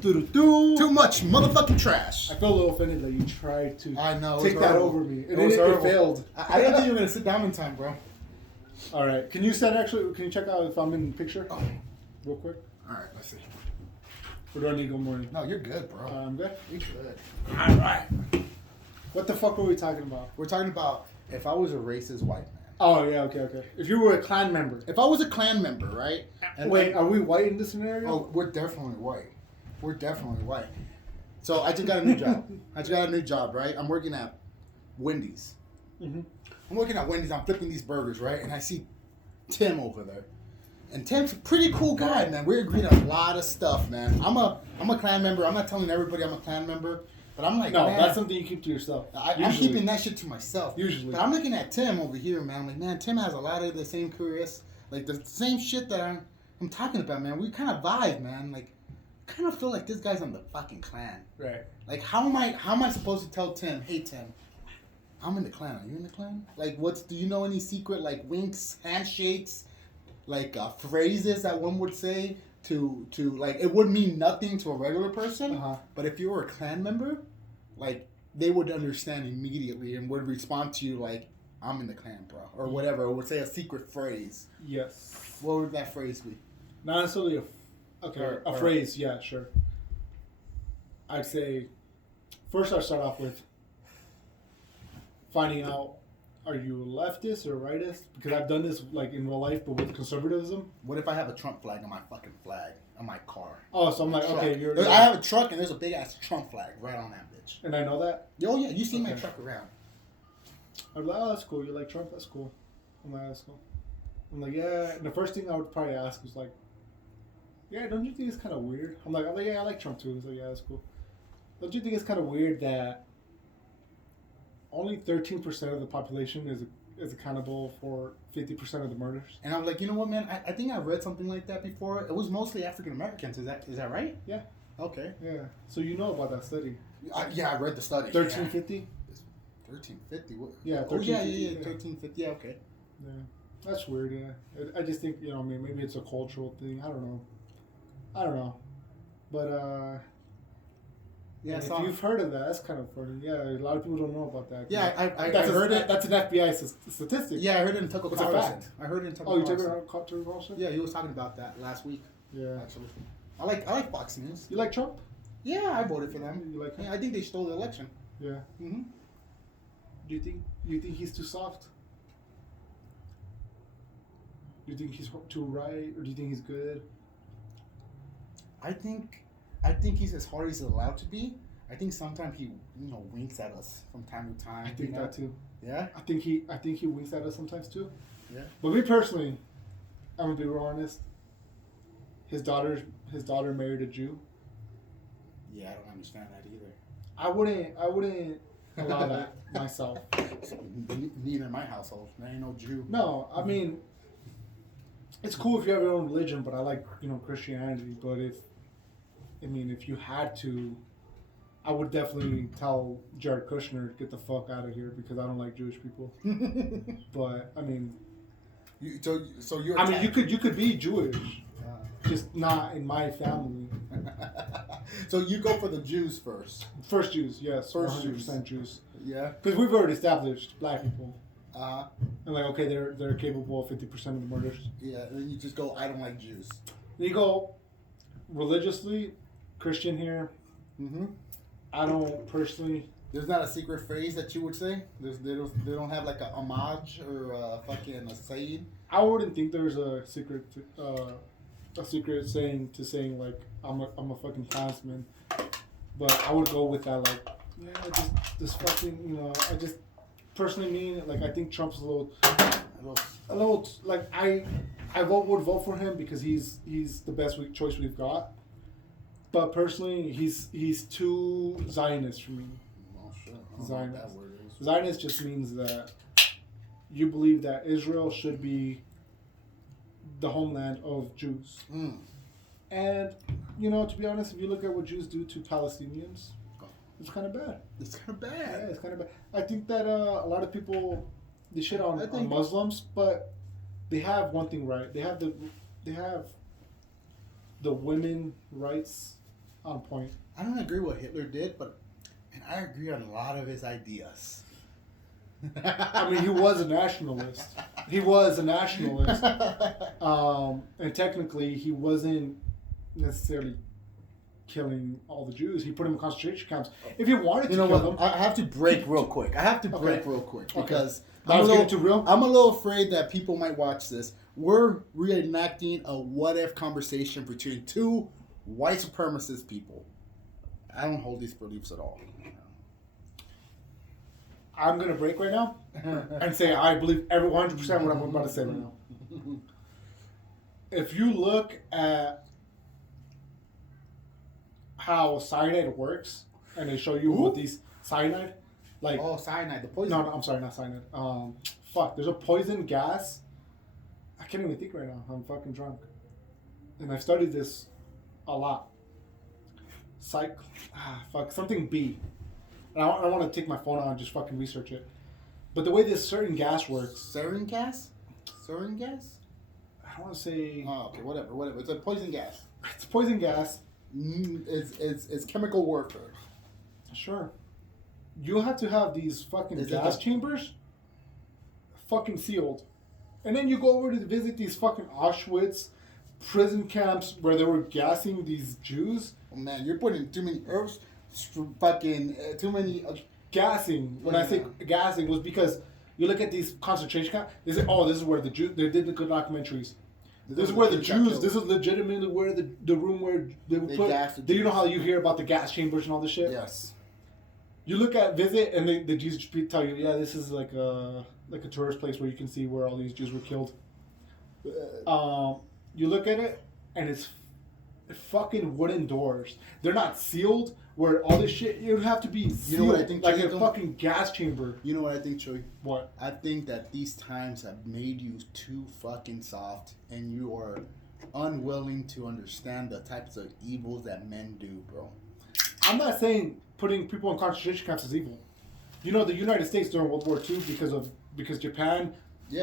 Too much motherfucking trash. I feel a little offended that you tried to take that horrible. over me. It failed. I didn't think you were gonna sit down in time, bro. All right. Can you check out if I'm in the picture? Oh. Real quick. All right, let's see. Or do I need to go more in? No, you're good, bro. I'm good? You're good. All right. What the fuck were we talking about? We're talking about if I was a racist white man. Oh, yeah, okay. If you were a Klan member. If I was a Klan member, right? Wait, are we white in this scenario? Oh, we're definitely white. So I just got a new job. Right? I'm working at Wendy's. Mm-hmm. I'm working at Wendy's. I'm flipping these burgers, right? And I see Tim over there. And Tim's a pretty cool guy, man. We agreed on a lot of stuff, man. I'm a Klan member. I'm not telling everybody I'm a Klan member. But I'm like, no, man, that's something you keep to yourself. I'm keeping that shit to myself. Usually. But I'm looking at Tim over here, man. I'm like, man, Tim has a lot of the same curious, like the same shit that I'm talking about, man. We kind of vibe, man. Like, kind of feel like this guy's on the fucking Klan. Right. Like, how am I supposed to tell Tim, hey, Tim, I'm in the Klan. Are you in the Klan? Like, do you know any secret, like, winks, handshakes, like, phrases that one would say to like, it would mean nothing to a regular person, but if you were a Klan member, like, they would understand immediately and would respond to you like, I'm in the Klan, bro, or whatever, or would say a secret phrase. Yes. What would that phrase be? Not necessarily a phrase, yeah, sure. I'd say, first I'd start off with finding out, are you a leftist or a rightist? Because I've done this like in real life, but with conservatism. What if I have a Trump flag on my fucking flag on my car? Oh, so I'm like, truck. okay, I have a truck and there's a big ass Trump flag right on that bitch. And I know that. Oh yeah, you see my truck around. I'm like, oh, that's cool. You like Trump? That's cool. I'm like, that's cool. I'm like, yeah. And the first thing I would probably ask was like, yeah, don't you think it's kind of weird? I'm like, yeah, I like Trump too. He's like, yeah, that's cool. Don't you think it's kind of weird that only 13% of the population is accountable for 50% of the murders? And I'm like, you know what, man? I think I read something like that before. It was mostly African Americans. Is that right? Yeah. Okay. Yeah. So you know about that study? Yeah, I read the study. 1350. 1350. What? Yeah. 1350. Oh yeah. 1350. Yeah. Okay. Yeah. That's weird. Yeah. I just think maybe it's a cultural thing. I don't know. But yeah. If you've heard of that, that's kind of funny. Yeah. A lot of people don't know about that. Yeah. I heard it. That's an FBI statistic. Yeah, I heard it in Tucker Carlson. It's a fact. I heard it in Tucker Carlson. Oh, you took it on Tucker Carlson? Yeah, he was talking about that last week. Yeah. Actually, I like Fox News. You like Trump? Yeah, I voted for them. You like him? Yeah, I think they stole the election. Yeah. Mhm. Do you think he's too soft? Do you think he's too right, or do you think he's good? I think he's as hard as he's allowed to be. I think sometimes he winks at us from time to time. I think that too. Yeah. I think he winks at us sometimes too. Yeah. But me personally, I'm gonna be real honest. His daughter married a Jew. Yeah, I don't understand that either. I wouldn't allow that myself. Neither in my household. There ain't no Jew. No, I mean, it's cool if you have your own religion, but I like Christianity. But if you had to, I would definitely tell Jared Kushner, get the fuck out of here because I don't like Jewish people. But I mean, so you're. I mean, you could be Jewish, just not in my family. So you go for the Jews first. First Jews, yes. First 100% Jews. Yeah. Because we've already established black people. And like, okay, they're capable of 50% of the murders. Yeah, and then you just go, I don't like Jews. Then you go religiously, Christian here. Mm-hmm. I don't personally. There's not a secret phrase that you would say? They don't have like a homage or a saying? I wouldn't think there's a secret saying like I'm a fucking Klansman, but I would go with that like this fucking I just personally mean like I think Trump's a little like I would vote for him because he's the best choice we've got, but personally he's too Zionist for me. Oh shit! Zionist. Zionist just means that you believe that Israel should be the homeland of Jews. Mm. And, to be honest, if you look at what Jews do to Palestinians, it's kind of bad. It's kind of bad. Yeah, it's kind of bad. I think that a lot of people, they shit on Muslims, but they have one thing right. They have the women rights on point. I don't agree with what Hitler did, but and I agree on a lot of his ideas. I mean, he was a nationalist. And technically, he wasn't necessarily killing all the Jews. He put them in concentration camps. If he wanted to kill them, I have to break real quick. Because I'm a little afraid that people might watch this. We're reenacting a what-if conversation between two white supremacist people. I don't hold these beliefs at all. I'm going to break right now and say I believe every 100% what I'm about to say right now. If you look at how cyanide works, and they show you what these cyanide, like... Oh, cyanide, the poison. No, I'm sorry, not cyanide. There's a poison gas. I can't even think right now. I'm fucking drunk. And I've studied this a lot. Something B. And I want to take my phone out and just fucking research it. But the way this certain gas works... Sarin gas? Sarin gas? I don't want to say... Oh, okay, whatever. It's a poison gas. It's poison gas. It's chemical warfare. Sure. You have to have these fucking gas chambers fucking sealed. And then you go over to visit these fucking Auschwitz prison camps where they were gassing these Jews. Oh man, you're putting too many herbs. Fucking too many gassing. When I say gassing, was because you look at these concentration camps. They say, "Oh, this is where the Jews." They did the good documentaries. This is where the Jews. This is legitimately where the room where they would put. Do you know how you hear about the gas chambers and all this shit? Yes. You look at visit, and the Jews tell you, "Yeah, this is like a tourist place where you can see where all these Jews were killed." You look at it, and it's fucking wooden doors. They're not sealed. Where all this shit, it would have to be sealed, you know what I think, like a fucking gas chamber. You know what I think, Troy? What? I think that these times have made you too fucking soft, and you are unwilling to understand the types of evils that men do, bro. I'm not saying putting people in concentration camps is evil. You know, the United States during World War II, because Japan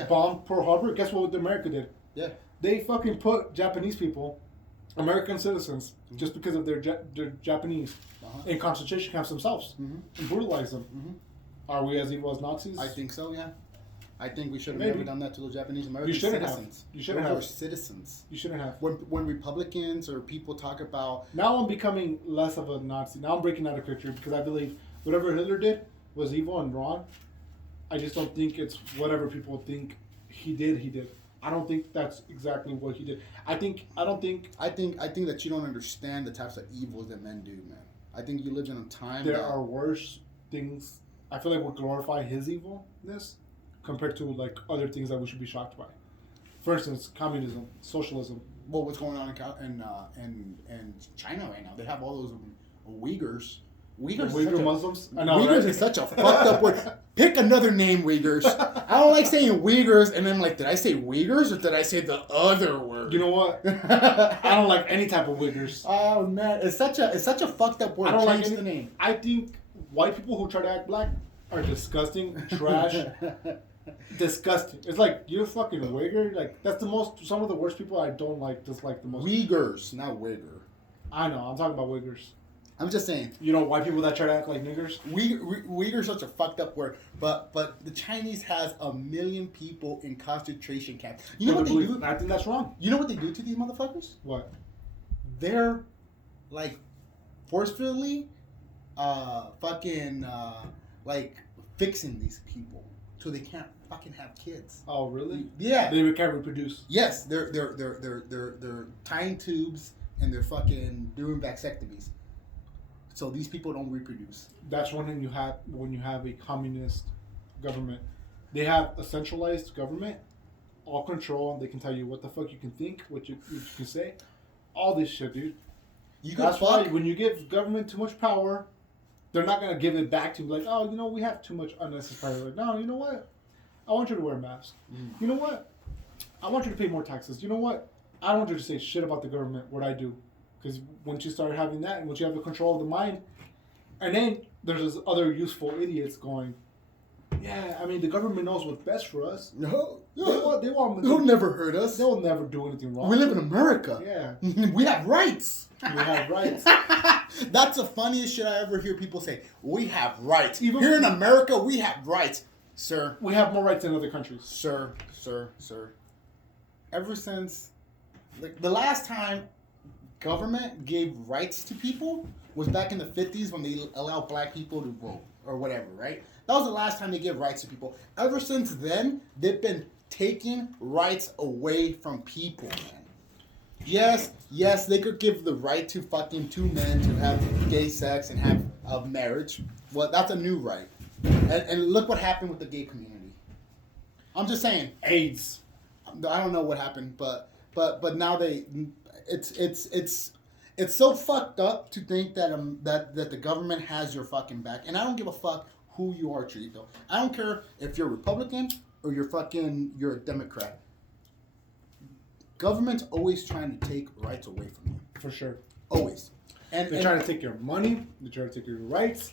bombed Pearl Harbor. Guess what America did? Yeah. They fucking put Japanese people, American citizens, just because of their Japanese, in concentration camps themselves, and brutalized them. Are we as evil as Nazis? I think so, yeah. I think we should have never done that to the Japanese American citizens. You shouldn't have. Citizens. You shouldn't have. When Republicans or people talk about... Now I'm becoming less of a Nazi. Now I'm breaking out of picture because I believe whatever Hitler did was evil and wrong. I just don't think it's whatever people think he did. I don't think that's exactly what he did. I think that you don't understand the types of evils that men do, man. I think you live in a time there are worse things. I feel like we glorify his evilness compared to like other things that we should be shocked by. For instance, communism, socialism. Well, what's going on in China right now? They have all those Uyghurs. Uyghur Muslims? I know, Uyghurs is such a fucked up word. Pick another name, Uyghurs. I don't like saying Uyghurs, and then like, did I say Uyghurs or did I say the other word? You know what? I don't like any type of Uyghurs. Oh man, it's such a fucked up word. I don't Change like the name. I think white people who try to act black are disgusting, trash, disgusting. It's like you're fucking Uyghur. Like that's some of the worst people I don't like. Dislike the most. Uyghurs, not Uyghur. I know. I'm talking about Uyghurs. I'm just saying. You know, white people that try to act like niggers? Uyghur is such a fucked up word. But the Chinese has 1 million people in concentration camps. You know what they do? I think that's wrong. You know what they do to these motherfuckers? What? They're, like, forcefully, like, fixing these people so they can't fucking have kids. Oh, really? Yeah. They can't reproduce. Yes. They're tying tubes and they're fucking doing vasectomies. So these people don't reproduce. That's when you have a communist government. They have a centralized government, all control. They can tell you what the fuck you can think, what you can say, all this shit, dude. That's why when you give government too much power, they're not gonna give it back to you like, oh, you know, we have too much unnecessary power. Like, no, you know what? I want you to wear a mask. You know what? I want you to pay more taxes. You know what? I don't want you to say shit about the government. What I do. Because once you start having that, and once you have the control of the mind, and then there's this other useful idiots going, yeah, I mean, the government knows what's best for us. No. They'll never hurt us. They'll never do anything wrong. We live in America. Yeah. We have rights. You have rights. That's the funniest shit I ever hear people say. We have rights. Even here in America, we have rights. Sir. We have more rights than other countries. Sir. Ever since, like, the last time government gave rights to people was back in the 50s when they allowed black people to vote or whatever, right? That was the last time they gave rights to people. Ever since then, they've been taking rights away from people, man. Yes, they could give the right to fucking two men to have gay sex and have a marriage. Well, that's a new right. And look what happened with the gay community. I'm just saying. AIDS. I don't know what happened, but now it's so fucked up to think that the government has your fucking back, and I don't give a fuck who you are, Chito. I don't care if you're Republican or you're a Democrat. Government's always trying to take rights away from you. For sure. Always. They're trying to take your money. They're trying to take your rights.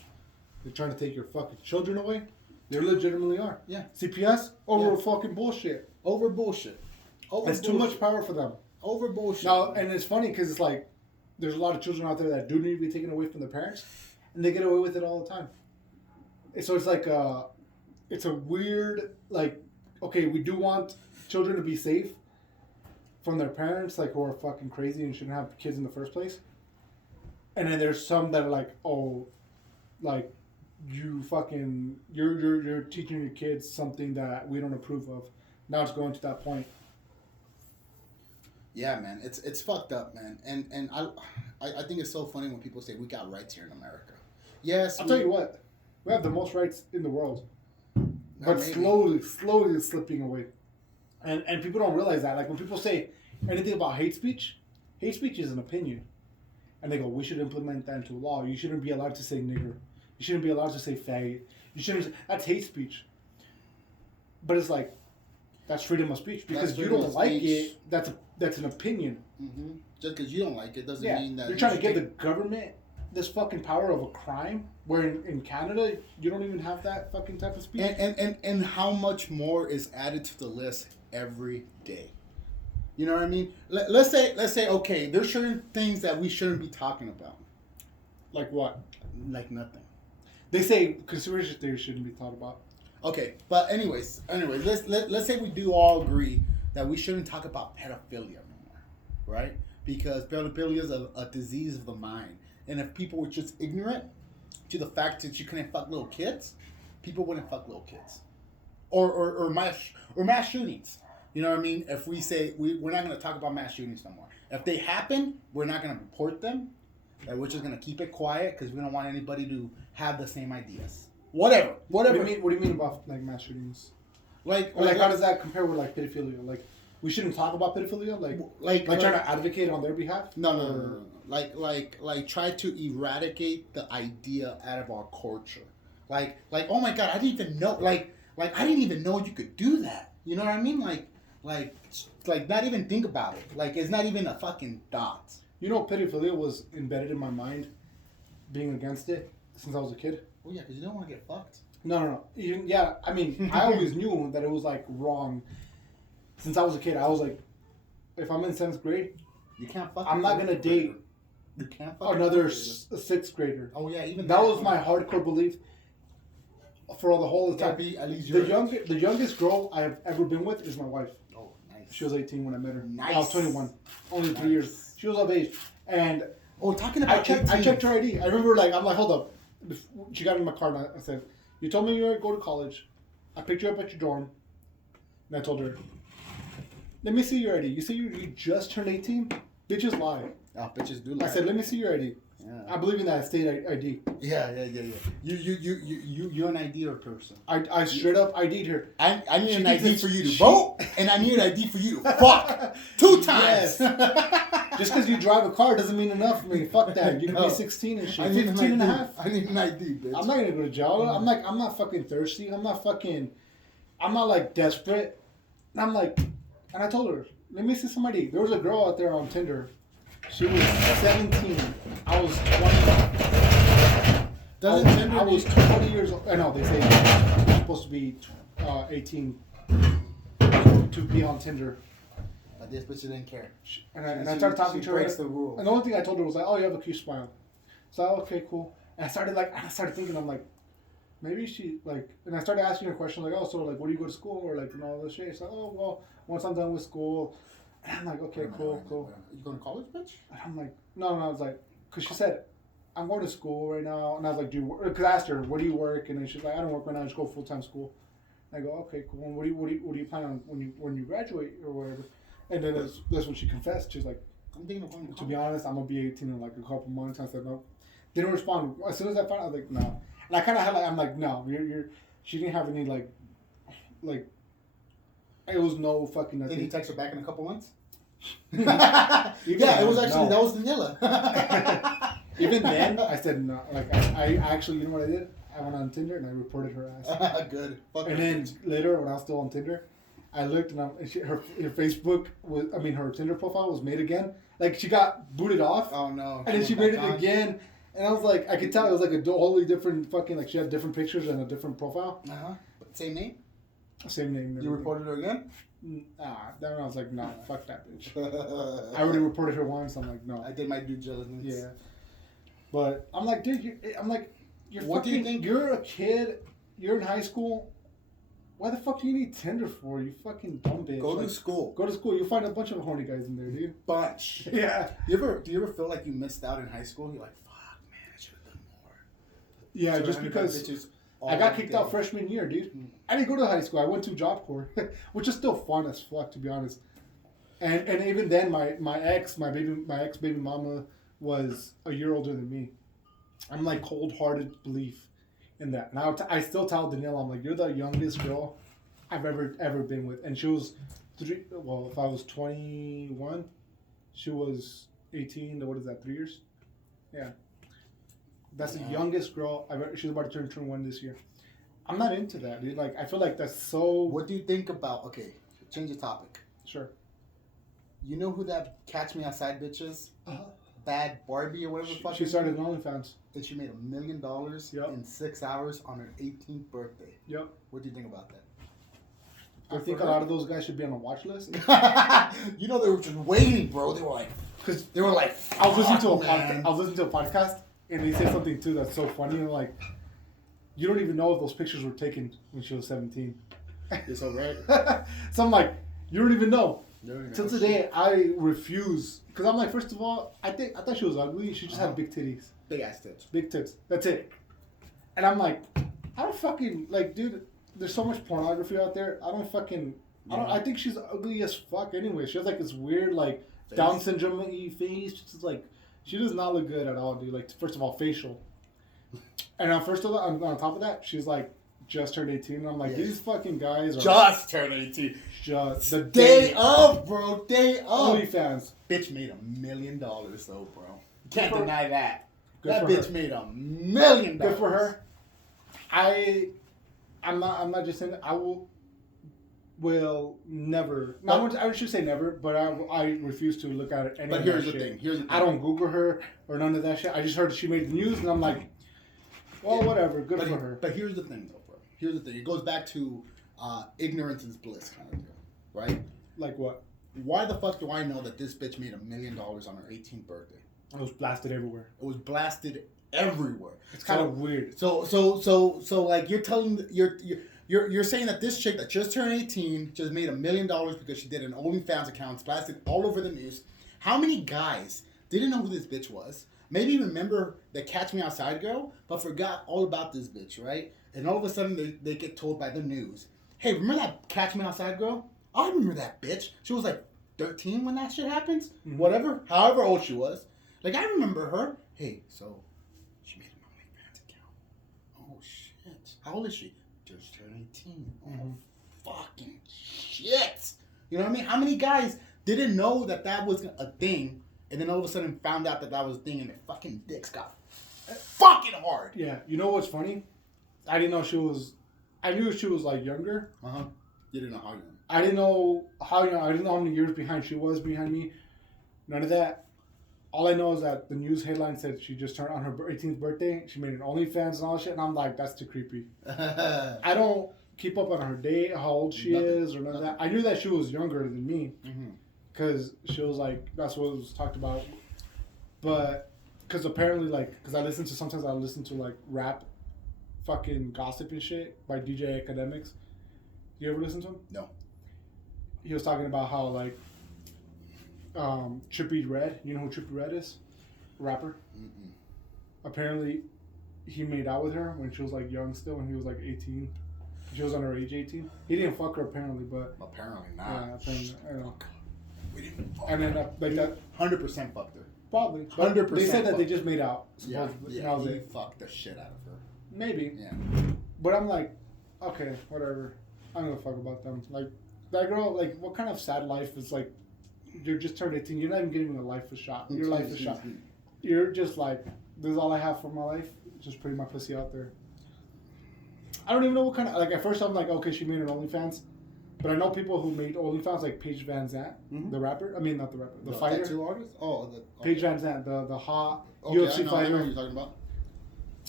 They're trying to take your fucking children away. They legitimately are. Yeah. CPS over fucking bullshit. Over bullshit. It's too much power for them. Over bullshit. Now, and it's funny because it's like there's a lot of children out there that do need to be taken away from their parents, and they get away with it all the time. And so it's like it's a weird, like, okay, we do want children to be safe from their parents, like, who are fucking crazy and shouldn't have kids in the first place. And then there's some that are like, oh, like, you're teaching your kids something that we don't approve of. Now it's going to that point. Yeah, man, it's fucked up, man, and I think it's so funny when people say we got rights here in America. Yes, I'll tell you what, we have the most rights in the world, but maybe. slowly slipping away, and people don't realize that. Like when people say anything about hate speech is an opinion, and they go, we should implement that into law. You shouldn't be allowed to say nigger. You shouldn't be allowed to say faggot. You shouldn't. That's hate speech. But it's like, that's freedom of speech because you don't like it. That's an opinion. Mm-hmm. Just because you don't like it doesn't mean that you're trying to give the government this fucking power of a crime. Where in Canada you don't even have that fucking type of speech. And how much more is added to the list every day. You know what I mean? Let's say okay, there's certain things that we shouldn't be talking about. Like what? Like nothing. They say conspiracy theories shouldn't be thought about. Okay, but anyways, let's say we do all agree that we shouldn't talk about pedophilia anymore, right? Because pedophilia is a disease of the mind, and if people were just ignorant to the fact that you couldn't fuck little kids, people wouldn't fuck little kids, or mass shootings. You know what I mean? If we say we're not going to talk about mass shootings no more, if they happen, we're not going to report them, and we're just going to keep it quiet because we don't want anybody to have the same ideas. Whatever. What do you mean about like mass shootings? Like how does that compare with like pedophilia? Like we shouldn't talk about pedophilia? Like trying to advocate on their behalf? No. Like try to eradicate the idea out of our culture. Like oh my god, I didn't even know I didn't even know you could do that. You know what I mean? Like not even think about it. Like it's not even a fucking thought. You know, pedophilia was embedded in my mind, being against it since I was a kid. Oh yeah, because you don't want to get fucked. No. Yeah, I mean, I always knew that it was like wrong. Since I was a kid, I was like, if I'm in 7th grade, you can't fuck. I'm not gonna date. You can't fuck another 6th grader. Oh yeah, even that was my hardcore belief for the whole time. Be at least the youngest girl I have ever been with is my wife. Oh, nice. She was 18 when I met her. Nice. I was 21. Only 3 years. She was of age, and talking about I checked her ID. I remember I'm like, hold up. She got in my car and I said, you told me you were going to go to college. I picked you up at your dorm. And I told her, let me see your ID. You say you just turned 18? Bitches lie. Oh, bitches do lie. I said, let me see your ID. Yeah. I believe in that state ID. Yeah. You're an ID person. I straight up ID'd her. I need an ID for you to vote, and I need an ID for you to fuck 2 times. Yes. Just because you drive a car doesn't mean enough for me. Fuck that. You can be 16 and shit. 15 and a half. I need an ID, bitch. I'm not going to go to jail. I'm not fucking thirsty. I'm not like desperate. And and I told her, let me see some ID. There was a girl out there on Tinder. She was 17. I was 20. I was 20 years old. I know, they say you're supposed to be 18 to be on Tinder. But this bitch didn't care. And I started talking to her. Breaks the rule. And the only thing I told her was like, "Oh, you have a cute smile." So okay, cool. And I started thinking, I'm like, maybe she like, and I started asking her questions like, "Oh, so like, where do you go to school?" Or like, and all this shit. She's like, "Oh, well, once I'm done with school," and I'm like, "Okay, cool." You going to college, bitch? And I'm like, no, I was like, because she said, "I'm going to school right now," and I was like, "Do you work?" Because I asked her, "Where do you work?" And then she's like, "I don't work right now. I just go full time school." And I go, "Okay, cool. And what do you plan on when you graduate or whatever?" And then that's when she confessed. She's like, I'm thinking of going to college. "To be honest, I'm gonna be 18 in like a couple months." I said, "No." Didn't respond. As soon as I found out, I was like, "No." And I kind of had like, I'm like, "No, you're." She didn't have any like. It was no fucking nothing. Did he text her back in a couple months? Yeah, it was actually that was Daniela. Even then, I said no. Like I actually, you know what I did? I went on Tinder and I reported her ass. Good. And then later, when I was still on Tinder, I looked and her Facebook was, her Tinder profile was made again. Like she got booted off. Oh no! And then she made it again, and I was like, I could tell it was like a totally different fucking like she had different pictures and a different profile. Same name. Same name. You reported her again? Then I was like, no, fuck that bitch. I already reported her once. I'm like, no. I did my due diligence. Yeah. But I'm like, dude, you're what fucking, do you think? You're a kid. You're in high school. Why the fuck do you need Tinder for? You fucking dumb bitch. Go to school. Go to school. You'll find a bunch of horny guys in there, dude. Bunch. Yeah. Do you ever feel like you missed out in high school? You're like, fuck, man, I should have done more. Yeah, just because I got kicked out freshman year, dude. I didn't go to high school. I went to Job Corps, which is still fun as fuck, to be honest. And even then, my ex baby mama was a year older than me. I'm like cold-hearted belief in that. Now I still tell Danielle, I'm like, you're the youngest girl I've ever been with, and she was Well, if I was 21, she was 18. What is that? 3 years? Yeah. That's the youngest girl I've ever. She's about to turn 21 this year. I'm not into that, dude. Like, I feel like that's so. What do you think about? Okay, change the topic. Sure. You know who that Catch Me Outside bitch is? Bad Barbie or whatever the fuck. She started on OnlyFans. And she made $1 million in 6 hours on her 18th birthday. Yep. What do you think about that? I think a lot of those guys should be on a watch list. You know, they were just waiting, bro. They were like, I was listening to a podcast. I was listening to a podcast, and they said something too that's so funny. And like, you don't even know if those pictures were taken when she was 17. You're so right. So I'm like, you don't even know. Till today, I refuse, because I'm like, first of all, I thought she was ugly. She just had big titties, big ass tits, big tits. That's it. And I'm like, I don't fucking like, dude. There's so much pornography out there. I think she's ugly as fuck. Anyway, she has like this weird like face. Down syndrome-y face. Just like, she does not look good at all, dude. Like, first of all, facial. And on top of that, she's like just turned 18. And I'm like, these fucking guys are just turned 18. Just the day of, bro. Day of. OnlyFans. Bitch made $1 million though, bro. You can't deny that. Good that for bitch her. made $1 million. Good for her. I'm not just saying that. I will never. I should say never, but I refuse to look at it. But here's the thing. I don't Google her or none of that shit. I just heard she made the news, and I'm like, well, whatever. Good for her. But here's the thing, though, bro. Here's the thing. It goes back to ignorance is bliss kind of deal, right? Like what? Why the fuck do I know that this bitch made $1 million on her 18th birthday? It was blasted everywhere. It was blasted everywhere. It's kind of weird. So like you're saying that this chick that just turned 18 just made $1 million because she did an OnlyFans account, it's blasted all over the news. How many guys didn't know who this bitch was? Maybe remember the Catch Me Outside girl, but forgot all about this bitch, right? And all of a sudden they get told by the news, hey, remember that Catch Me Outside girl? I remember that bitch. She was like 13 when that shit happens. Mm-hmm. Whatever, however old she was. Like, I remember her. Hey, so she made an OnlyFans account. Oh, shit. How old is she? Just turned 18. Oh, fucking shit. You know what I mean? How many guys didn't know that was a thing, and then all of a sudden found out that was a thing, and their fucking dicks got fucking hard? Yeah. You know what's funny? I didn't know she was... I knew she was, like, younger. Uh-huh. You didn't know how young. I didn't know how young. I didn't know how many years behind she was behind me. None of that. All I know is that the news headline said she just turned on her 18th birthday. She made an OnlyFans and all that shit. And I'm like, that's too creepy. I don't keep up on her date, how old she is, or none of that. I knew that she was younger than me. Mm-hmm. because she was like, that's what was talked about. But because apparently, like, because sometimes I listen to like rap, fucking gossip and shit by DJ Academics. You ever listen to him? No. He was talking about how like, Trippie Redd. You know who Trippie Redd is? Rapper. Mm-mm. Apparently, he made out with her when she was like young still, when he was like 18. She was under age 18. He didn't fuck her apparently, but Apparently not. yeah, apparently, I don't know. We didn't fuck And then her. like that, 100% fucked her. probably 100%. They said that they just made out. Yeah, Supposedly. yeah. That was He it. fucked the shit out of her. Maybe, Yeah. but I'm like, okay, whatever. I don't give a fuck about them. Like that girl, like what kind of sad life is like? You're just turned 18. You're not even getting a life a shot. Your life is shot. You're just like, this is all I have for my life. Just putting my pussy out there. I don't even know what kind of, like, at first I'm like, okay, she made an OnlyFans. But I know people who made OnlyFans, like Paige Van Zandt, the rapper. I mean, not the rapper, the fighter. Tattoo artist? Oh, Paige Van Zandt, the hot okay, UFC I know fighter. what you're talking about.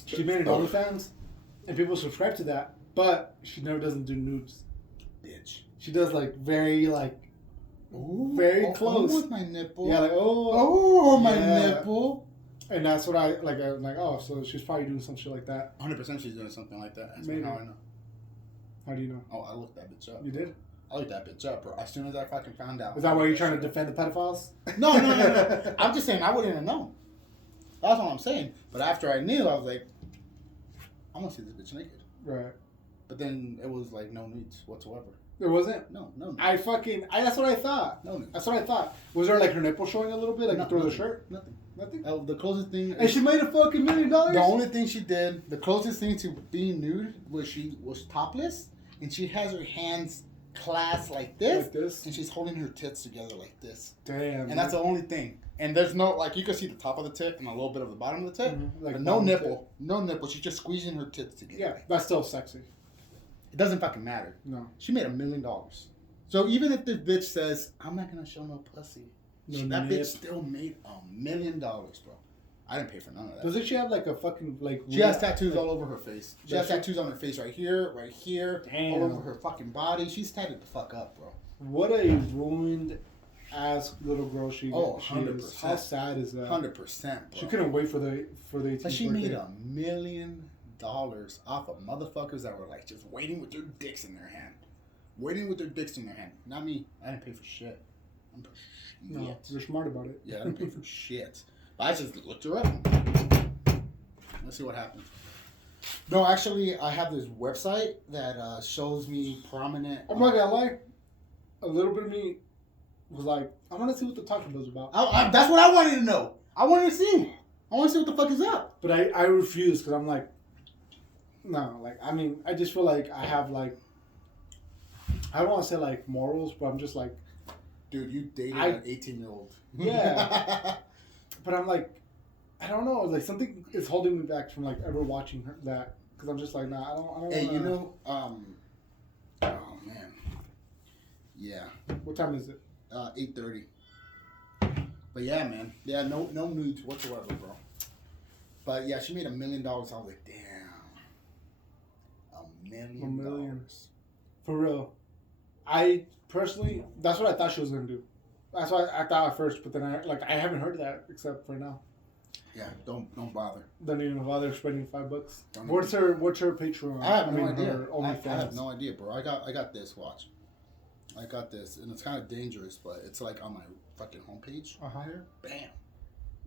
She made an OnlyFans, and people subscribe to that. But she never doesn't do nudes. Bitch. She does like very like, Ooh, very close. Oh, with my nipple. Yeah, like Oh, my Yeah. nipple. And that's what I'm like, oh, so she's probably doing some shit like that. 100% she's doing something like that. That's Maybe. how I know. How do you know? Oh, I looked that bitch up. You did? I looked that bitch up, bro. As soon as I fucking found out. Is that why you're trying to defend the pedophiles? No. I'm just saying I wouldn't have known. That's all I'm saying. But after I knew, I was like, I'm gonna see this bitch naked. Right. But then it was like no nudes whatsoever. There wasn't? No nudes. That's what I thought. No nudes. That's what I thought. Was there like her nipple showing a little bit, like through the shirt? Nothing. Nothing. The closest thing. And she made a fucking $1 million. The only thing she did, the closest thing to being nude was she was topless, and she has her hands clasped like this, and she's holding her tits together like this. Damn. And that's the only thing. And there's no, like, you can see the top of the tit and a little bit of the bottom of the tit, Like but no nipple. No nipple. She's just squeezing her tits together. Yeah, that's still sexy. It doesn't fucking matter. No. She made $1 million. So even if this bitch says, I'm not going to show no pussy, that bitch still made $1 million, bro. I didn't pay for none of that. Doesn't she have like a fucking like? She has tattoos all over her face. She has tattoos on her face right here, Damn. all over her fucking body. She's tatted the fuck up, bro. What a ruined ass little girl she. Oh, she 100%. is. How sad is that? 100%, bro. She couldn't wait for the 18th But she birthday. made $1 million off of motherfuckers that were like just waiting with their dicks in their hand. Waiting with their dicks in their hand. Not me. I didn't pay for shit. I'm for shit. No, you're smart about it. Yeah, I didn't pay for shit. But I just looked her up. Let's see what happens. No, actually, I have this website that shows me prominent. I'm not gonna lie. A little bit of me was like, I want to see what the Taco Bell's about. That's what I wanted to know. I wanted to see. I want to see what the fuck is up. But I refuse because I'm like, no, like, I mean, I just feel like I have like, I don't want to say like morals, but I'm just like, dude, you dated an 18-year-old. Yeah. But I'm like, I don't know, like something is holding me back from like ever watching her that because I'm just like, nah, I don't. Hey, wanna... you know, oh man, yeah. What time is it? 8:30. But yeah, man, yeah, no nudes whatsoever, bro. But yeah, she made $1 million. I was like, damn, $1 million. For real. I personally, that's what I thought she was gonna do. That's what I thought at first, but then I haven't heard that except for now. Yeah, don't bother. Don't even bother spending $5. Don't What's her Patreon? I have no idea. her I OnlyFans. have no idea, bro. I got this. Watch. I got this, and it's kind of dangerous, but it's like on my fucking homepage. Here. Bam.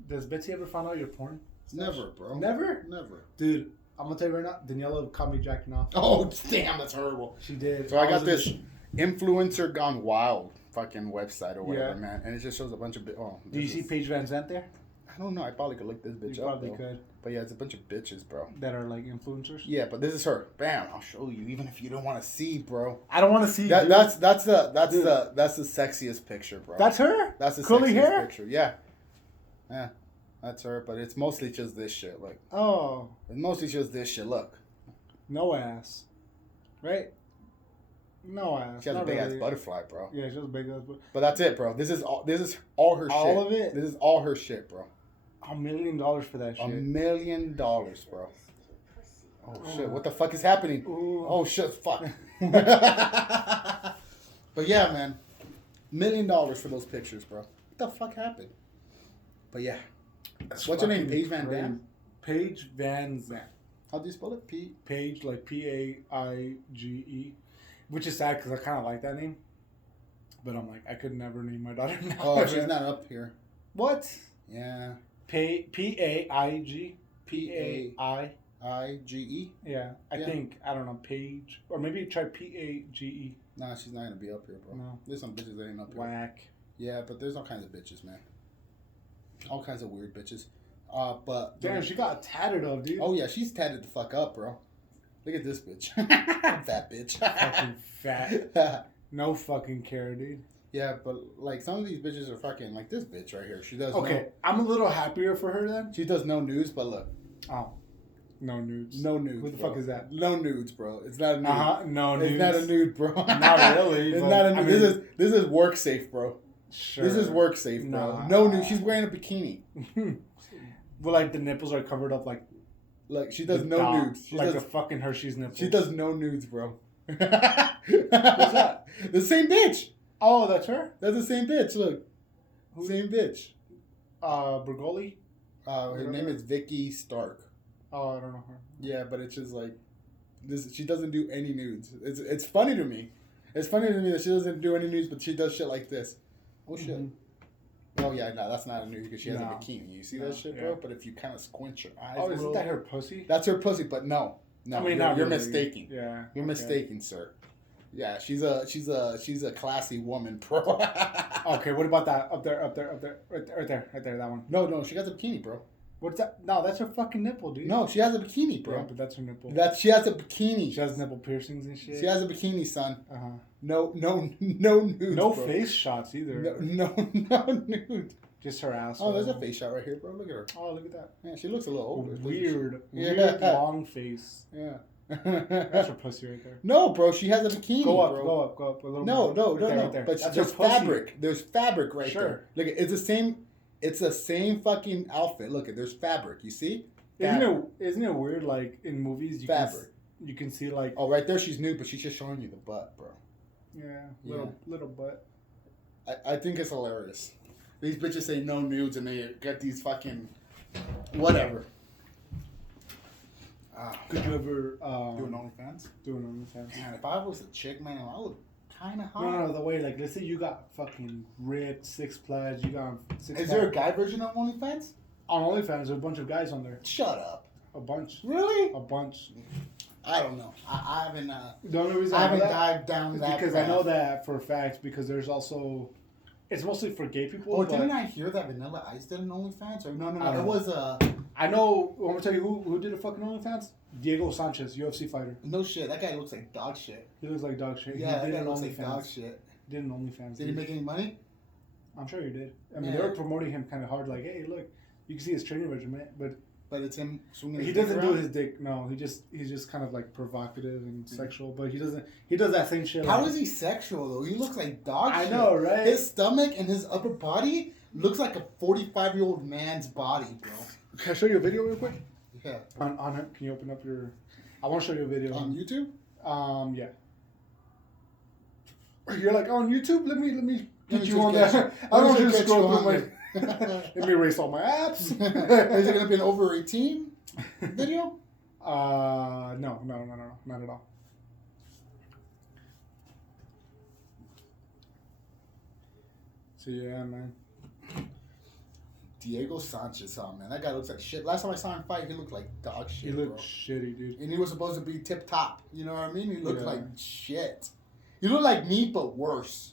Does Betsy ever find out your porn? Never, bro. Never? Never. Dude, I'm gonna tell you right now, Daniela caught me jacking off. Oh, damn, that's horrible. She did. So I got this influencer gone wild fucking website or whatever, Yeah. man, and it just shows a bunch of. Do you see Paige Van Zandt there? I don't know. I probably could look this bitch You up. probably though. could. But yeah, it's a bunch of bitches, bro. That are like influencers. Yeah, but this is her. Bam! I'll show you, even if you don't want to see, bro. I don't want to see. That's the sexiest picture, bro. That's her. That's the curly sexiest hair picture. Yeah, yeah, that's her. But it's mostly just this shit. Like, Oh, it's mostly just this shit. Look, no ass, right? No ass. she has a Not big really. ass butterfly, bro. Yeah, she has a big ass. But that's it, bro. This is all her shit. All of it? This is all her shit, bro. $1 million for that shit. $1 million, bro. Oh shit! What the fuck is happening? Ooh. Oh shit! Fuck. But yeah, man. $1 million for those pictures, bro. What the fuck happened? But yeah. What's your name? Paige Van Dam? Paige Van Zandt. How do you spell it? Paige, like Paige, which is sad because I kind of like that name, but I'm like I could never name my daughter now. Oh, she's not up here. What? Yeah. Paige. Paige. Yeah, I think I don't know Paige or maybe try Page. Nah, she's not gonna be up here, bro. No. There's some bitches that ain't up here. Whack. Yeah, but there's all kinds of bitches, man. All kinds of weird bitches. But damn, she got tatted up, dude. Oh yeah, she's tatted the fuck up, bro. Look at this bitch. Fat bitch. Fucking fat. No fucking care, dude. Yeah, but like some of these bitches are fucking like this bitch right here. She does. Okay, I'm a little happier for her then. She does no nudes, but look. Oh. No nudes. No nudes. Who the bro. fuck is that? No nudes, bro. It's not a nude. No nudes. It's not a nude, bro. Not really. It's not a nude. I mean, this is work safe, bro. Sure. This is work safe, bro. No nude. She's wearing a bikini. Well, like the nipples are covered up, like she does no nudes. She like does, a fucking Hershey's nipples. She does no nudes, bro. What's that? The same bitch. Oh, that's her. That's the same bitch. Look, same bitch. Bergoli. Her name is Vicky Stark. Oh, I don't know her. Yeah, but it's just like this. She doesn't do any nudes. It's funny to me. It's funny to me that she doesn't do any nudes, but she does shit like this. Oh shit. Mm-hmm. Oh yeah, no, that's not a nude because she has a bikini. You see that shit, bro? But if you kind of squint your eyes, oh, isn't that her pussy? That's her pussy, but no, I mean, you're really. mistaken. Yeah, you're mistaken, sir. Yeah, she's a classy woman, bro. Okay, what about that up there, right there, that one? No, she has a bikini, bro. What's that? No, that's her fucking nipple, dude. No, she has a bikini, bro. Yeah, but that's her nipple. She has a bikini. She has nipple piercings and shit. She has a bikini, son. Uh-huh. No nudes. No bro. face shots either. No nude. Just her ass. Oh, there's a face shot right here, bro. Look at her. Oh, look at that. Yeah, she looks a little older. Weird long face. Yeah. That's her pussy right there. No, bro, she has a bikini. Go up a little No, more. no. There. But there's fabric. There's fabric right there. Look, it's the same. It's the same fucking outfit. Look, there's fabric. You see? Isn't it weird? Like in movies, you can see like. Oh, right there, she's nude, but she's just showing you the butt, bro. Yeah, little butt. I think it's hilarious. These bitches say no nudes, and they get these fucking whatever. Could you ever do an OnlyFans? Man, if I was a chick, man, I would kind of hot. No, the way, like, let's say you got fucking ripped, six-pledge, you got six. Is there a guy version of OnlyFans? On OnlyFans, there's a bunch of guys on there. Shut up. A bunch. Really? A bunch. I don't know. I haven't. The only reason I haven't dived down that because I know that for a fact. Because there's also, it's mostly for gay people. Oh, didn't I hear that Vanilla Ice did an OnlyFans? Or no, it was I know. I'm gonna tell you who did a fucking OnlyFans. Diego Sanchez, UFC fighter. No shit, that guy looks like dog shit. He looks like dog shit. Yeah, that guy looks like dog shit. Did an OnlyFans. Did he make any money? I'm sure he did. I mean, they were promoting him kind of hard. Like, hey, look, you can see his training regimen, but it's him swinging. He doesn't do his dick. No, he's just kind of like provocative and sexual. But he doesn't. He does that same shit. How is he sexual though? He looks like dog shit. I know, right? His stomach and his upper body looks like a 45-year-old man's body, bro. Can I show you a video real quick? Yeah. On it, can you open up your? I want to show you a video on YouTube. Yeah. You're like on YouTube. Let me get you on that. I don't want you to scroll through my. Let me erase all my apps. Is it gonna be an over 18 video? No, not at all. So yeah, man. Diego Sanchez, man, that guy looks like shit. Last time I saw him fight, he looked like dog shit. He looked shitty, dude. And he was supposed to be tip top. You know what I mean? He looked like shit. You look like me, but worse.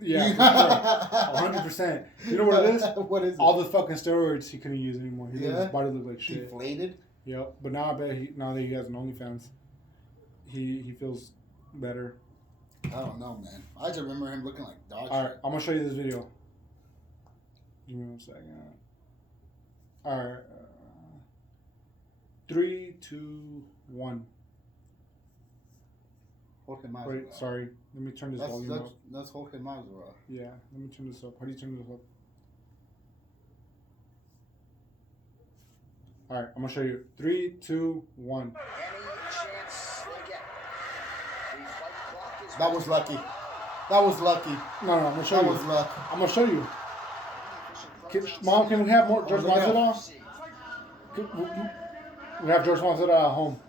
Yeah, for sure. 100%. You know what it is? What is it? All the fucking steroids he couldn't use anymore. His body looked like shit. Deflated? Yep. But now I bet now that he has an OnlyFans, he feels better. I don't know, man. I just remember him looking like dog shit. Alright, I'm going to show you this video. Give me 1 second. Alright. 3, 2, 1. Wait, sorry. Let me turn this volume up. That's Jorge Masvidal. Yeah, let me turn this up. How do you turn this up? Alright, I'm going to show you. 3, 2, 1. That was lucky. That was lucky. No, I'm gonna show That you. was luck. I'm gonna show you. Mom, can we have more George Masvidal? We have George Masvidal at home.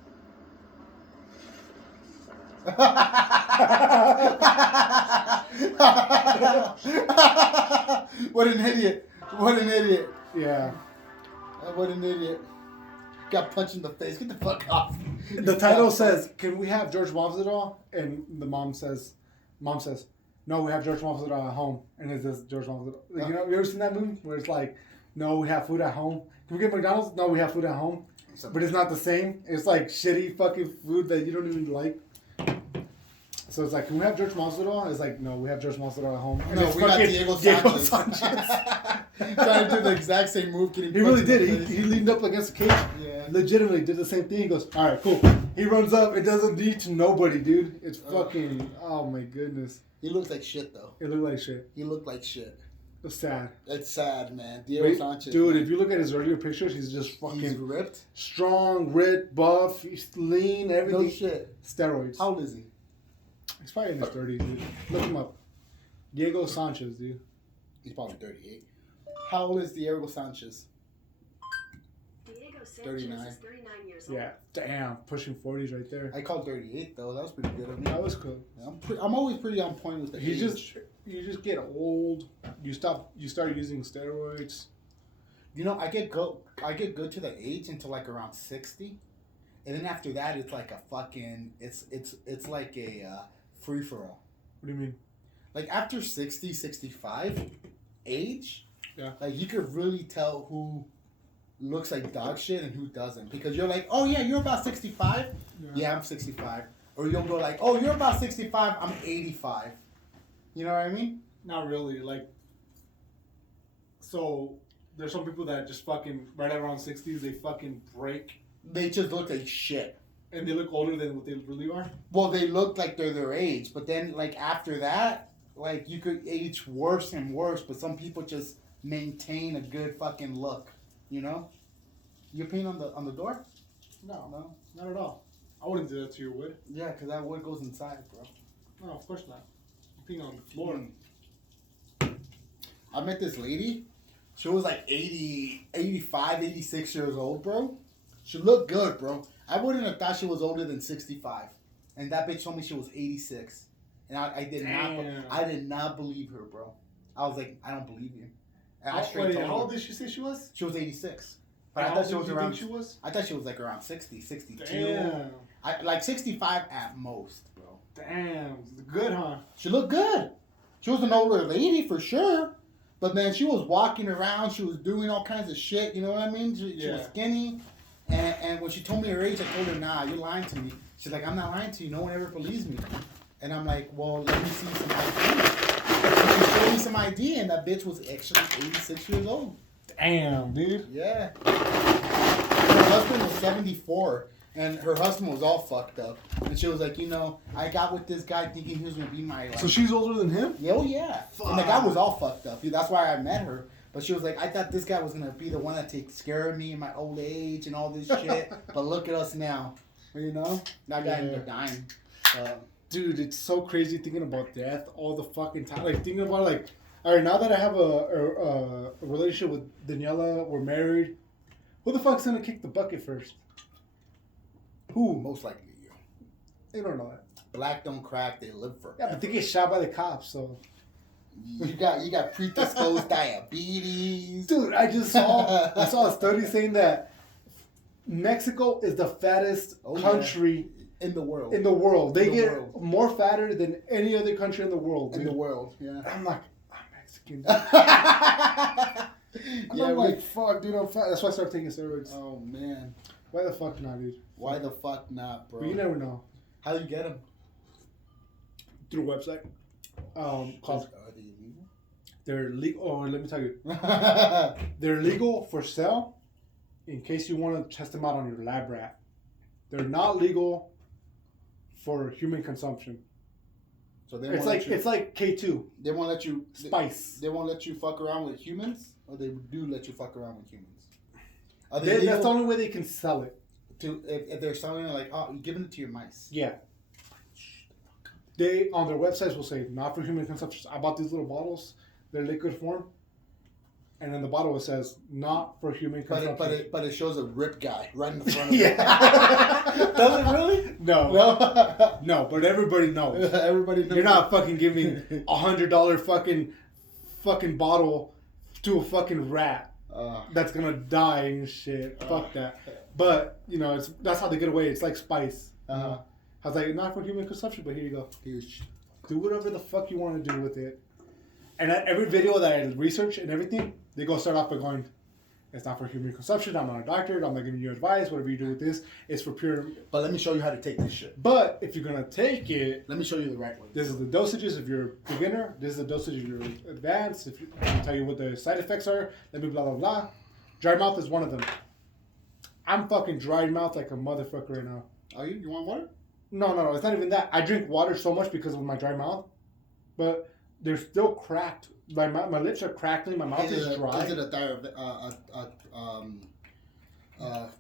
What an idiot. What an idiot. Yeah. What an idiot. Got punched in the face. Get the fuck off. The title says, "Can we have George Masvidal?" And the mom says, "No, we have George Masvidal at home." And it says George Masvidal. Like, you know, you ever seen that movie where it's like, "No, we have food at home. Can we get McDonald's? No, we have food at home." But it's not the same. It's like shitty fucking food that you don't even like. So it's like, can we have George Masvidal? It's like, no, we have George Masvidal at home. And no, it's we got Diego Sanchez. Trying to do the exact same move. Getting he really did. He leaned up against the cage. Yeah. Legitimately did the same thing. He goes, all right, cool. He runs up. It doesn't lead to nobody, dude. It's fucking, oh my goodness. He looks like shit, though. It looked like shit. He looked like shit. It's sad. It's sad, man. Diego Sanchez. Dude, man. if you look at his earlier pictures, he's just fucking... He's ripped? Strong, ripped, buff, he's lean, everything. No shit. Steroids. How old is he? He's probably in his 30s, dude. Look him up. Diego Sanchez, dude. He's probably 38. How old is Diego Sanchez? Diego Sanchez 39. is 39 years old. Yeah, damn. Pushing 40s right there. I called 38, though. That was pretty good of me. That was cool. Yeah, I'm always pretty on point with the age. You just get old. You start using steroids. You know, I get good to the age until like around 60. And then after that, it's like a fucking, it's like a free for all. What do you mean? Like after 60, 65 age, yeah, like you could really tell who looks like dog shit and who doesn't. Because you're like, oh yeah, you're about 65? Yeah, I'm 65. Or you'll go like, oh, you're about 65, I'm 85. You know what I mean? Not really. Like, so there's some people that just fucking, right around 60s, they fucking break. They just look like shit. And they look older than what they really are? Well, they look like they're their age. But then, like, after that, like, you could age worse and worse. But some people just maintain a good fucking look. You know? You peeing on the door? No, not at all. I wouldn't do that to your wood. Yeah, because that wood goes inside, bro. No, of course not. You're peeing on the floor. I met this lady. She was like 80, 85, 86 years old, bro. She looked good, bro. I wouldn't have thought she was older than 65. And that bitch told me she was 86. And I did not believe her, bro. I was like, I don't believe you. And how old did she say she was? She was 86. But How I thought old she was did you around. think she was? I thought she was like around 60, 62. Damn. Like 65 at most, bro. Damn. Good, huh? She looked good. She was an older lady for sure. But man, she was walking around. She was doing all kinds of shit. You know what I mean? She was skinny. And when she told me her age, I told her, nah, you're lying to me. She's like, I'm not lying to you. No one ever believes me. And I'm like, well, let me see some ID. And she showed me some ID, and that bitch was actually 86 years old. Damn, dude. Yeah. Her husband was 74, and her husband was all fucked up. And she was like, you know, I got with this guy thinking he was going to be my... Like, so she's older than him? Oh, yeah. Fuck. And the guy was all fucked up. That's why I met her. But she was like, I thought this guy was going to be the one that takes care of me in my old age and all this shit. But look at us now. You know? That guy ended up dying. Dude, it's so crazy thinking about death all the fucking time. Like, thinking about, like, all right, now that I have a relationship with Daniela, we're married, who the fuck's going to kick the bucket first? Who? Most likely you. They don't know that. Black don't crack, they live for. Yeah, but they get shot by the cops, so... You got predisposed diabetes. Dude, I saw a study saying that Mexico is the fattest country in the world. They get more fatter than any other country in the world. In the world, yeah. I'm like, I'm Mexican. I'm like, fuck, dude, I'm fat. That's why I started taking steroids. Oh, man. Why the fuck not, dude? Why the fuck not, bro? But you never know. How do you get them? Through a website. Called... Are they illegal? They're legal. Oh, let me tell you. They're legal for sale in case you want to test them out on your lab rat. They're not legal for human consumption. So they it's like K2. They won't let you spice. They won't let you fuck around with humans, or they do let you fuck around with humans. That's the only way they can sell it. If they're selling it, like, oh, you're giving it to your mice. Yeah. They on their websites will say not for human consumption. I bought these little bottles. They're liquid form. And in the bottle it says not for human consumption. But it shows a ripped guy right in the front of Yeah. it. Does it really? No. No. No, but everybody knows. Everybody knows. You're not fucking giving $100 fucking bottle to a fucking rat that's gonna die and shit. Fuck that. But you know, that's how they get away. It's like spice. I was like, not for human consumption, but here you go. Huge. Do whatever the fuck you want to do with it. And at every video that I research and everything, they go start off by going, it's not for human consumption. I'm not a doctor. I'm not giving you advice. Whatever you do with this, it's for pure. But let me show you how to take this shit. But if you're gonna take it, Let me show you the right way. this is the dosages if you're a beginner. This is the dosage if you're advanced. If I tell you what the side effects are, let me blah blah blah. Dry mouth is one of them. I'm fucking dry mouth like a motherfucker right now. Are you? You want water? No, it's not even that. I drink water so much because of my dry mouth, but they're still cracked. My lips are crackling. My mouth is dry. Is it a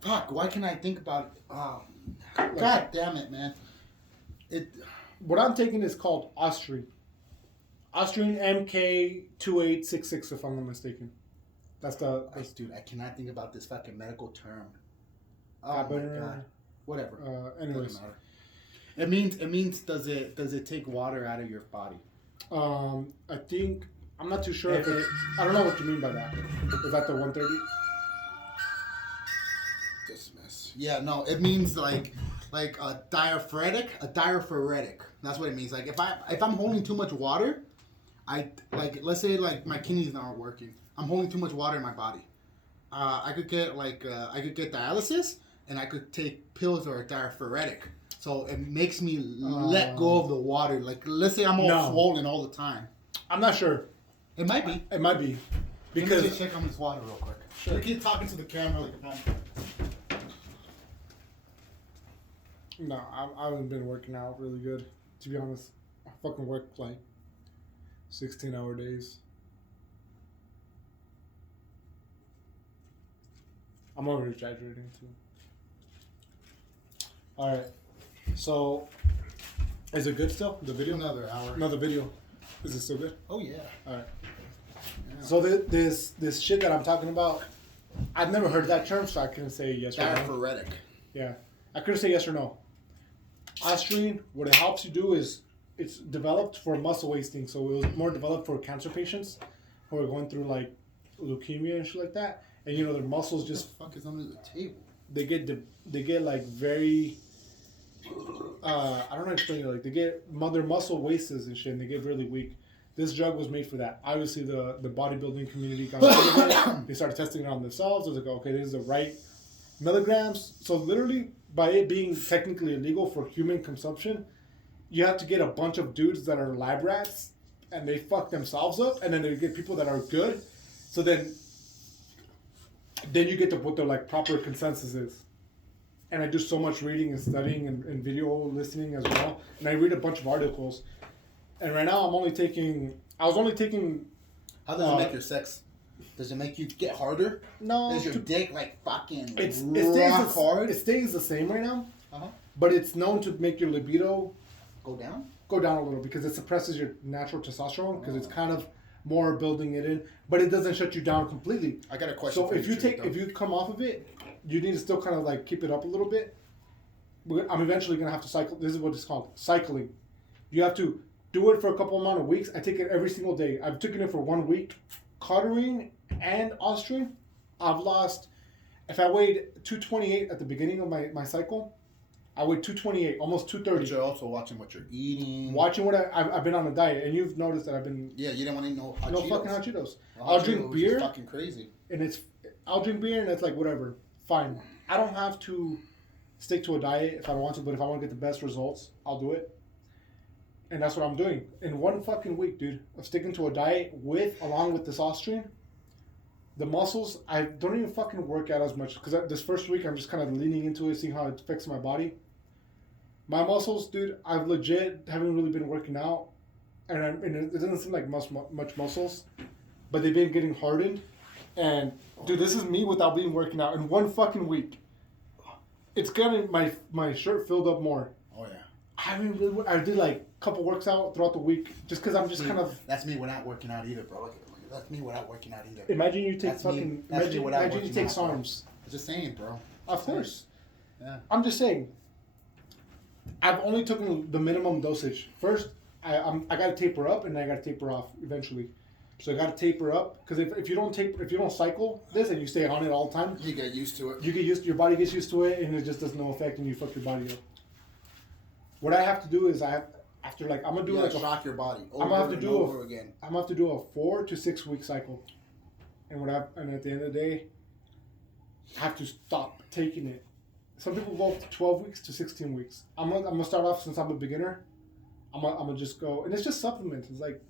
fuck? Why can't I think about it? God damn it, man! What I'm taking is called Austrian. Austrian MK2866, if I'm not mistaken. That's the. Dude, I cannot think about this fucking medical term. Oh my God. Whatever. Anyways, Doesn't matter. It means does it take water out of your body? I think I'm not too sure if it. I don't know what you mean by that. Is that the 130? Dismiss. Yeah, no, it means like a diaphoretic. That's what it means. Like if I'm holding too much water, let's say like my kidneys aren't working. I'm holding too much water in my body. I could get dialysis, and I could take pills that are diaphoretic. So it makes me let go of the water. Like let's say I'm all swollen all the time. I'm not sure. It might be. It might be. Because Because let me just check on this water real quick. Sure. Keep talking to the camera like a man. no, I haven't been working out really good. To be honest, I fucking work like 16-hour days. I'm over exaggerating too. All right. So, is it good still? The video? Another hour. Another video. Is it still good? Oh yeah. All right. Yeah. So this shit that I'm talking about, I've never heard that term, so I couldn't say yes or no. Diaphoretic. Yeah, I couldn't say yes or no. Austrian, what it helps you do is it's developed for muscle wasting, so it was more developed for cancer patients who are going through like leukemia and shit like that, and you know their muscles just What the fuck is under the table? they get like very I don't know how to explain it. Like their muscle wastes and shit, and they get really weak. This drug was made for that. Obviously, the bodybuilding community got into it. They started testing it on themselves. They was like, okay, this is the right milligrams. So literally, by it being technically illegal for human consumption, you have to get a bunch of dudes that are lab rats, and they fuck themselves up, and then they get people that are good. So then you get to what the like proper consensus is. And I do so much reading and studying and video listening as well. And I read a bunch of articles. And right now I was only taking. How does it make your sex? Does it make you get harder? No. Is your dick like fucking it rock hard? It stays the same right now. Uh-huh. But it's known to make your libido Go down? go down a little because it suppresses your natural testosterone because it's kind of more building it in. But it doesn't shut you down completely. I got a question So for if you. if you come off of it, you need to still kind of like keep it up a little bit. I'm eventually gonna have to cycle. This is what it's called, cycling. You have to do it for a couple amount of weeks. I take it every single day. I've taken it for 1 week. Carterine and Austrian, I've lost. If I weighed 228 at the beginning of my cycle, I weighed 228, almost 230. But you're also watching what you're eating. Watching what I've been on a diet, and you've noticed that I've been Yeah, you didn't want to eat no hot no Cheetos. fucking hot Cheetos. Hot I'll Cheetos drink is beer. Fucking crazy. And I'll drink beer and it's like whatever, fine. I don't have to stick to a diet if I don't want to, but if I want to get the best results, I'll do it. And that's what I'm doing. In 1 fucking week, dude, of sticking to a diet along with this Austrian, the muscles, I don't even fucking work out as much because this first week I'm just kind of leaning into it, seeing how it affects my body. My muscles, dude, I've legit haven't really been working out, and it doesn't seem like much muscles, but they've been getting hardened. And dude, this is me without being working out in 1 fucking week. It's getting my shirt filled up more. Oh yeah. I haven't really. I did like a couple works out throughout the week, just because I'm just kind of. That's me without working out either, bro. That's me without working out either. Imagine you take That's me- fucking. that's me without Imagine you working take out, bro. SARMs. I'm just saying, bro. Of course. Yeah. I'm just saying. I've only taken the minimum dosage. First, I got to taper up and I got to taper off eventually. So I got to taper up because if you don't cycle this and you stay on it all the time, You get used to it. your body gets used to it and it just does no effect and you fuck your body up. What I have to do is I'm gonna do like shock your body. I'm gonna have to do over again. I'm gonna have to do a 4 to 6 week cycle, and at the end of the day, I have to stop taking it. Some people go 12 weeks to 16 weeks. I'm gonna start off since I'm a beginner. I'm gonna just go, and it's just supplements. It's like,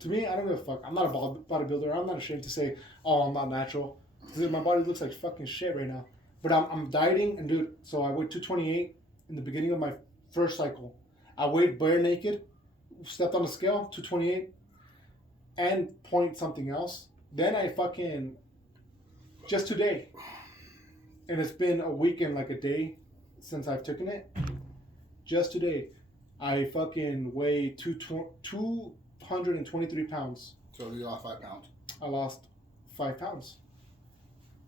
to me, I don't give a fuck. I'm not a bodybuilder. I'm not ashamed to say, oh, I'm not natural. Because my body looks like fucking shit right now. But I'm dieting, and dude, so I weighed 228 in the beginning of my first cycle. I weighed bare naked, stepped on the scale, 228, and point something else. Then I fucking, just today, and it's been a week and like a day since I've taken it. Just today, I fucking weigh 223 pounds. So you lost 5 pounds. I lost 5 pounds.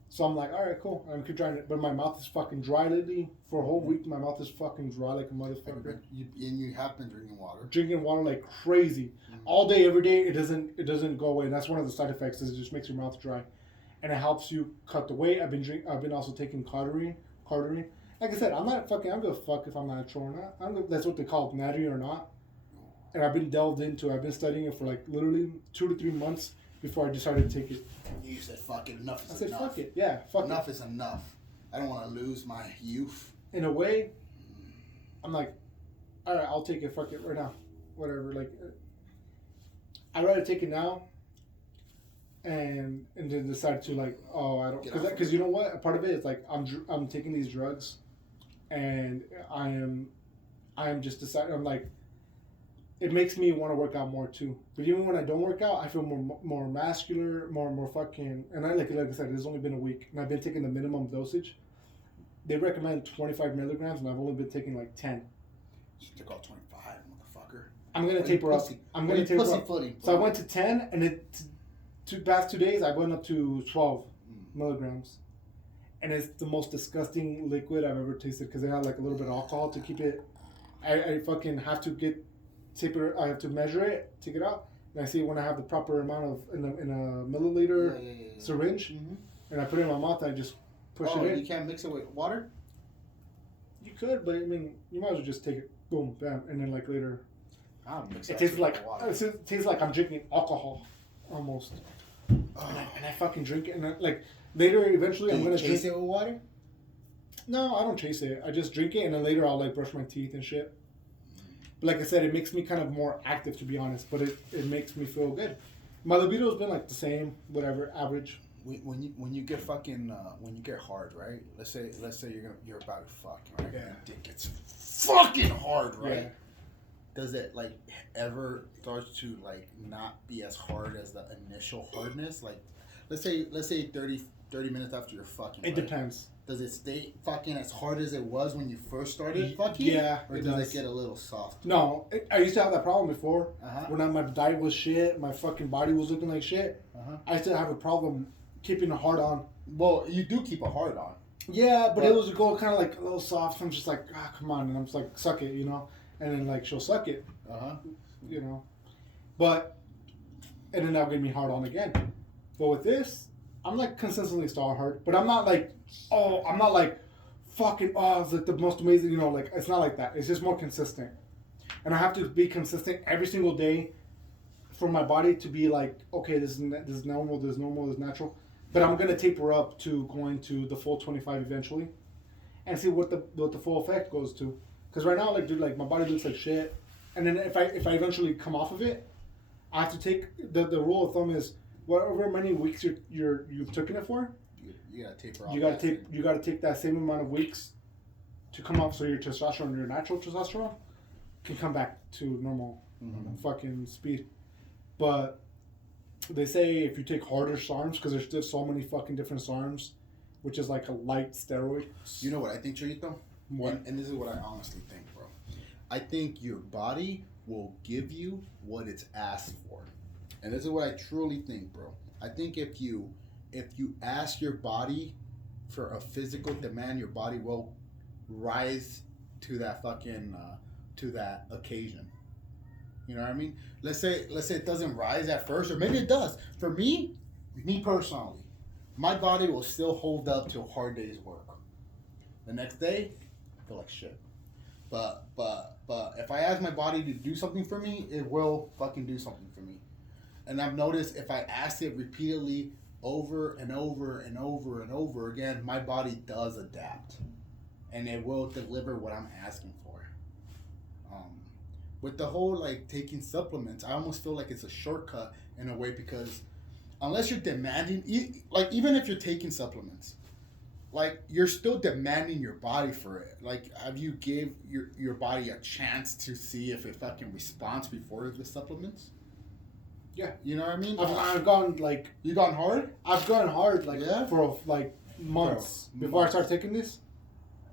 So I'm like, all right, cool. I'm keep trying it, but my mouth is fucking dry lately. For a whole week, my mouth is fucking dry like a motherfucker. You have been drinking water. Drinking water like crazy, all day, every day. It doesn't go away. And that's one of the side effects. Is it just makes your mouth dry, and it helps you cut the weight. I've been also taking cautery. Like I said, I'm not fucking. I'm gonna fuck if I'm natural or not. That's what they call it, natty or not. And I've been studying it for like literally 2 to 3 months before I decided to take it. You said fuck it. Enough is I said enough. fuck it. Yeah, fuck Enough it. is enough. I don't want to lose my youth. In a way, I'm like, all right, I'll take it. Fuck it right now. Whatever. Like, I'd rather take it now. And then decide to like, oh, I don't, because you know what? A part of it is like I'm taking these drugs, and I am just deciding. I'm like, it makes me want to work out more too. But even when I don't work out, I feel more muscular, more fucking. And like I said, it's only been a week, and I've been taking the minimum dosage. They recommend 25 milligrams, and I've only been taking like 10. You took all 25, motherfucker. I'm gonna taper up. I'm gonna taper up. Footing, so I went to 10, and past 2 days I went up to 12 milligrams, and it's the most disgusting liquid I've ever tasted because it had like a little bit of alcohol to keep it. I fucking have to taper. I have to measure it, take it out, and I see when I have the proper amount of in a milliliter syringe, and I put it in my mouth. And I just push it in. You can't mix it with water? You could, but I mean, you might as well just take it, boom, bam, and then like later. I'll mix It that tastes shit like with water. it tastes like I'm drinking alcohol, almost. And I fucking drink it, and like later, eventually, I'm gonna chase drink it with water. No, I don't chase it. I just drink it, and then later I'll like brush my teeth and shit. But like I said, it makes me kind of more active, to be honest. But it makes me feel good. My libido's been like the same, whatever, average. When you get fucking when you get hard, right? Let's say you're about to fuck, right? Yeah. Your dick gets fucking hard, right? Yeah. Does it like ever start to like not be as hard as the initial hardness? Like, let's say 30 minutes after you're fucking. It right? depends. Does it stay fucking as hard as it was when you first started fucking? Yeah, Or it does does. it get a little soft? No, I used to have that problem before. Uh-huh. When my diet was shit, my fucking body was looking like shit. Uh-huh. I used to have a problem keeping it hard on. Well, you do keep a hard on. Yeah, but it was go kind of like a little soft. I'm just like, come on, and I'm just like, suck it, you know. And then like she'll suck it, you know. But and then that'll get me hard on again. But with this, I'm like consistently still hard. But I'm not like, fucking, it's like the most amazing, you know. Like it's not like that. It's just more consistent, and I have to be consistent every single day for my body to be like, okay, this is normal, this is normal, this is natural. But I'm gonna taper up to going to the full 25 eventually, and see what the full effect goes to. Because right now, like, dude, like my body looks like shit, and then if I eventually come off of it, I have to take the rule of thumb is whatever many weeks you've taken it for. You gotta taper off. You gotta take that same amount of weeks to come up so your testosterone, your natural testosterone, can come back to normal fucking speed. But they say if you take harder SARMs, because there's just so many fucking different SARMs, which is like a light steroid. You know what I think, Chorito? What? And this is what I honestly think, bro. I think your body will give you what it's asked for. And this is what I truly think, bro. I think if you ask your body for a physical demand, your body will rise to that fucking to that occasion. You know what I mean? Let's say it doesn't rise at first, or maybe it does. For me personally, my body will still hold up to a hard day's work. The next day, I feel like shit. But if I ask my body to do something for me, it will fucking do something for me. And I've noticed if I ask it repeatedly over and over and over and over again, my body does adapt. And it will deliver what I'm asking for. With the whole like taking supplements, I almost feel like it's a shortcut in a way, because unless you're demanding, like even if you're taking supplements, like you're still demanding your body for it. Like, have you gave your body a chance to see if it fucking responds before the supplements? Yeah. You know what I mean? I've gone like... You gone hard? I've gone hard like Yeah? for like months before I started taking this.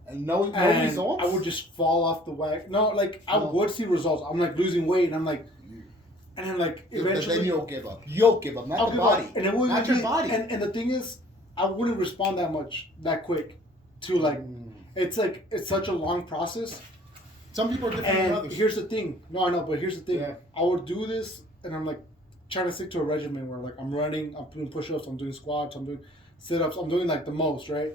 And no And results? I would just fall off the wagon. No, like I No. would see results. I'm like losing weight, and I'm like, and then like eventually Then you'll give up. You'll give up, not I'll the give body. up. And it wouldn't Not be, your body. And the thing is, I wouldn't respond that quick to like. It's like it's such a long process. Some people are different than And others. here's the thing. No, I know, but here's the thing. Yeah. I would do this, and I'm like trying to stick to a regimen where like I'm running, I'm doing push-ups, I'm doing squats, I'm doing sit-ups, I'm doing like the most, right?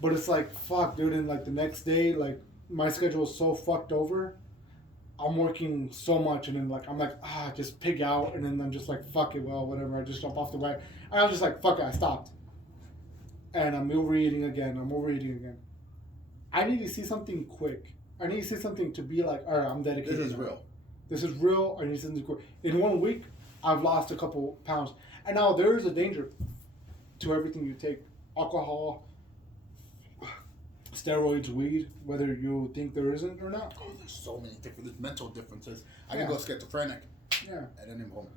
But it's like fuck, dude. And like the next day, like my schedule is so fucked over. I'm working so much, and then like I'm like just pig out, and then I'm just like fuck it, well whatever. I just jump off the wagon. And I was just like fuck it, I stopped. And I'm overeating again. I need to see something quick. I need to see something to be like, all right, I'm dedicated. This is now. real. This is real. I need something quick. In 1 week, I've lost a couple pounds. And now there is a danger to everything you take. Alcohol, steroids, weed, whether you think there isn't or not. Oh, there's so many different. There's mental differences. I Yeah. can go schizophrenic Yeah. at any moment.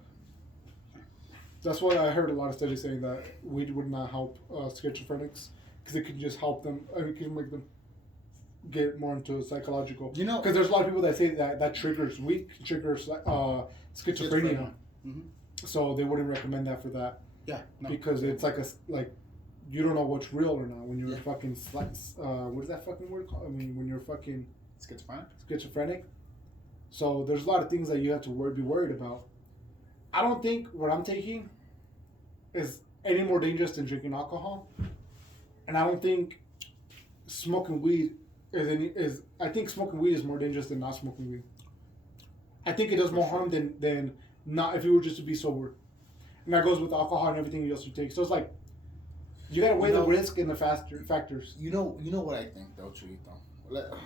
That's why I heard a lot of studies saying that weed would not help schizophrenics, because it can just help them. It can make them get more into psychological. You know, because there's a lot of people that say that triggers weed triggers schizophrenia. Mm-hmm. So they wouldn't recommend that for that. Yeah. No. Because it's like you don't know what's real or not when you're Yeah. fucking what is that fucking word called? I mean, when you're fucking schizophrenic. So there's a lot of things that you have to be worried about. I don't think what I'm taking is any more dangerous than drinking alcohol, and I don't think smoking weed is. I think smoking weed is more dangerous than not smoking weed. I think it does more harm than not if you were just to be sober, and that goes with alcohol and everything else you take. So it's like you gotta weigh the risk and the factors. You know what I think though, Chito.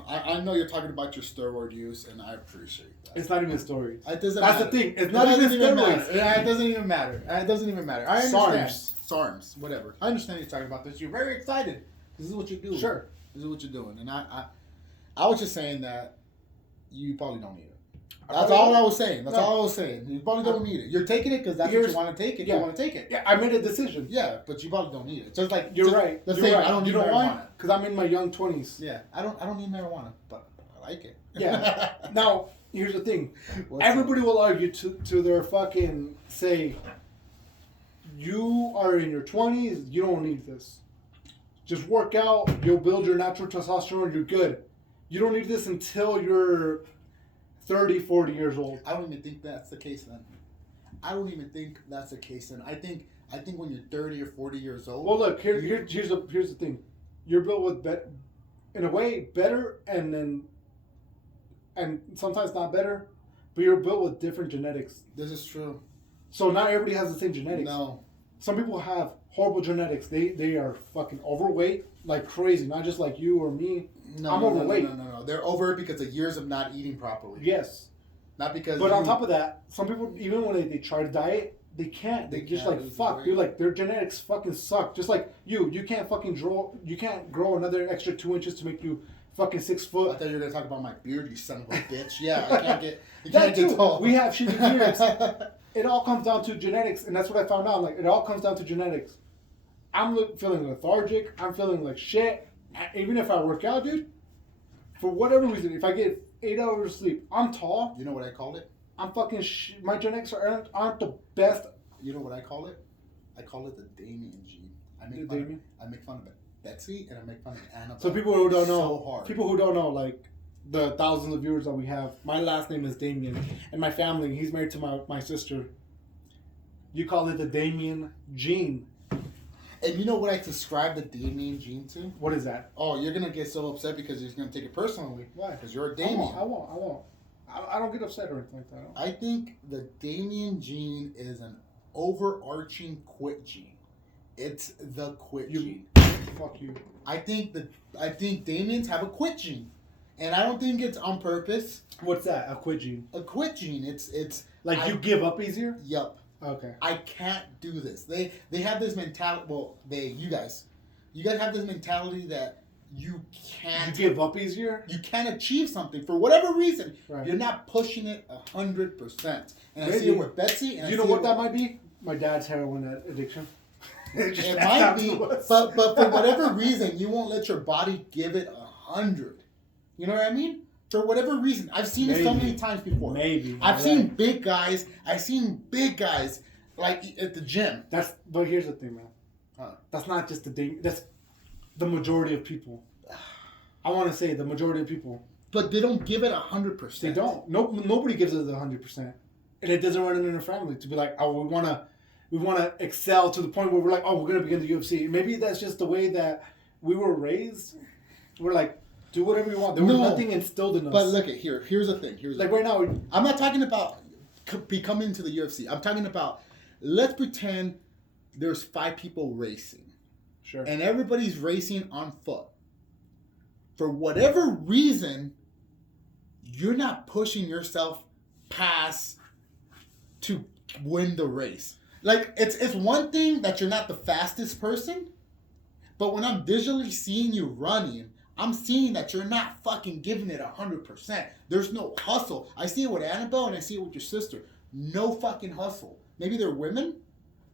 I know you're talking about your steroid use, and I appreciate that. It's not even stories. It doesn't That's matter. the thing. It's It not even doesn't even steroids. matter. Yeah, it doesn't even matter. It doesn't even matter. I understand. SARMs. Whatever. I understand you're talking about this. You're very excited. This is what you're doing. Sure. This is what you're doing. And I was just saying that you probably don't need it. That's all I was saying. You probably don't need it. You're taking it because that's what you want to take it. Yeah. You want to take it. Yeah, I made a decision. Yeah, but you probably don't need it. Just like You're right. The You're same. right. I don't need you know marijuana. why? Because I'm in my young 20s. Yeah, I don't need marijuana, but I like it. Yeah. Now, here's the thing. What's Everybody will argue to their fucking say, you are in your 20s, you don't need this. Just work out, you'll build your natural testosterone, you're good. You don't need this until you're 30, 40 years old. I don't even think that's the case then. I think when you're 30 or 40 years old. Well, look, here's the thing. You're built with, in a way, better and sometimes not better, but you're built with different genetics. This is true. So not everybody has the same genetics. No. Some people have horrible genetics. They are fucking overweight like crazy. Not just like you or me. I'm overweight. No. They're over because of years of not eating properly. Yes. Not because. But on top of that, some people, even when they try to diet, they can't. They just can't like lose fuck, weight. dude. Like their genetics fucking suck. Just like you can't fucking grow. You can't grow another extra 2 inches to make you fucking 6 I foot. thought you were gonna talk about my beard, you son of a bitch. Yeah, I can't get. You That can't get too. tall. We have shitty beards. It all comes down to genetics, and that's what I found out. Like it all comes down to genetics. I'm feeling lethargic. I'm feeling like shit. Even if I work out, dude, for whatever reason, if I get 8 hours of sleep. I'm tall. You know what I called it? I'm fucking. My genetics aren't the best. You know what I call it? I call it the Damien gene. I make fun of Betsy and I make fun of Annabelle. So people who don't know, so hard. people who don't know, like the thousands of viewers that we have, my last name is Damien, and my family, he's married to my sister. You call it the Damien gene. And you know what I describe the Damien gene to? What is that? Oh, you're gonna get so upset because you're gonna take it personally. Why? Because you're a Damien. I won't. I don't get upset or anything like that. I think the Damien gene is an overarching quit gene. It's the quit gene. Fuck you. I think Damiens have a quit gene, and I don't think it's on purpose. What's that? A quit gene? A quit gene. It's like you give up easier. Yup. Okay. I can't do this. They have this mentality. Well, you guys have this mentality that you can't. You give up easier. You can't achieve something for whatever reason. Right. You're not pushing it 100%. And Maybe. I see it with Betsy. And you know what that might be? My dad's heroin addiction. It might be, but for whatever reason, you won't let your body give it 100. You know what I mean? For whatever reason, I've seen it so many times before. Maybe I've seen big guys. Like at the gym. But here's the thing, man. That's not just that's the majority of people. I want to say the majority of people. But they don't give it 100%. They don't. Nobody gives it 100%, and it doesn't run in their family to be like, oh, we want to excel to the point where we're like, oh, we're gonna begin the UFC. Maybe that's just the way that we were raised. We're like, do whatever you want. There was nothing instilled in us. But look at here's the thing. Right now, I'm not talking about becoming to the UFC. I'm talking about, let's pretend there's 5 people racing. Sure. And everybody's racing on foot. For whatever reason, you're not pushing yourself past to win the race. Like, it's one thing that you're not the fastest person, but when I'm visually seeing you running, I'm seeing that you're not fucking giving it 100%. There's no hustle. I see it with Annabelle and I see it with your sister. No fucking hustle. Maybe they're women,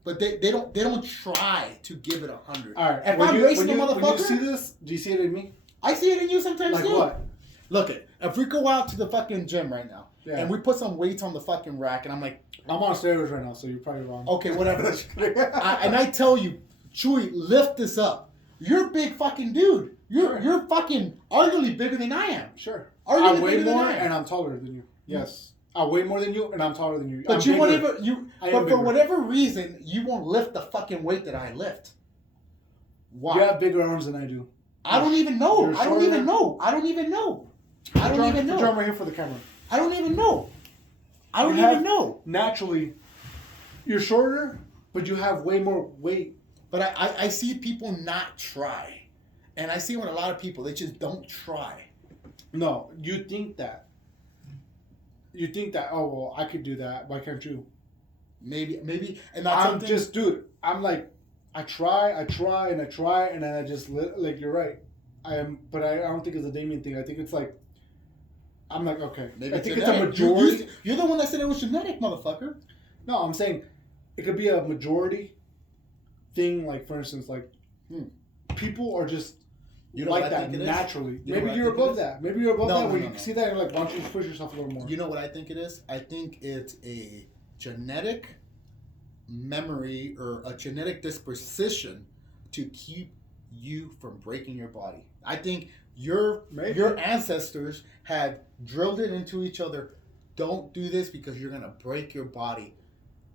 but they don't try to give it 100. All right. If I'm racing a motherfucker, when you see this, do you see it in me? I see it in you sometimes like too. Like what? Look it. If we go out to the fucking gym right now and we put some weights on the fucking rack, and I'm like, I'm on steroids right now, so you're probably wrong. Okay, whatever. And I tell you, Chewy, lift this up. You're a big fucking dude. You're fucking arguably bigger than I am. Sure. Arguably I weigh more and I'm taller than you. Yes. I weigh more than you and I'm taller than you. But but for whatever reason, you won't lift the fucking weight that I lift. Why? You have bigger arms than I do. I don't even know. I don't even know. Drum right here for the camera. I don't even know. Naturally, you're shorter, but you have way more weight. But I see people not try. And I see when a lot of people, they just don't try. No, you think that. Oh, well, I could do that. Why can't you? Maybe. And that's dude, I'm like, I try, and then I just, like, you're right. But I don't think it's a Damien thing. I think it's like, I'm like, okay. Maybe I think it's a majority. You're the one that said it was genetic, motherfucker. No, I'm saying it could be a majority thing. Like, for instance, like, people are just like that naturally. Maybe you're above that. Maybe you're above that where you can see that and you're like, why don't you just push yourself a little more? You know what I think it is? I think it's a genetic memory or a genetic disposition to keep you from breaking your body. I think your ancestors had drilled it into each other. Don't do this because you're gonna break your body.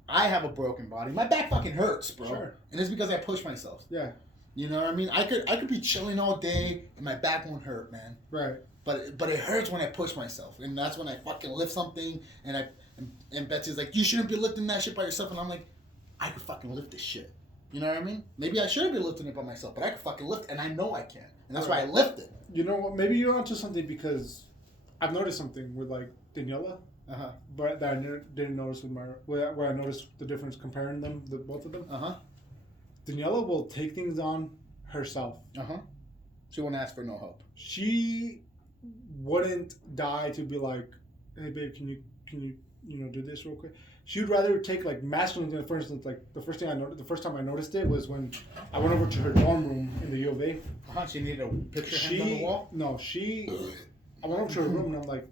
I have a broken body. My back fucking hurts, bro. Sure. And it's because I push myself. Yeah. You know what I mean? I could be chilling all day and my back won't hurt, man. Right. But it hurts when I push myself, and that's when I fucking lift something. And Betsy's like, you shouldn't be lifting that shit by yourself, and I'm like, I could fucking lift this shit. You know what I mean? Maybe I shouldn't be lifting it by myself, but I could fucking lift, and I know I can, and that's why I lift it. You know what? Maybe you're onto something because I've noticed something with like Daniela, but that I didn't notice with where I noticed the difference comparing them, both of them. Daniela will take things on herself. She won't ask for no help. She wouldn't die to be like, hey babe, can you do this real quick? She would rather take like masculine. For instance, like the first time I noticed it was when I went over to her dorm room in the U of A. She needed a picture hanging on the wall. No, I went over to her room and I'm like,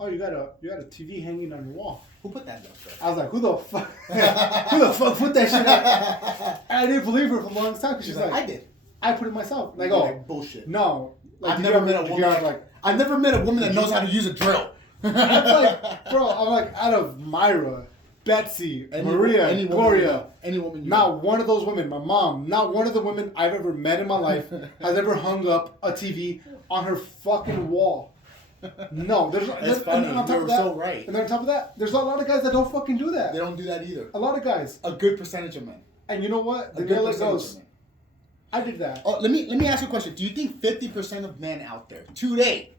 "Oh, you got a TV hanging on your wall." Who put that there? I was like, "Who the fuck? Who the fuck put that shit up?" And I didn't believe her for the longest time because she's like, I did. I put it myself. Like, You're oh, like, bullshit. no. Like, I've never met a did you woman ever, like, I've never met a woman that knows how to use a drill. I'm like, bro, I'm like, out of Myra, Betsy, Maria, any woman Gloria, you know. Any woman you not know. one of those women, my mom, not one of the women I've ever met in my life has ever hung up a TV on her fucking wall. No, there's. That's funny. And on top You're of that, so right. And then on top of that, there's a lot of guys that don't fucking do that. They don't do that either. A lot of guys. A good percentage of men. And you know what? The A good girl that percentage goes, of men. I did that. Oh, let me ask you a question. Do you think 50% of men out there today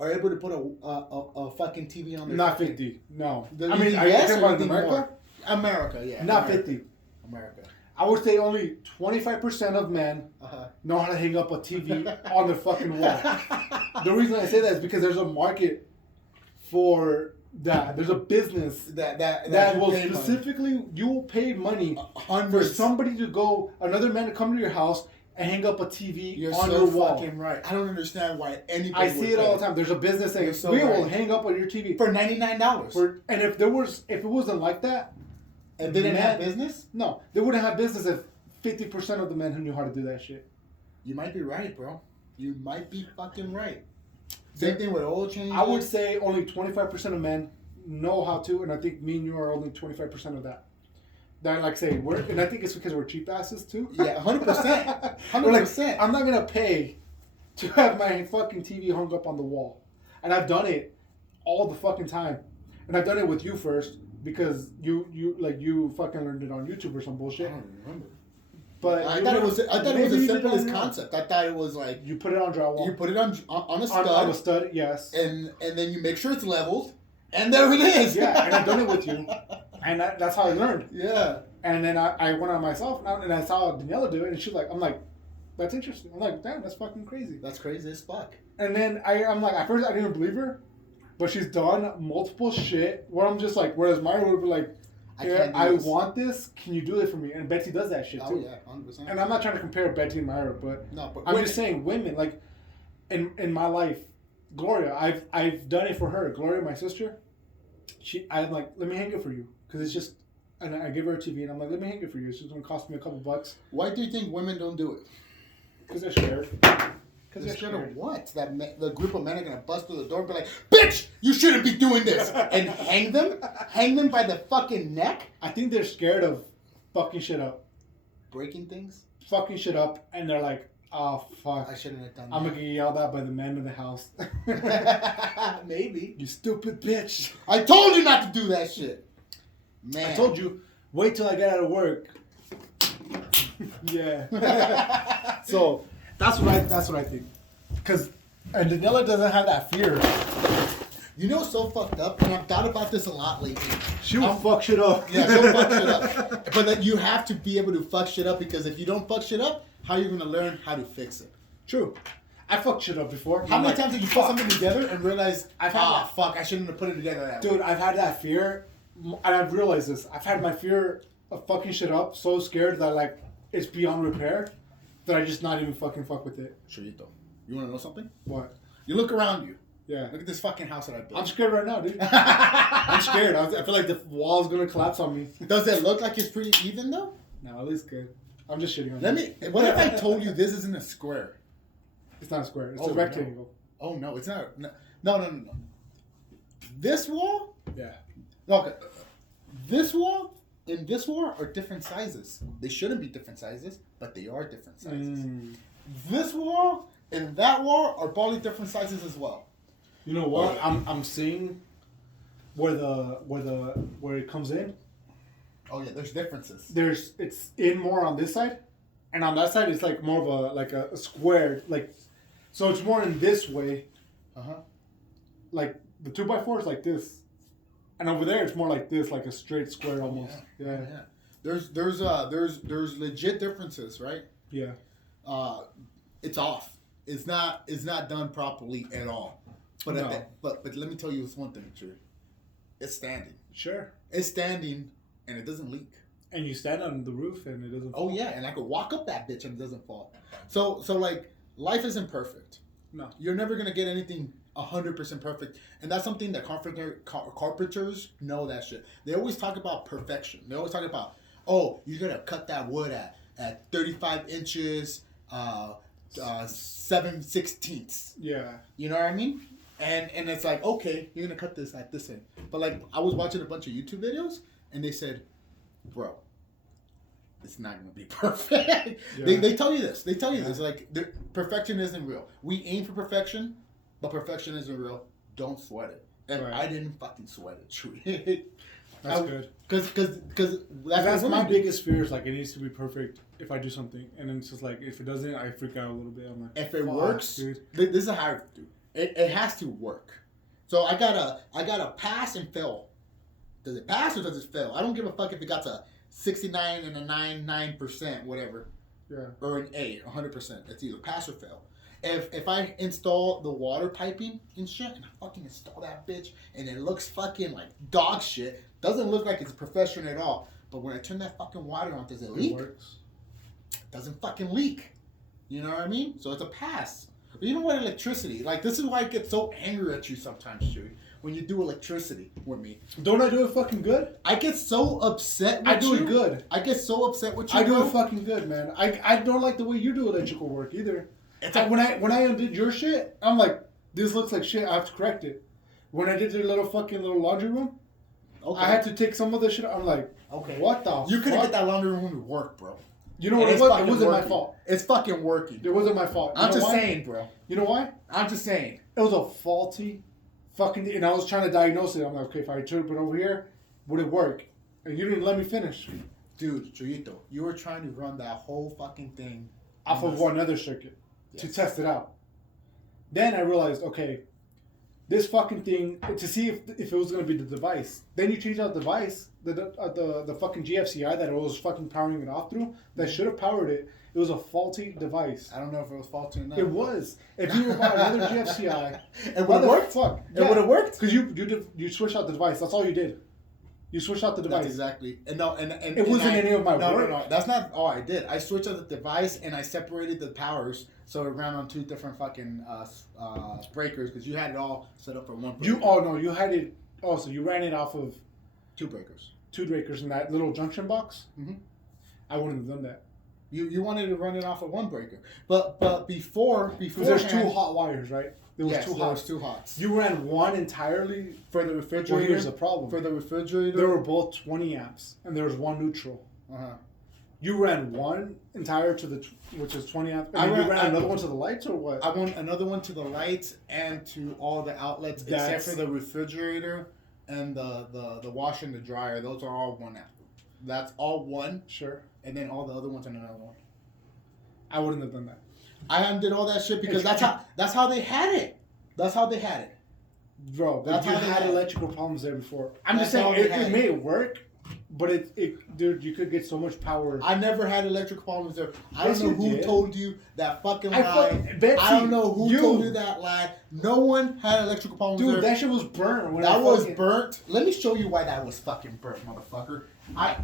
are able to put a fucking TV on their Not fucking- 50. No. The- I mean, yes, are you or talking you about think America? more? America, yeah. Not America. 50. America. I would say only 25% of men Uh-huh. know how to hang up a TV on their fucking wall. The reason I say that is because there's a market for that. There's a business that you will pay money. specifically, you will pay money for Hundreds. somebody to go, another man to come to your house and hang up a TV You're on so your wall. fucking right. I don't understand why anybody I would see it pay all the time. There's a business saying, You're so we will right. hang up on your TV. for $99. And if it wasn't like that, And they didn't have men- business? no, they wouldn't have business if 50% of the men who knew how to do that shit. You might be right, bro. You might be fucking right. Same thing with oil changes. I would say only 25% of men know how to, and I think me and you are only 25% of that. That, like, say, and I think it's because we're cheap asses too. Yeah, 100%. We're like, 100%. I'm not gonna pay to have my fucking TV hung up on the wall, and I've done it all the fucking time, and I've done it with you first because you fucking learned it on YouTube or some I bullshit. don't remember. But I you thought it know, was as maybe you simple did as it wrong. concept. I thought it was like You put it on drywall. you put it on a stud, on a stud, yes. and then you make sure it's leveled, and there it is. Yeah, and I've done it with you, and that's how I learned. Yeah. And then I went on myself and I saw Daniela do it, and she's like, I'm like, that's interesting. I'm like, damn, that's fucking crazy. That's crazy as fuck. And then I'm like, at first I didn't believe her, but she's done multiple shit where I'm just like, whereas Myra would be like, I want this. Can you do it for me? And Betsy does that shit too. Oh yeah, 100%. And I'm not trying to compare Betsy and Myra, but No, but I'm just saying women, like in my life, Gloria, I've done it for her. Gloria, my sister, I'm like, let me hang it for you because it's just, and I give her a TV and I'm like, let me hang it for you. It's just gonna cost me a couple bucks. Why do you think women don't do it? Because they're scared. Because They're scared of what? That the group of men are gonna bust through the door and be like, "Bitch, you shouldn't be doing this," and hang them by the fucking neck, I think they're scared of fucking shit up. breaking things. Fucking shit up, and they're like, oh, fuck. I shouldn't have done I'm that. gonna get yelled at by the men in the house. Maybe. You stupid bitch. I told you not to do that shit. Man. I told you, wait till I get out of work. Yeah. So that's what I think. Cause and Daniela doesn't have that fear. You know what's so fucked up? And I've thought about this a lot lately. She will fuck shit up. Yeah, she'll fuck shit up. But that you have to be able to fuck shit up, because if you don't fuck shit up, how are you gonna learn how to fix it? True. I fucked shit up before. How I'm many like, times did you put something together and realize, I've had that. fuck, I shouldn't have put it together that way? Dude, I've had that fear, and I've realized this. I've had my fear of fucking shit up so scared that like it's beyond repair that I just not even fucking fuck with it. Chorito, you wanna know something? What? You look around you. Yeah. Look at this fucking house that I built. I'm scared right now, dude. I'm scared. I feel like the wall's gonna collapse on me. Does it look like it's pretty even though? No, it looks good. I'm just shitting on Let you. me. What if I told you this isn't a square? It's not a square. It's Oh, a rectangle. No. Oh no, it's not. No. This wall. Yeah. Okay. This wall and this wall are different sizes. They shouldn't be different sizes, but they are different sizes. This wall and that wall are probably different sizes as well. You know what? I'm seeing where it comes in. Oh yeah, there's differences. It's in more on this side, and on that side it's like more of a square, like, so it's more in this way. Like the 2x4 is like this, and over there it's more like this, like a straight square almost. Yeah. There's legit differences, right? Yeah. It's off. It's not done properly at all. But No. but let me tell you this one thing, Drew. It's standing. Sure. It's standing, and it doesn't leak. And you stand on the roof and it doesn't. Oh yeah, and I could walk up that bitch and it doesn't fall. So like life isn't perfect. No. You're never gonna get anything 100% perfect. And that's something that carpenters know that shit. They always talk about perfection. They always talk about, oh, you gotta cut that wood at 35 inches, 7/16. Yeah. You know what I mean? And it's like, okay, you're gonna cut this at this end. But like, I was watching a bunch of YouTube videos, and they said, bro, it's not gonna be perfect. Yeah. They tell you this. They tell you this. Like, perfection isn't real. We aim for perfection, but perfection isn't real. Don't sweat it. And Right. I didn't fucking sweat it. True. That's good. Because That's my biggest fear is like it needs to be perfect if I do something, and then it's just like if it doesn't, I freak out a little bit. I'm like, if it fuck, works, dude. this is how I do. It has to work. So I gotta pass and fail. Does it pass or does it fail? I don't give a fuck if it got to 69 and a 99%, whatever, Yeah. or an A, 100%. It's either pass or fail. If I install the water piping and shit, and I fucking install that bitch, and it looks fucking like dog shit, doesn't look like it's professional at all. But when I turn that fucking water on, does it leak? It works. It doesn't fucking leak. You know what I mean? So it's a pass. But you know what? Electricity. Like, this is why I get so angry at you sometimes, Chewy, when you do electricity with me. Don't I do it fucking good? I get so upset with I do you. it good. I get so upset with you. I do bro. it fucking good, man. I don't like the way you do electrical work either. It's When I undid your shit, I'm like, this looks like shit. I have to correct it. When I did your little laundry room, okay. I had to take some of the shit. I'm like, Okay. what the? You couldn't fuck? get that laundry room to work, bro. You know what And it it's was? It fucking wasn't my working. fault. It's fucking working. It wasn't my fault. You I'm know just why? saying, bro. You know why? I'm just saying. It was a faulty fucking. And I was trying to diagnose it. I'm like, okay, if I turn it over here, would it work? And you didn't let me finish. Dude, Chuyito, you were trying to run that whole fucking thing Off of one other circuit to Yes. test it out. Then I realized, okay, this fucking thing to see if it was gonna be the device. Then you change out the device, the fucking GFCI that it was fucking powering it off through. That should have powered it. It was a faulty device. I don't know if it was faulty or not. It was. If you would buy another GFCI, It why would the have worked? fuck? It would have worked? Because you switched out the device. That's all you did. You switched out the device. That's exactly. And no, and It wasn't any of my work. No. That's not all I did. I switched out the device and I separated the powers so it ran on two different fucking breakers because you had it all set up for one breaker. You had it. Oh, so you ran it off of Two breakers. two breakers in that little junction box. Mhm. I wouldn't have done that. You wanted to run it off of one breaker, but before Because there's two hot wires, right? There was two there hot. was two hots You ran one entirely. for the Well, refrigerator. here's the problem. For the refrigerator. They were both 20 amps, and there was one neutral. Uh-huh. You ran one entire to which is 20 amps, and I then you ran- ran I- another one to the lights, or what? I want another one to the lights and to all the outlets except That's- for the refrigerator and the washer and the dryer. Those are all one amp. That's all one, Sure. and then all the other ones are another one. I wouldn't have done that. I undid all that shit because that's how they had it. That's how they had it. Bro, but That's you how they had had it. electrical problems there before. I'm just That's saying, how they it had may it. work, but dude, you could get so much power. I never had electrical problems there. I Yes, don't know you who did. told you that fucking I lie. Betsy, I don't know who you. told you that lie. No one had electrical problems Dude, there. that shit was burnt. When That I was fucking- burnt. Let me show you why that was fucking burnt, motherfucker. I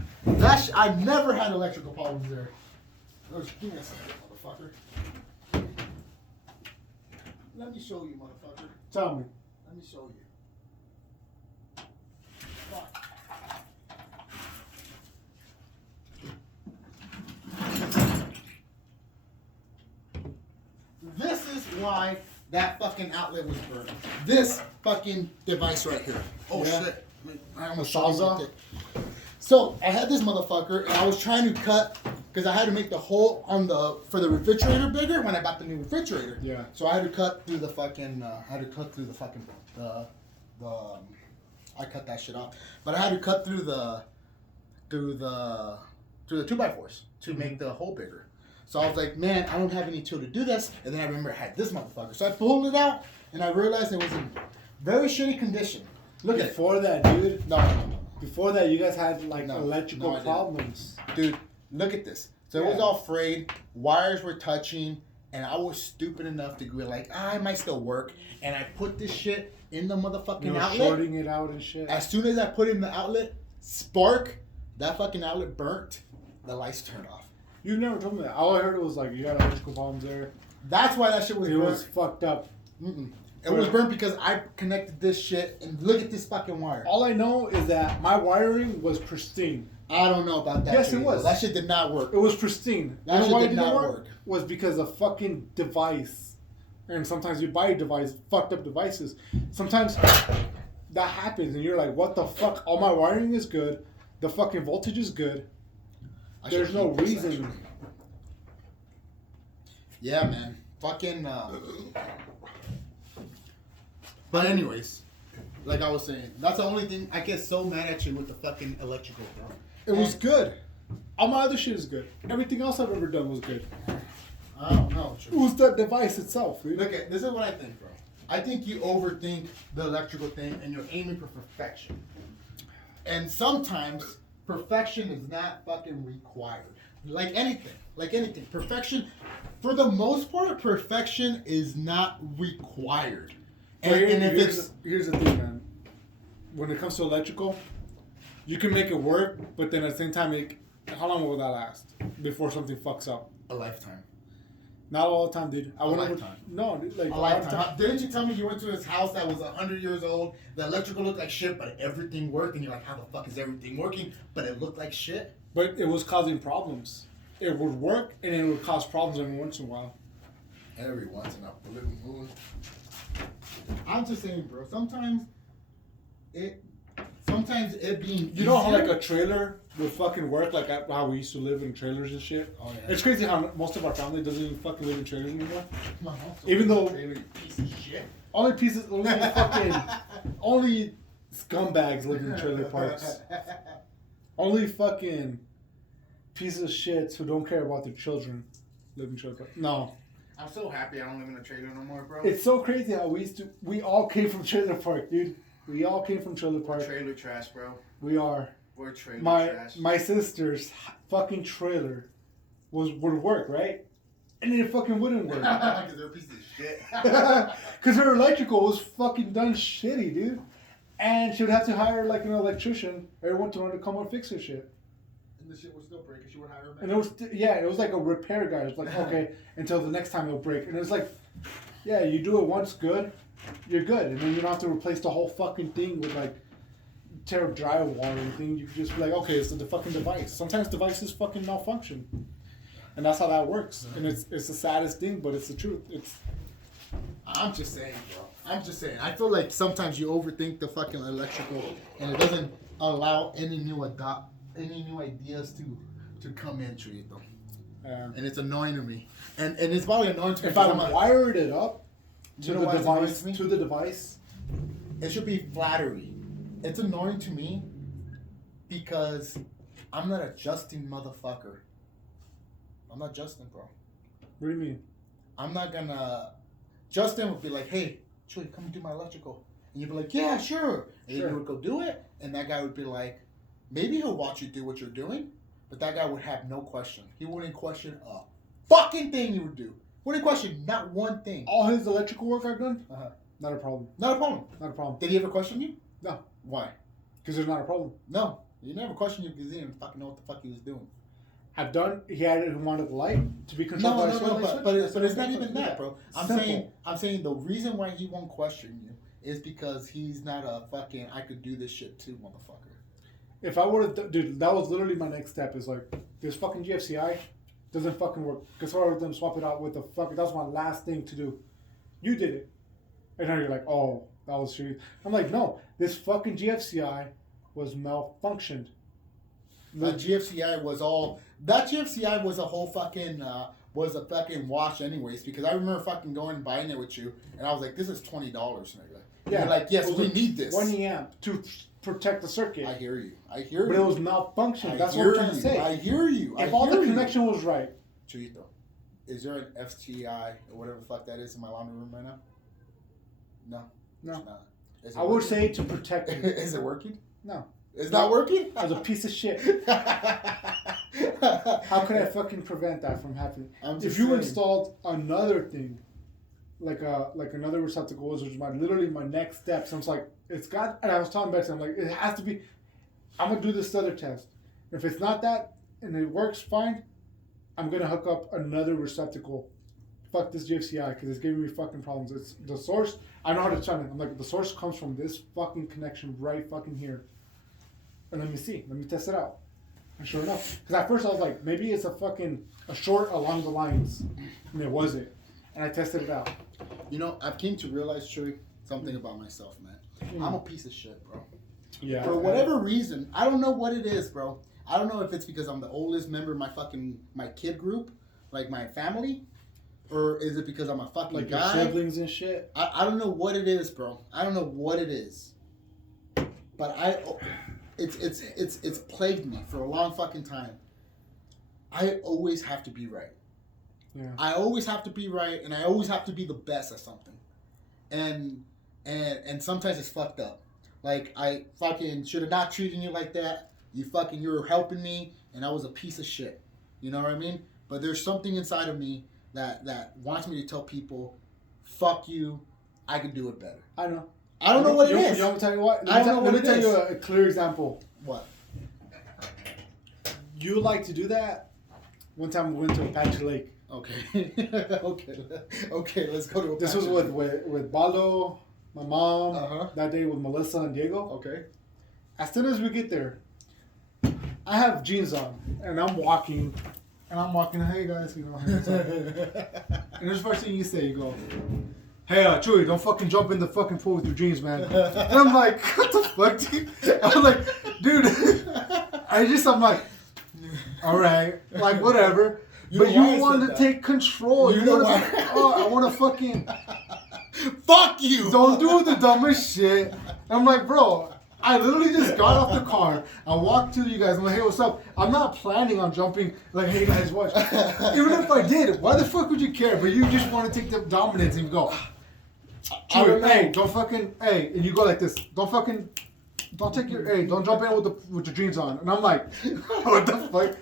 never had electrical problems there. Give me a second, motherfucker. Let me show you, motherfucker. Tell me. Let me show you. Fuck. This is why that fucking outlet was burnt. This fucking device right here. Oh Yeah. shit. I almost The Sawzall? it. So I had this motherfucker and I was trying to cut because I had to make the hole for the refrigerator bigger when I got the new refrigerator. Yeah. So I had to cut through the fucking I cut that shit off. But I had to cut through the 2x4s to make the hole bigger. So I was like, man, I don't have any tool to do this. And then I remember I had this motherfucker. So I pulled it out and I realized it was in very shitty condition. Look at it. Before that, dude. No. Before that, you guys had like No, electrical no, I didn't. problems. Dude, look at this. So it was Yeah. all frayed, wires were touching, and I was stupid enough to go like, it might still work. And I put this shit in the motherfucking You know, outlet. shorting it out and shit. As soon as I put it in the outlet, spark, that fucking outlet burnt, the lights turned off. You never told me that. All I heard was like you got electrical problems there. That's why that shit was It burnt. was fucked up. Mm-mm. It was burnt because I connected this shit, and look at this fucking wire. All I know is that my wiring was pristine. I don't know about that. Yes, shit, it was. though. That shit did not work. It was pristine. That shit why did it not didn't work. Was because of fucking device. And sometimes you buy a device, fucked up devices. Sometimes that happens, and you're like, what the fuck? All my wiring is good. The fucking voltage is good. There's no reason. Actually. Yeah, man. Fucking. But anyways, like I was saying, that's the only thing I get so mad at you with the fucking electrical, bro. It was good. All my other shit is good. Everything else I've ever done was good. I don't know. It was the device itself, dude. Look at this is what I think, bro. I think you overthink the electrical thing, and you're aiming for perfection. And sometimes perfection is not fucking required. Like anything, perfection. For the most part, perfection is not required. And Here's the thing, man. When it comes to electrical, you can make it work, but then at the same time, how long will that last before something fucks up? a lifetime. Not all the time, dude. A lifetime. No, dude, like A lifetime. Didn't you tell me you went to his house that was 100 years old? The electrical looked like shit, but everything worked, and you're like, how the fuck is everything working? But it looked like shit. But it was causing problems. It would work, and it would cause problems every once in a while. Every once in a blue moon. I'm just saying, bro. Sometimes it being You know how easier- like a trailer would fucking work, like how we used to live in trailers and shit? Oh, yeah. It's crazy how most of our family doesn't even fucking live in trailers anymore. My mom's Even though- trailer, you piece of shit. Only scumbags live in trailer parks. Only fucking pieces of shit who don't care about their children live in trailer parks. No. I'm so happy I don't live in a trailer no more, bro. It's so crazy how we all came from trailer park, dude. We all came from trailer park. trailer trash, bro. We are. We're trailer trash. My sister's fucking trailer would work, right? And then it fucking wouldn't work. Because they're a piece of shit. Because her electrical was fucking done shitty, dude. And she would have to hire like an electrician every once in a while to come and fix her shit. And the shit would still break, and she would hire a man. And it was like a repair guy. It was like, okay, until the next time it'll break. And it was like, yeah, you do it once good, you're good. And then you don't have to replace the whole fucking thing with like tear up drywall or anything. You can just be like, okay, it's the fucking device. Sometimes devices fucking malfunction. And that's how that works. And it's the saddest thing, but it's the truth. I'm just saying, bro. I'm just saying. I feel like sometimes you overthink the fucking electrical, and it doesn't allow any new ideas to come into it, though. And it's annoying to me. And it's probably annoying to me. If I because I'm wired it up to You know the why it's device, annoying to me? It should be flattery. It's annoying to me because I'm not a Justin motherfucker. I'm not Justin, bro. What do you mean? I'm not gonna. Justin would be like, "Hey, Chewy, come do my electrical," and you'd be like, "Yeah, sure." And Sure. you would go do it, and that guy would be like, maybe he'll watch you do what you're doing, but that guy would have no question. He wouldn't question a fucking thing you would do. Wouldn't question not one thing. All his electrical work I've done, Uh-huh. not a problem. Not a problem. Not a problem. Did he ever question you? No, Why? because there's not a problem. No, he never questioned you because he didn't fucking know what the fuck he was doing. I've done. He wanted the light to be controlled by a switch. But it's not even that, bro. I'm Simple. saying the reason why he won't question you is because he's not a fucking I could do this shit too motherfucker. If I would have, dude, that was literally my next step. Is like this fucking GFCI doesn't fucking work. Because I them swap it out with the fucking. That was my last thing to do. You did it, and now you're like, oh, that was shitty. I'm like, no, this fucking GFCI was malfunctioned. That GFCI was a whole fucking was a fucking wash anyways, because I remember fucking going and buying it with you, and I was like, this is $20, nigga. Yeah, you're like, yes, it was we a need this. 20 amp to protect the circuit. I hear you. But it was malfunctioned. That's what I'm trying to say. I hear you. If all the connection was right. Chuyito, is there an FTI or whatever the fuck that is in my laundry room right now? No. No. It's not. Is it I would working? say to protect you. Is it working? No. It's not working? I was a piece of shit. How could I fucking prevent that from happening? I'm If just you saying. installed another thing, like another receptacle, which was literally my next step. So I was like, it's got. And I was telling Betsy, I'm like, it has to be. I'm gonna do this other test. If it's not that and it works fine, I'm gonna hook up another receptacle fuck this GFCI because it's giving me fucking problems. It's the source. I know how to turn it. I'm like, the source comes from this fucking connection right fucking here. And let me see. Let me test it out. And sure enough, because at first I was like, maybe it's a short along the lines, and it wasn't. And I tested it out. You know, I've came to realize, Chewy, something about myself, man. I'm a piece of shit, bro. Yeah. For whatever reason, I don't know what it is, bro. I don't know if it's because I'm the oldest member of my kid group, like my family, or is it because I'm a fucking like guy? your siblings and shit. I don't know what it is, bro. I don't know what it is. But it's plagued me for a long fucking time. I always have to be right. Yeah. I always have to be right, and I always have to be the best at something. And sometimes it's fucked up. Like, I fucking should have not treated you like that. You were helping me, and I was a piece of shit. You know what I mean? But there's something inside of me that wants me to tell people, fuck you, I can do it better. I know. I don't know what it is. You want me to tell you what? Let me tell you a clear example. What? You like to do that? One time we went to Apache Lake. Okay. Okay, let's go to Apache This was Lake. with Baldo, my mom, Uh-huh. that day with Melissa and Diego. Okay. As soon as we get there, I have jeans on, and I'm walking, hey guys, you know. And this first thing you say, you go, hey, Chewy, don't fucking jump in the fucking pool with your jeans, man. And I'm like, what the fuck, dude? I'm like, dude, I'm like, all right, like, whatever. But you want to take control. You know why? I want to fucking... Fuck you! Don't do the dumbest shit. I'm like, bro, I literally just got off the car. I walked to you guys. I'm like, hey, what's up? I'm not planning on jumping. Like, hey, guys, watch. Even if I did, why the fuck would you care? But you just want to take the dominance and go, hey, don't fucking, hey, and you go like this. Don't jump in with your jeans on. And I'm like, what the fuck?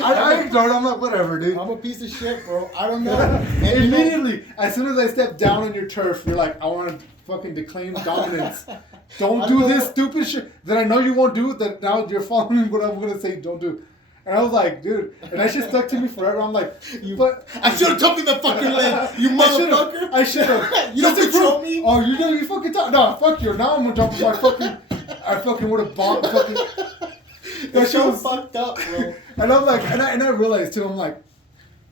I ignored it. I'm like, whatever, dude. I'm a piece of shit, bro. I don't know. And immediately, as soon as I step down on your turf, you're like, I want to fucking declaim dominance. Don't do this stupid shit that I know you won't do. That now you're following what I'm gonna say. Don't do. And I was like, dude, and that shit stuck to me forever. I'm like, but I should have jumped in the fucking leg, you motherfucker. I should have. You don't control me. Oh, you fucking talk. No, fuck you. Now I'm gonna jump in my fucking. I fucking would have bombed fucking. That shit was fucked up, bro. And I'm like, and I realized too. I'm like,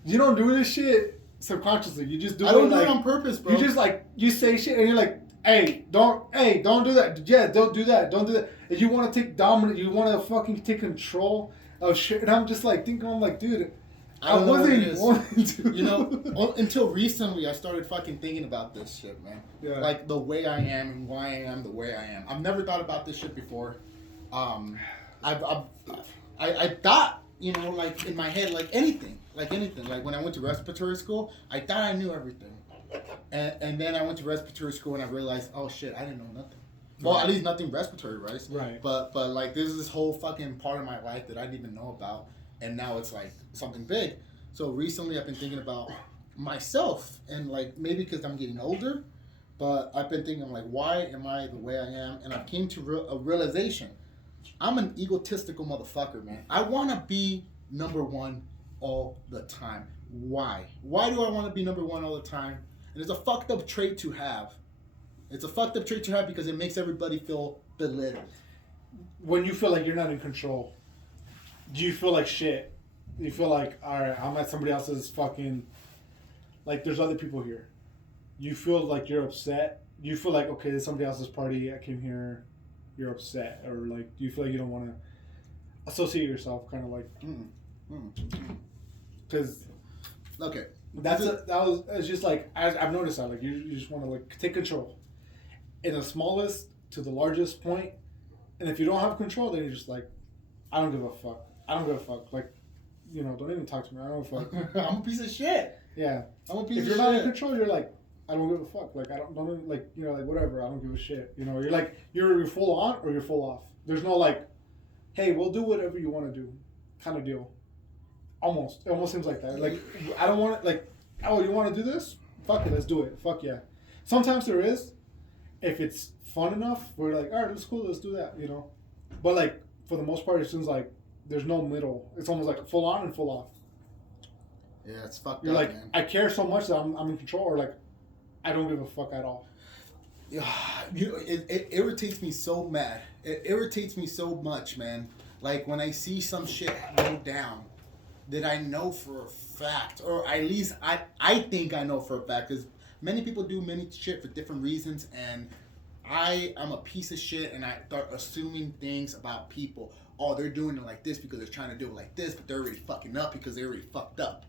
you don't do this shit subconsciously. You just do. I don't do it on purpose, bro. You just like you say shit and you're like, hey, don't do that. Yeah, don't do that. Don't do that. If you want to take dominant, you want to fucking take control of shit. And I'm just like thinking, I'm like, dude, I wasn't wanting to. You know, until recently, I started fucking thinking about this shit, man. Yeah. Like the way I am and why I am the way I am. I've never thought about this shit before. I thought, you know, like in my head, like anything. Like when I went to respiratory school, I thought I knew everything. And then I went to respiratory school and I realized, oh shit, I didn't know nothing. Well, at least nothing respiratory, right? Right. But like there's this whole fucking part of my life that I didn't even know about, and now it's like something big. So recently I've been thinking about myself, and like maybe because I'm getting older, but I've been thinking like, why am I the way I am? And I came to a realization. I'm an egotistical motherfucker, man. I want to be number one all the time. Why? Why do I want to be number one all the time? And it's a fucked up trait to have. It's a fucked up trait to have because it makes everybody feel belittled. When you feel like you're not in control, do you feel like shit? Do you feel like, all right, I'm at somebody else's fucking, like there's other people here. You feel like you're upset. You feel like, okay, there's somebody else's party. I came here. You're upset, or like, do you feel like you don't want to associate yourself, kind of like, because okay, it's just like I've noticed that like you just want to like take control, in the smallest to the largest point, and if you don't have control, then you're just like, I don't give a fuck. I don't give a fuck. Like, you know, don't even talk to me. I don't give a fuck. I'm a piece of shit. Yeah, I'm a piece if of you're shit. not in control, you're like, I don't give a fuck. Like, don't like, you know, like whatever. I don't give a shit. You know, you're like, you're full on or you're full off. There's no like, hey, we'll do whatever you want to do, kind of deal. Almost, it almost seems like that. Like, I don't want it. Like, oh, you want to do this? Fuck it, let's do it. Fuck yeah. Sometimes there is, if it's fun enough, we're like, all right, that's cool, let's do that. You know, but like for the most part, it seems like there's no middle. It's almost like full on and full off. Yeah, it's fucked You're up, like, man. I care so much that I'm in control, or like, I don't give a fuck at all. Yeah, it irritates me so mad. It irritates me so much, man. Like when I see some shit go down that I know for a fact, or at least I think I know for a fact, because many people do many shit for different reasons, and I am a piece of shit, and I start assuming things about people. Oh, they're doing it like this because they're trying to do it like this, but they're already fucking up because they're already fucked up.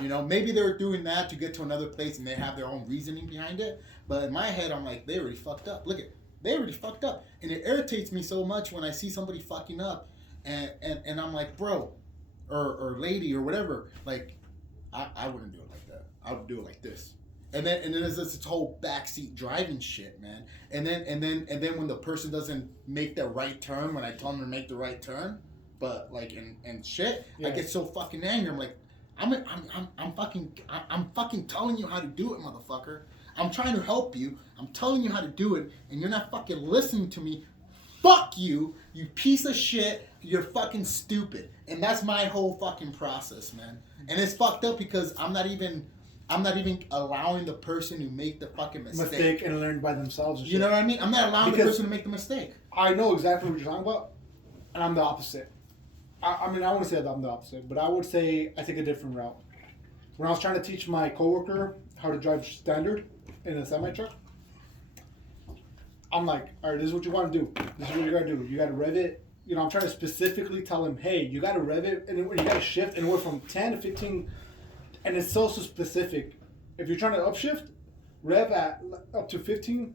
You know, maybe they're doing that to get to another place and they have their own reasoning behind it. But in my head, I'm like, they already fucked up. Look at, they already fucked up. And it irritates me so much when I see somebody fucking up and I'm like, bro, or lady or whatever, like, I wouldn't do it like that. I would do it like this. And then there's this whole backseat driving shit, man. And then when the person doesn't make the right turn, when I tell them to make the right turn, but like and shit, yeah. I get so fucking angry. I'm like, I'm fucking telling you how to do it, motherfucker. I'm trying to help you. I'm telling you how to do it, and you're not fucking listening to me. Fuck you, you piece of shit. You're fucking stupid. And that's my whole fucking process, man. And it's fucked up because I'm not even allowing the person to make the fucking mistake and learn by themselves. You know what I mean? I'm not allowing the person to make the mistake. I know exactly what you're talking about, and I'm the opposite. I mean, I wouldn't say that I'm the opposite, but I would say I take a different route. When I was trying to teach my coworker how to drive standard in a semi-truck, I'm like, all right, this is what you want to do. This is what you got to do. You got to rev it. You know, I'm trying to specifically tell him, hey, you got to rev it, and you got to shift anywhere from 10 to 15, and it's so specific. If you're trying to upshift, rev at up to 15,000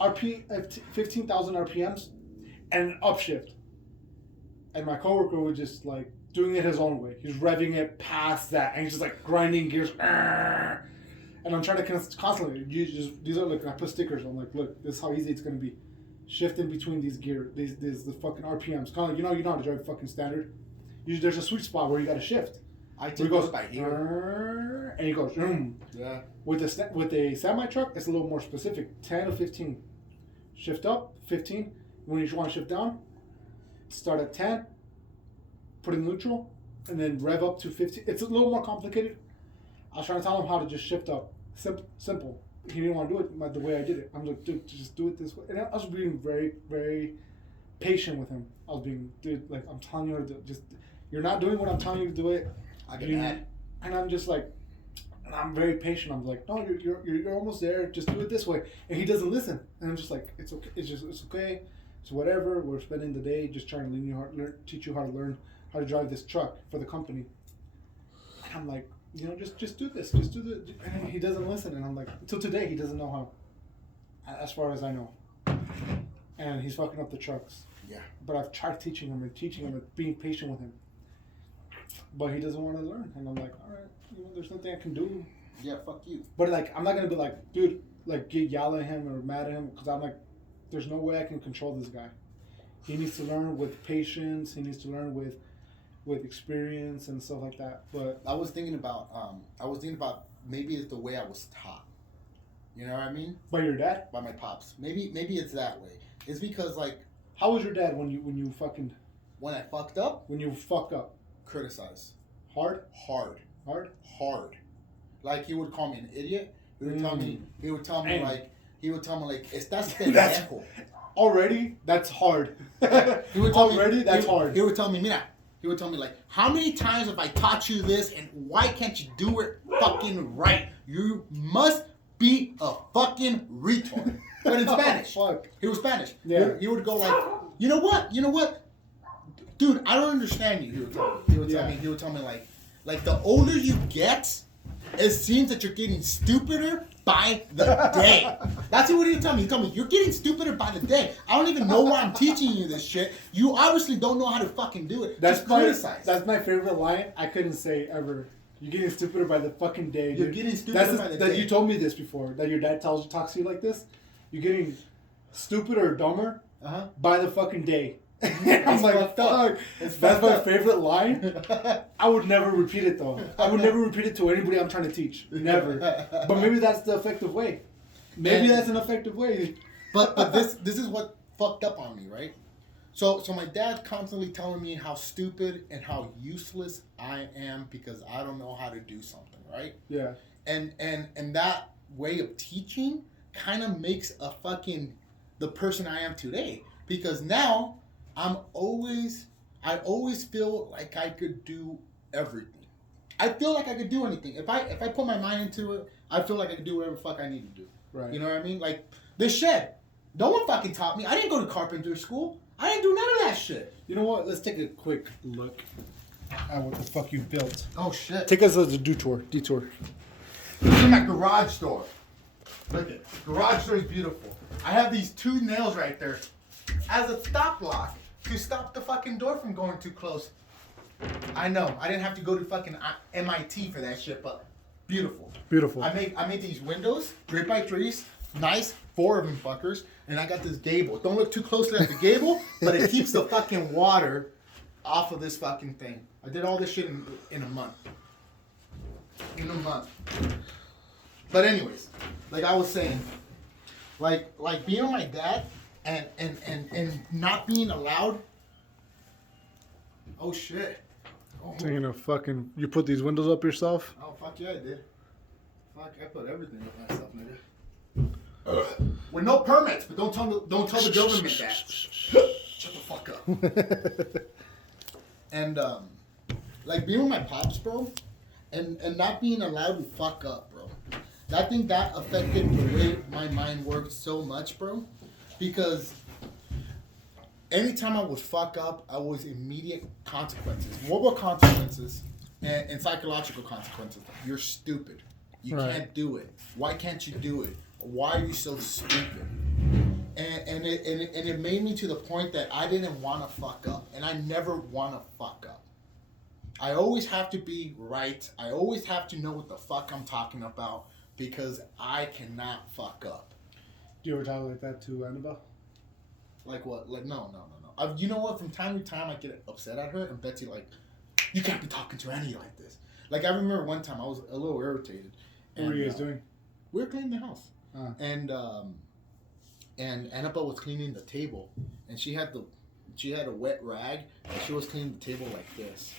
RPMs, and upshift. And my coworker was just like doing it his own way. He's revving it past that, and he's just like grinding gears. And I'm trying to constantly these are like, I put stickers. I'm like, look, this is how easy it's gonna be. Shifting between these gear, these the fucking RPMs. Kind of like, you know how to drive fucking standard. There's a sweet spot where you gotta shift. I take it by here, and he goes. Yeah. With a semi truck, it's a little more specific. 10 to 15. Shift up 15. When you want to shift down, start at 10, put in neutral, and then rev up to 15. It's a little more complicated. I was trying to tell him how to just shift up. Simple. He didn't want to do it the way I did it. I'm like, dude, just do it this way. And I was being very, very patient with him. I was being, dude, like, I'm telling you to do it. You're not doing what I'm telling you to do it. I get mad. And I'm just like, and I'm very patient. I'm like, no, you're almost there. Just do it this way. And he doesn't listen. And I'm just like, it's okay. It's okay. It's whatever. We're spending the day just trying to teach you how to learn how to drive this truck for the company. And I'm like, you know, just do this. Just do the. And he doesn't listen. And I'm like, until today, he doesn't know how. As far as I know. And he's fucking up the trucks. Yeah. But I've tried teaching him and being patient with him. But he doesn't want to learn. And I'm like, all right, you know, there's nothing I can do. Yeah, fuck you. But like, I'm not going to be like, dude, like yell at him or mad at him. Because I'm like, there's no way I can control this guy. He needs to learn with patience. He needs to learn with experience and stuff like that. But I was thinking about maybe it's the way I was taught. You know what I mean? By your dad? By my pops. Maybe it's that way. It's because like, how was your dad when you fucking when I fucked up? When you fuck up? Criticize. Hard. Like he would call me an idiot. He would tell me like estás pendejo. Already, that's hard. He would tell already, me, that's hard. He would tell me, mira. He would tell me like, how many times have I taught you this, and why can't you do it fucking right? You must be a fucking retard. But in Spanish. Fuck. He was Spanish. Yeah. He would go like, you know what? Dude, I don't understand you. He would tell me like the older you get, it seems that you're getting stupider by the day. That's what he would tell me. He told me, you're getting stupider by the day. I don't even know why I'm teaching you this shit. You obviously don't know how to fucking do it. Just criticize. That's my favorite line I couldn't say ever. You're getting stupider by the fucking day, dude. You're getting stupider by the day. You told me this before, that your dad talks to you like this. You're getting stupider or dumber by the fucking day. I'm like, fuck. That's my favorite line. I would never repeat it though. I would never repeat it to anybody I'm trying to teach. Never. But maybe that's the effective way. Maybe that's an effective way. But this is what fucked up on me, right? So my dad constantly telling me how stupid and how useless I am because I don't know how to do something, right? Yeah. And that way of teaching kind of makes the person I am today, because now I always feel like I could do everything. I feel like I could do anything. If I put my mind into it, I feel like I could do whatever the fuck I need to do. Right. You know what I mean? Like this shed. No one fucking taught me. I didn't go to carpenter school. I didn't do none of that shit. You know what? Let's take a quick look at what the fuck you built. Oh shit. Take us as a detour. This is my garage door. Look at garage door is beautiful. I have these 2 nails right there as a stop lock to stop the fucking door from going too close. I know. I didn't have to go to fucking MIT for that shit, but beautiful. Beautiful. I made these windows 3x3s, nice, 4 of them fuckers, and I got this gable. Don't look too closely at the gable, but it keeps the fucking water off of this fucking thing. I did all this shit in a month. In a month. But anyways, like I was saying, like being with my dad and not being allowed. Oh shit. Oh. Taking a fucking. You put these windows up yourself? Oh fuck yeah, I did. Fuck, I put everything up myself, nigga. With no permits, but don't tell the government that. Shut the fuck up. And like being with my pops, bro, and not being allowed to fuck up, bro. I think that affected the way my mind worked so much, bro, because anytime I would fuck up, I was immediate consequences. What were consequences? And psychological consequences. You're stupid. You can't do it. Why can't you do it? Why are you so stupid? And it made me to the point that I didn't want to fuck up, and I never want to fuck up. I always have to be right. I always have to know what the fuck I'm talking about, because I cannot fuck up. Do you ever talk like that to Annabelle? Like what? Like no. You know what? From time to time, I get upset at her, and Betsy like, you can't be talking to Annie like this. Like I remember one time I was a little irritated. What were you guys doing? We were cleaning the house, and Annabelle was cleaning the table, and she had a wet rag, and she was cleaning the table like this.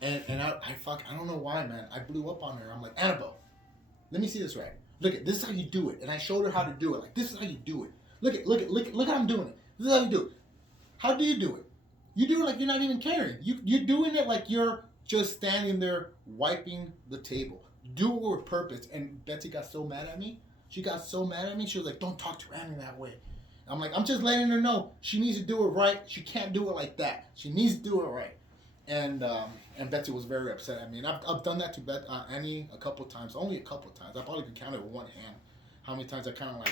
And I don't know why, man. I blew up on her. I'm like, Annabelle, let me see this rag. Look at this is how you do it. And I showed her how to do it. Like this is how you do it. Look how I'm doing it. This is how you do it. How do you do it? You do it like you're not even caring. You're doing it like you're just standing there wiping the table. Do it with purpose. And Betsy got so mad at me. She got so mad at me. She was like, don't talk to Annie that way. I'm like, I'm just letting her know she needs to do it right. She can't do it like that. She needs to do it right. And Betsy was very upset at me. And I've done that to Annie a couple times. Only a couple times. I probably could count it with one hand. How many times I kind of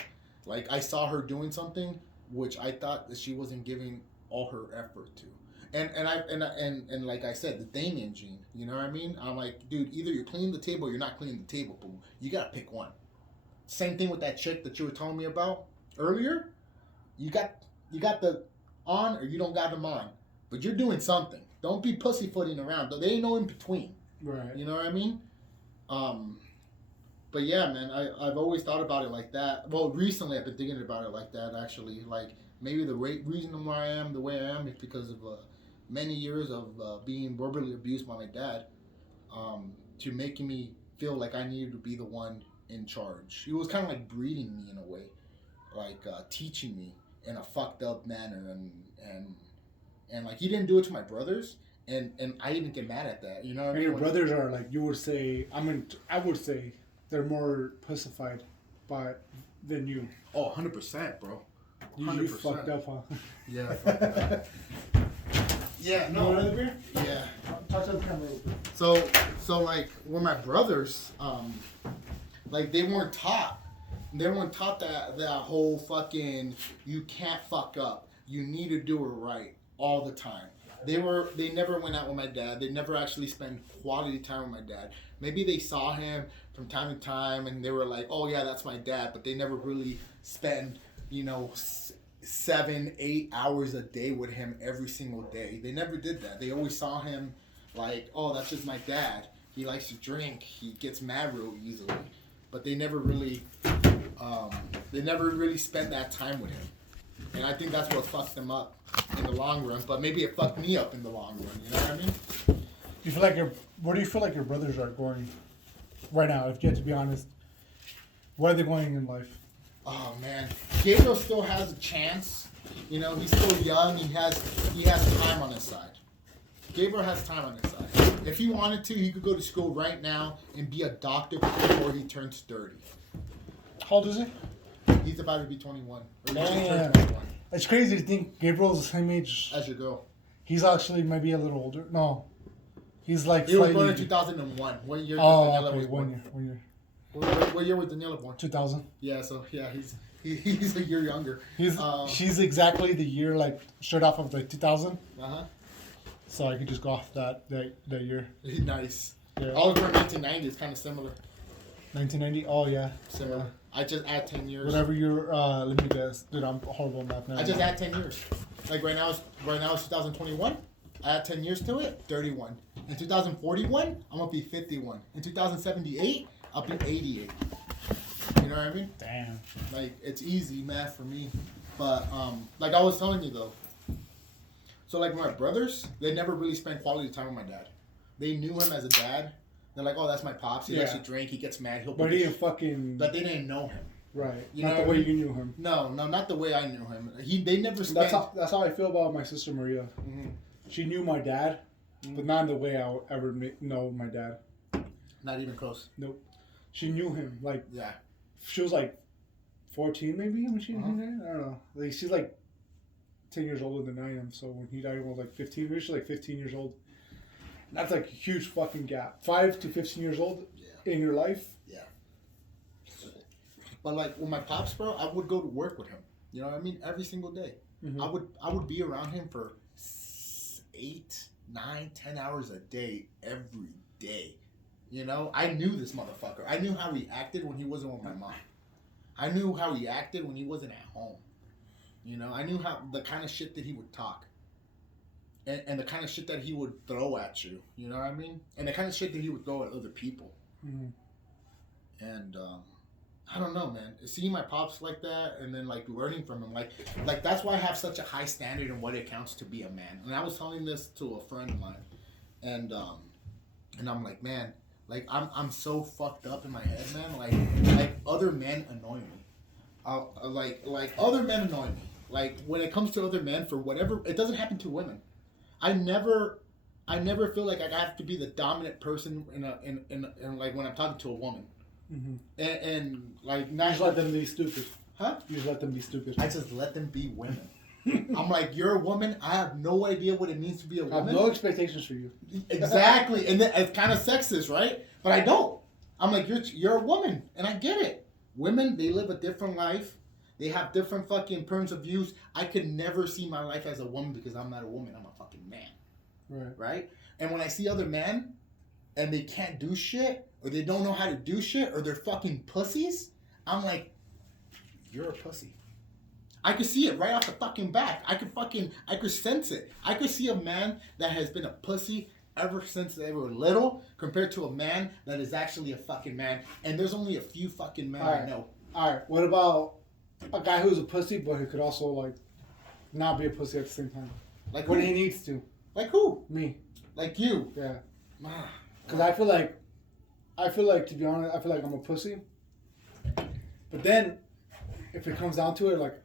like I saw her doing something which I thought that she wasn't giving all her effort to. And like I said, the Damien gene, you know what I mean? I'm like, dude, either you're cleaning the table or you're not cleaning the table, boo. You gotta pick one. Same thing with that chick that you were telling me about earlier. You got the on or you don't got them on, but you're doing something. Don't be pussyfooting around. There ain't no in between. Right. You know what I mean? But yeah, man, I've always thought about it like that. Well, recently I've been thinking about it like that, actually. Like, maybe the reason why I am the way I am is because of many years of being verbally abused by my dad, to making me feel like I needed to be the one in charge. He was kind of like breeding me in a way, like teaching me in a fucked up manner, and like he didn't do it to my brothers, and I even get mad at that. You know what I mean? Your brothers are like, you would say, I would say they're more pacified than you. Oh, 100%, bro. 100%. You fucked up, huh? Yeah. Fucked up. Yeah. No. You want another beer? Yeah. Talk to the camera real quick. So like with my brothers, like they weren't taught that whole fucking you can't fuck up. You need to do it right all the time. They never went out with my dad. They never actually spent quality time with my dad. Maybe they saw him from time to time and they were like, oh yeah, that's my dad, but they never really spent, 7-8 hours a day with him every single day. They never did that. They always saw him like, oh, that's just my dad. He likes to drink. He gets mad real easily. But they never really spent that time with him. And I think that's what fucked them up. in the long run, but maybe it fucked me up in the long run. You know what I mean? You feel like where do you feel like your brothers are going right now? If you have to be honest, where are they going in life? Oh man, Gabriel still has a chance. You know, he's still young. He has time on his side. Gabriel has time on his side. If he wanted to, he could go to school right now and be a doctor before he turns 30. How old is he? He's about to be 21. Or he Yeah. just turned 21. It's crazy to think Gabriel's the same age. As your girl. He's actually maybe a little older. No, he's like He was slightly. born in 2001. What year? Oh, Daniela okay, was born? 1 year. What year was Daniela born? 2000. Yeah, so yeah, he's a year younger. She's exactly the year like straight off of the 2000. Uh-huh. So I could just go off that year. Nice. Yeah. All of her 1990 is kind of similar. 1990. Oh yeah. Similar. Yeah. I just add 10 years. Whatever you're. Let me guess, dude. I'm horrible at math now. I just add 10 years. Like right now it's 2021. I add 10 years to it, 31. In 2041, I'm gonna be 51. In 2078, I'll be 88. You know what I mean? Damn. Like it's easy math for me. But like I was telling you though. So like my brothers, they never really spent quality time with my dad. They knew him as a dad. They're like, oh, that's my pops. He likes to drink. He gets mad. He'll. But he didn't fucking. But they didn't know him. Right. You Not know the what way I mean? you knew him. No, not the way I knew him. They never spent. That's how I feel about my sister Maria. Mhm. She knew my dad, but not in the way I would ever know my dad. Not even close. Nope. She knew him. Like, Yeah. she was like 14 maybe when she Uh-huh. died. I don't know. Like, she's like 10 years older than I am. So when he died, I was like 15. We were like 15 years old. That's like a huge fucking gap. 5 to 15 years old in your life. Yeah. But like with my pops, bro, I would go to work with him. You know what I mean? Every single day. Mm-hmm. I would be around him for 8, 9, 10 hours a day, every day. You know, I knew this motherfucker. I knew how he acted when he wasn't with my mom. I knew how he acted when he wasn't at home. You know, I knew how the kind of shit that he would talk. And the kind of shit that he would throw at you. You know what I mean? And the kind of shit that he would throw at other people. Mm-hmm. And I don't know, man. Seeing my pops like that, and then like learning from him, like that's why I have such a high standard in what it counts to be a man. And I was telling this to a friend of mine, and I'm like, man, like I'm so fucked up in my head, man. Like other men annoy me. Like other men annoy me. Like when it comes to other men, for whatever, it doesn't happen to women. I never feel like I have to be the dominant person in like when I'm talking to a woman. Mm-hmm. And like You not just let them be stupid. huh? You just let them be stupid. I just let them be women. I'm like, you're a woman. I have no idea what it means to be a I have woman. no expectations for you. Exactly, and then it's kind of sexist, right? But I don't. I'm like, you're a woman, and I get it. Women, they live a different life. They have different fucking points of views. I could never see my life as a woman because I'm not a woman. I'm a fucking man. Right. Right? And when I see other men and they can't do shit, or they don't know how to do shit, or they're fucking pussies, I'm like, you're a pussy. I could see it right off the fucking bat. I could sense it. I could see a man that has been a pussy ever since they were little compared to a man that is actually a fucking man. And there's only a few fucking men I know. Alright, what about a guy who's a pussy but who could also like not be a pussy at the same time? Like When who? he needs to. Like who? Me. Like you. Yeah. Ah. Because I feel like, to be honest, I feel like I'm a pussy. But then, if it comes down to it, like,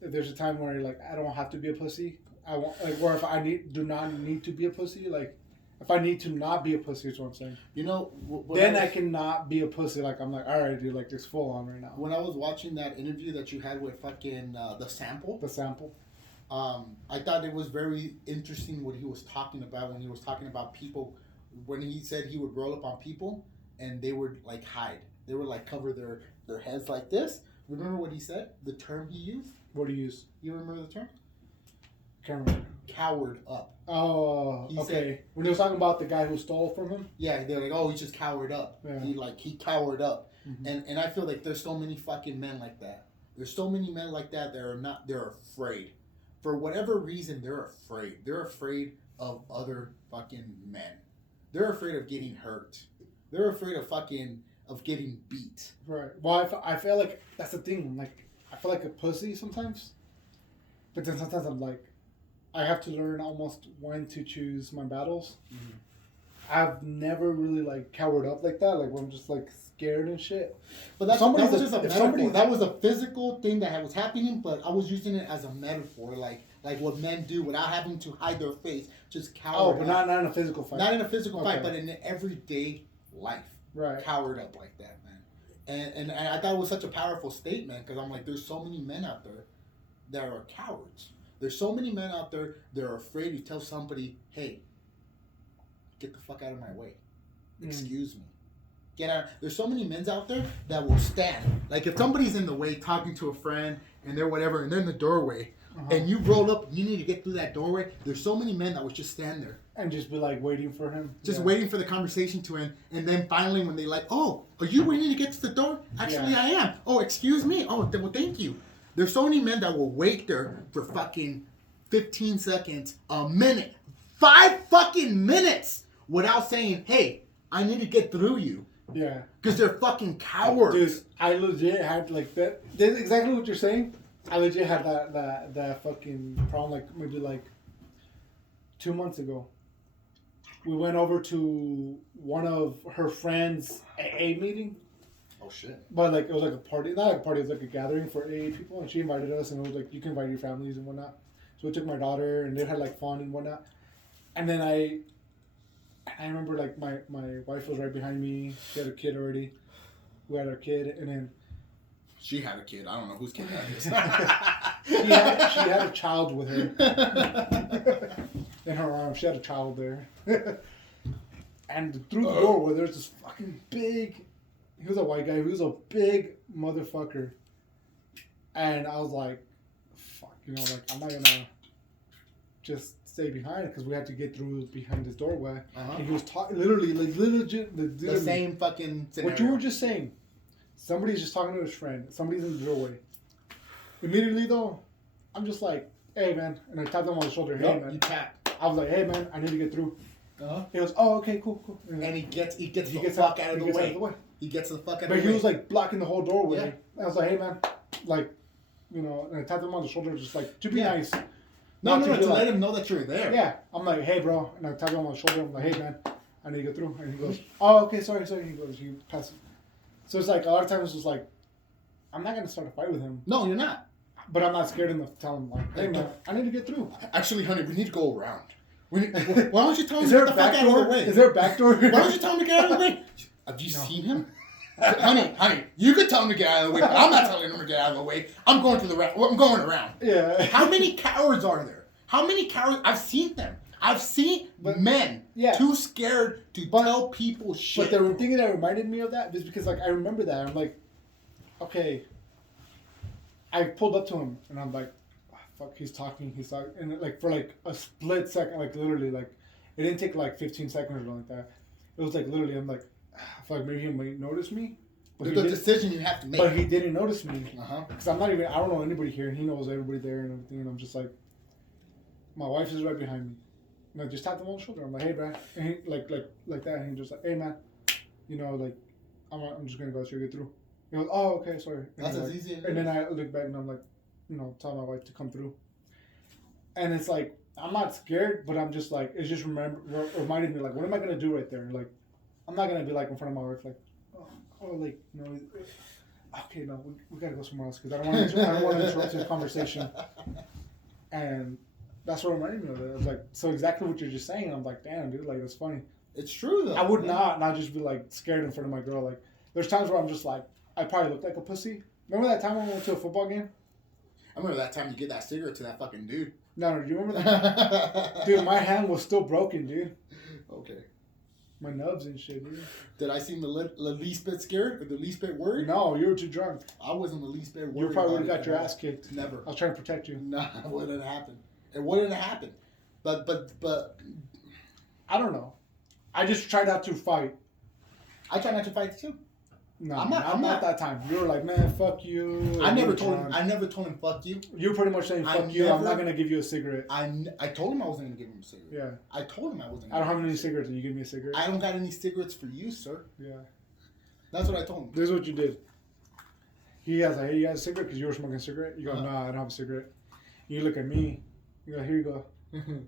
if there's a time where, like, I don't have to be a pussy, I want, like, where if I do not need to be a pussy, like, if I need to not be a pussy, is what I'm saying. You know, Then I cannot be a pussy. Like, I'm like, all right, dude, like, it's full on right now. when I was watching that interview that you had with fucking The Sample, The sample. I thought it was very interesting what he was talking about when he was talking about people, when he said he would roll up on people and they would like hide. They would like cover their heads like this. Remember what he said? The term he used? What do you use? You remember the term? Can't remember. Cowered up. Oh, He okay. said- When he was talking about the guy who stole from him? Yeah, they're like, oh, he's just cowered up. Yeah. He cowered up. Mhm. And I feel like there's so many fucking men like that. There's so many men like that they're afraid. For whatever reason, they're afraid. They're afraid of other fucking men. They're afraid of getting hurt. They're afraid of getting beat. Right. Well, I feel like that's the thing. Like, I feel like a pussy sometimes. But then sometimes I'm like, I have to learn almost when to choose my battles. Mm-hmm. I've never really like cowered up like that, like when I'm just like scared and shit. But that was just a if metaphor. That was a physical thing that was happening, but I was using it as a metaphor, like what men do without having to hide their face, just cower. Oh, but not in a physical fight. Not in a physical fight, but in everyday life. Right. Cowered up like that, man. And I thought it was such a powerful statement because I'm like, there's so many men out there that are cowards. There's so many men out there that are afraid to tell somebody, hey, get the fuck out of my way. Excuse me. Get out. There's so many men out there that will stand. Like if somebody's in the way talking to a friend and they're whatever and they're in the doorway and you roll up and you need to get through that doorway, there's so many men that would just stand there. And just be like waiting for him. Just waiting for the conversation to end. And then finally when they like, oh, are you waiting to get to the door? Actually, I am. Oh, excuse me. Oh, well, thank you. There's so many men that will wait there for fucking 15 seconds, a minute, 5 fucking minutes without saying, hey, I need to get through you. Yeah. Because they're fucking cowards. Dude, I legit had like that. That's exactly what you're saying. I legit had that fucking problem like maybe like 2 months ago. We went over to one of her friends' AA meeting. Oh shit. But like it was like a party, not like a party, it was like a gathering for AA people, and she invited us, and it was like you can invite your families and whatnot. So we took my daughter, and they had like fun and whatnot. And then I remember like my wife was right behind me. She had a kid already. We had our kid, and then she had a kid. I don't know whose kid that is. she had a child with her in her arms. She had a child there, and through the doorway there's this fucking big. He was a white guy. He was a big motherfucker. And I was like, fuck, you know, like, I'm not going to just stay behind because we had to get through behind this doorway. And he was talking, literally, like, legit. The same fucking scenario. What you were just saying. Somebody's just talking to his friend. Somebody's in the doorway. Immediately, though, I'm just like, hey, man. And I tapped him on the shoulder. Hey, man. You tap. I was like, hey, man, I need to get through. He goes, oh, okay, cool. And he gets the fuck out of the way. He gets the fuck out of the way. But he was like blocking the whole doorway. Yeah. I was like, hey man, like, you know, and I tapped him on the shoulder just like, to be nice. No, to let him know that you're there. Yeah. I'm like, hey bro. And I tapped him on the shoulder. I'm like, hey man, I need to go through. And he goes, oh, okay, sorry. He goes, you pass it. So it's like, a lot of times it's just like, I'm not going to start a fight with him. No, you're not. But I'm not scared enough to tell him like, hey man, I need to get through. Actually, honey, we need to go around. Why don't you tell him to get the fuck out of the way? Is there a back door? Why don't you tell him to get out of the way? Have you seen him? honey, you could tell him to get out of the way, but I'm not telling him to get out of the way. I'm going around. Yeah. How many cowards are there? How many cowards? I've seen them. I've seen men too scared to tell people shit. But the thing that reminded me of that is because like I remember that. I'm like, okay. I pulled up to him and I'm like, fuck, he's talking, and like for like a split second, like literally, like it didn't take like 15 seconds or something like that. It was like literally, I'm like, I feel like maybe he might notice me. But the decision you have to make. But he didn't notice me. Because I don't know anybody here, and he knows everybody there and everything. And I'm just like, my wife is right behind me. And I just tapped him on the shoulder. I'm like, hey, bro. And he like that. And he just like, hey, man, you know, like, I'm just gonna go so you get through. He goes, oh, okay, sorry. And that's as like, easy as and then I look back and I'm like, you know, tell my wife to come through. And it's like, I'm not scared, but I'm just like, it just reminded me, like, what am I going to do right there? Like, I'm not going to be like in front of my wife, like, like, you know, okay, no, we got to go somewhere else because I don't want to interrupt this conversation. And that's what reminded me of it. I was like, so exactly what you're just saying. I'm like, damn, dude, like, that's funny. It's true, though. I would not just be like scared in front of my girl. Like, there's times where I'm just like, I probably look like a pussy. Remember that time when we went to a football game? I remember that time you get that cigarette to that fucking dude. No, do you remember that? Dude, my hand was still broken, dude. Okay. My nubs and shit, dude. Did I seem the least bit scared or the least bit worried? No, you were too drunk. I wasn't the least bit worried. You probably would have got your ass kicked. Never. I was trying to protect you. Nah, it wouldn't have happened. It wouldn't have happened. But I don't know. I just tried not to fight. I try not to fight too. No, I'm not that time. You were like, man, fuck you. I never told him fuck you. You were pretty much saying fuck you. I'm not gonna give you a cigarette. I told him I wasn't gonna give him a cigarette. Yeah. I told him I wasn't. I don't have any cigarettes. You give me a cigarette. I don't got any cigarettes for you, sir. Yeah. That's what I told him. This is what you did. He has like, hey, you got a cigarette because you were smoking a cigarette. You go, nah, I don't have a cigarette. You look at me. You go, here you go. And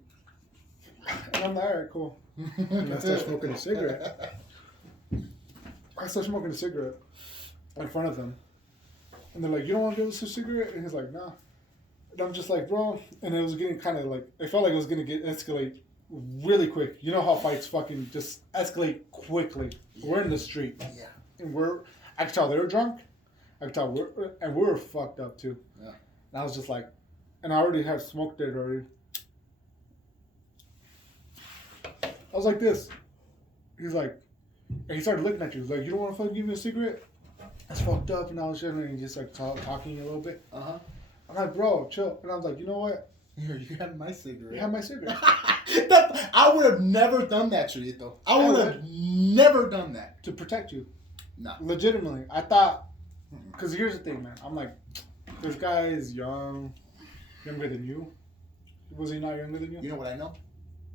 I'm like, all right, cool. And I start smoking a cigarette. I start smoking a cigarette in front of them. And they're like, you don't want to give us a cigarette? And he's like, nah. And I'm just like, bro. And it was getting kind of like, I felt like it was going to escalate really quick. You know how fights fucking just escalate quickly. Yeah. We're in the street. Yeah. And I could tell they were drunk. I could tell we were fucked up too. Yeah. And I was just like, and I already had smoked it already. I was like this. He's like, and he started looking at you. He's like, you don't want to fucking give me a cigarette? That's fucked up. And I was just like talking a little bit. Uh-huh. I'm like, bro, chill. And I was like, you know what? Here, you have my cigarette. You have my cigarette. I would have never done that, Chulito. I would have never done that. To protect you. No. Legitimately. I thought, because here's the thing, man. I'm like, this guy is younger than you. Was he not younger than you? You know what I know?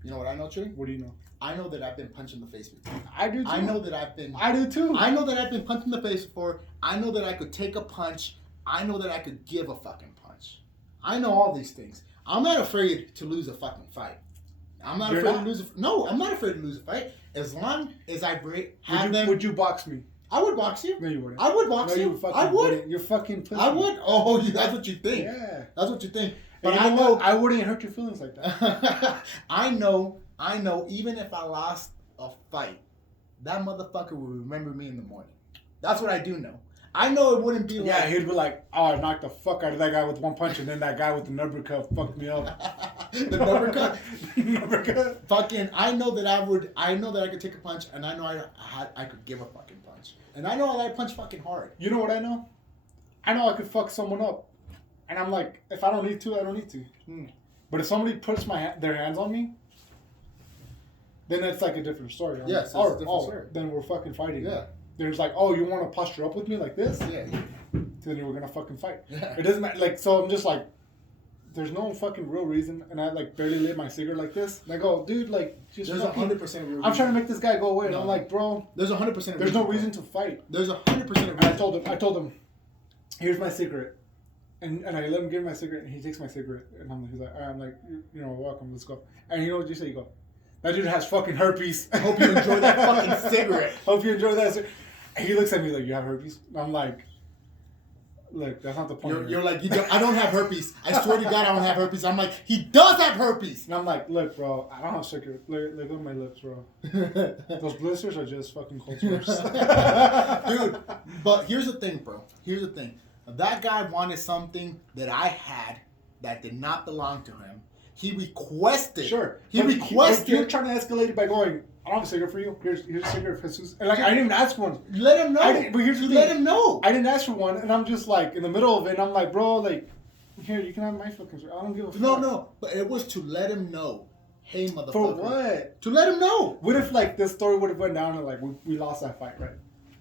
You know what I know, Chuy? What do you know? I know that I've been punched in the face before. I do too. I know that I've been... I do too. I know that I've been punched in the face before. I know that I could take a punch. I know that I could give a fucking punch. I know all these things. I'm not afraid to lose a fucking fight. I'm not afraid to lose No, I'm not afraid to lose a fight. As long as I have them... Would you box me? I would box you. No, you wouldn't. I would box you. I would. Wouldn't. You're fucking pussy. I would. Oh, that's what you think. Yeah. That's what you think. But I know I wouldn't hurt your feelings like that. I know, even if I lost a fight, that motherfucker will remember me in the morning. That's what I do know. I know it wouldn't be like... Yeah, he'd be like, oh, I knocked the fuck out of that guy with one punch, and then that guy with the number cut fucked me up. The number cut? Number cut? Fucking, I know that I could take a punch, and I know I could give a fucking punch. And I know that I punch fucking hard. You know what I know? I know I could fuck someone up. And I'm like, if I don't need to, I don't need to. But if somebody puts their hands on me, then it's like a different story. Yes, it's a different story. Then we're fucking fighting. Yeah. Then it's like, oh, you want to posture up with me like this? Yeah. Then we're gonna fucking fight. Yeah. It doesn't matter. Like, so I'm just like, there's no fucking real reason. And I like barely lit my cigarette like this. And I go, dude, like, just there's 100% real reason. I'm trying to make this guy go away. And No. I'm like, bro, there's 100%. There's no reason to fight. There's 100% reason. And I told him, here's my cigarette. And I let him give me my cigarette, and he takes my cigarette, and he's like, all right, I'm like, you know, welcome, let's go. And you know what you say? You go, that dude has fucking herpes. I hope you enjoy that fucking cigarette. Hope you enjoy that. And he looks at me like, you have herpes? And I'm like, look, that's not the point. You're like, I don't have herpes. I swear to God, I don't have herpes. I'm like, he does have herpes. And I'm like, look, bro, I don't have cigarette. Look at my lips, bro. Those blisters are just fucking cold sores. Dude, but here's the thing, bro. Here's the thing. That guy wanted something that I had that did not belong to him. He requested. Sure. He requested. You're trying to escalate it by going, I don't have a cigarette for you. Here's a cigarette for Jesus. And like, I didn't even ask for one. Let him know. But here's the thing. Let him know. I didn't ask for one, and I'm just like, in the middle of it, and I'm like, bro, like, here, you can have my fucking cigarette. I don't give a fuck. No. But it was to let him know. Hey, motherfucker. For what? To let him know. What if, like, this story would have went down and, like, we lost that fight, right?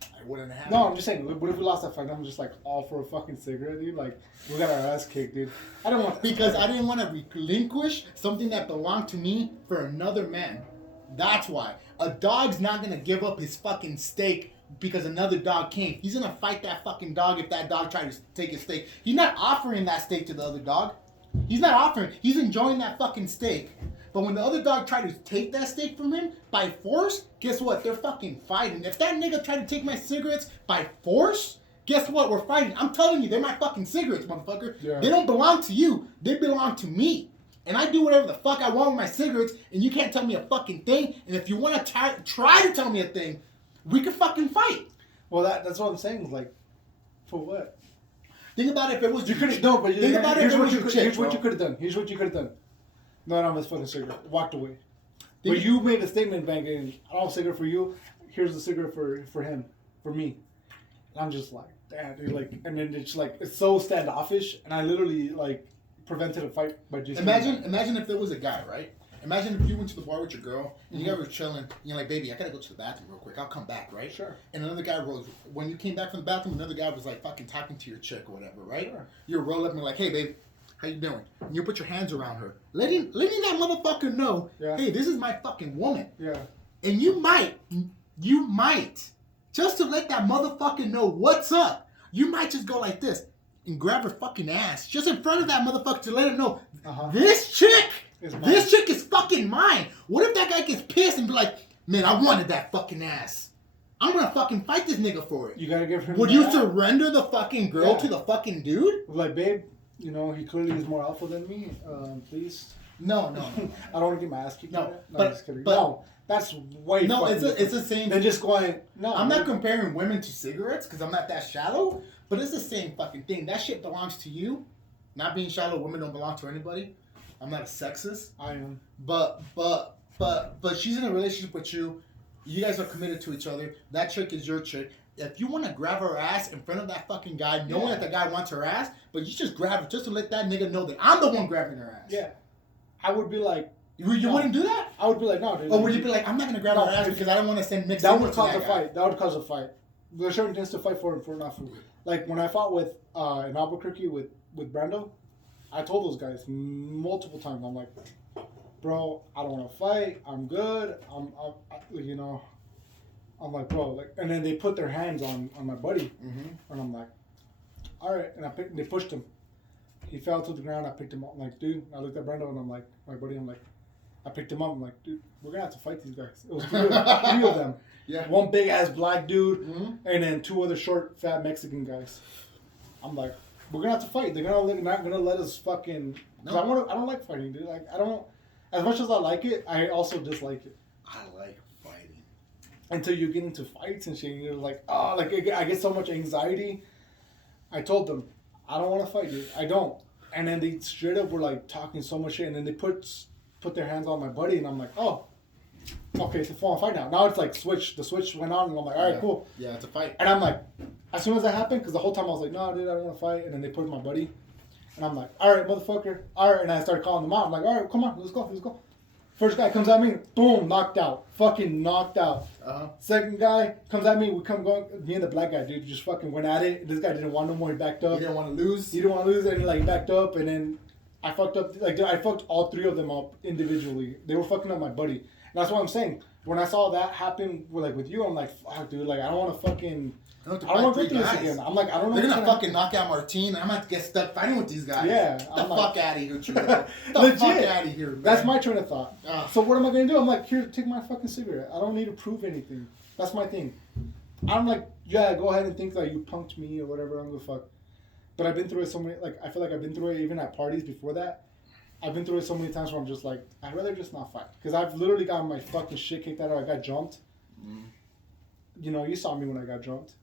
I wouldn't have. No, I'm just saying, what if we lost that fight? I'm just like, all for a fucking cigarette, dude. Like, we got our ass kicked, dude. I don't want that. Because I didn't want to relinquish something that belonged to me for another man. That's why. A dog's not going to give up his fucking steak because another dog came. He's going to fight that fucking dog if that dog tries to take his steak. He's not offering that steak to the other dog. He's not offering. He's enjoying that fucking steak. But when the other dog tried to take that steak from him by force, guess what? They're fucking fighting. If that nigga tried to take my cigarettes by force, guess what? We're fighting. I'm telling you, they're my fucking cigarettes, motherfucker. Yeah. They don't belong to you. They belong to me. And I do whatever the fuck I want with my cigarettes, and you can't tell me a fucking thing. And if you want to try to tell me a thing, we can fucking fight. Well, that's what I'm saying. Like, for what? Think about it if it was... You could have... No, but think about it if it was your chick, Here's what you could have done. Here's what you could have done. No, this fucking cigarette. Walked away. But you made a statement banging, I don't have a cigarette for you. Here's the cigarette for him. For me. And I'm just like, damn, dude. Like, and then it's like, it's so standoffish. And I literally, like, prevented a fight by just... Imagine if there was a guy, right? Imagine if you went to the bar with your girl, and you guys were chilling, and you're like, baby, I gotta go to the bathroom real quick. I'll come back, right? Sure. And another guy rolls... When you came back from the bathroom, another guy was, like, fucking talking to your chick or whatever, right? Sure. You roll up and like, hey, babe, how you doing? And you put your hands around her. Letting that motherfucker know, hey, this is my fucking woman. Yeah. And you might, just to let that motherfucker know what's up, you might just go like this. and grab her fucking ass just in front of that motherfucker to let him know this This chick is fucking mine. What if that guy gets pissed and be like, man, I wanted that fucking ass. I'm gonna fucking fight this nigga for it. You gotta give him. Would you surrender the fucking girl to the fucking dude? Like, babe, you know, he clearly is more alpha than me. Please. No. I don't want to get my ass kicked. No, I'm just kidding. No, that's way. No, it's the same. They're just going. No, I'm not comparing women to cigarettes because I'm not that shallow. But it's the same fucking thing. That shit belongs to you. Not being shallow, women don't belong to anybody. I'm not a sexist. I am. But she's in a relationship with you. You guys are committed to each other. That chick is your chick. If you want to grab her ass in front of that fucking guy, knowing that the guy wants her ass, but you just grab her just to let that nigga know that I'm the one grabbing her ass. Yeah. I would be like... You wouldn't do that? I would be like, no, dude. Or would you be like, I'm not going to grab her ass because I don't want to send mixed That signals would to cause a guy. fight. That would cause a fight. There's certain things to fight for and for not for. Like, when I fought with in Albuquerque with Brando, I told those guys multiple times, I'm like, bro, I don't want to fight. I'm good. You know... I'm like, bro, like, and then they put their hands on my buddy, and I'm like, all right, and they pushed him. He fell to the ground. I picked him up. I'm like, dude, I looked at Brando and I'm like, my buddy, I'm like, I picked him up. I'm like, dude, we're gonna have to fight these guys. It was three of them. Yeah. One big ass black dude, and then two other short, fat Mexican guys. I'm like, we're gonna have to fight. They're not gonna let us fucking. Cause I don't like fighting, dude. Like, I don't. As much as I like it, I also dislike it. I like fighting. Until you get into fights and shit, and you're like, oh, like I get so much anxiety. I told them, I don't want to fight, dude. I don't. And then they straight up were like talking so much shit, and then they put their hands on my buddy, and I'm like, oh, okay, it's a full on fight now. Now it's like the switch went on, and I'm like, all right, cool. Yeah, it's a fight. And I'm like, as soon as that happened, because the whole time I was like, no, dude, I don't want to fight. And then they put my buddy, and I'm like, all right, motherfucker, all right. And I started calling them out. I'm like, all right, come on, let's go. First guy comes at me, boom, knocked out. Fucking knocked out. Second guy comes at me, me and the black guy, dude, just fucking went at it. This guy didn't want no more, he backed up. He didn't want to lose, and he like backed up, and then I fucked up, like, I fucked all three of them up individually. They were fucking up my buddy. And that's what I'm saying. When I saw that happen with you, I'm like, fuck, dude, like, I don't want to fucking... I don't want to go through this again. I'm like, I don't know. They're going to fucking knock out Martine. I'm going to have to get stuck fighting with these guys. Yeah. Get the fuck out of here, Chico. Get the Legit. fuck out of here, man. That's my train of thought. So what am I going to do? I'm like, here, take my fucking cigarette. I don't need to prove anything. That's my thing. I'm like, yeah, go ahead and think that you punked me or whatever. I'm going to fuck. But I've been through it so many, like, I feel like I've been through it even at parties before that. I've been through it so many times where I'm just like, I'd rather just not fight. Because I've literally gotten my fucking shit kicked out of. I got jumped. You know, you saw me when I got jumped.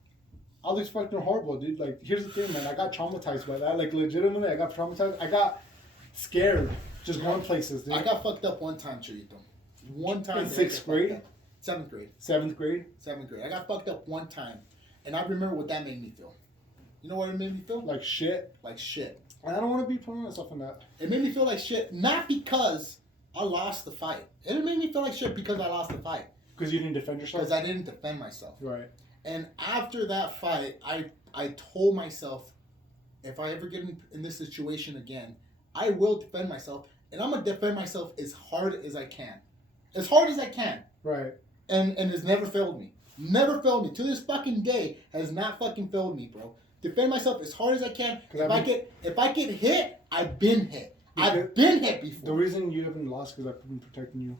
All these fucking horrible, dude. Like, here's the thing, man. I got traumatized by that. Like, legitimately, I got traumatized. I got scared just going places, dude. I got fucked up one time, Chirito. One time. In 6th grade? 7th grade. 7th grade? 7th grade. I got fucked up one time. And I remember what that made me feel. You know what it made me feel? Like shit? Like shit. And I don't want to be putting myself in that. It made me feel like shit. Not because I lost the fight. It made me feel like shit because I lost the fight. Because you didn't defend yourself? Because I didn't defend myself. Right. And after that fight, I told myself, if I ever get in this situation again, I will defend myself. And I'm going to defend myself as hard as I can. As hard as I can. Right. And it's never failed me. Never failed me. To this fucking day, has not fucking failed me, bro. Defend myself as hard as I can. If I get hit, I've been hit. I've been hit before. The reason you haven't lost is because I've been protecting you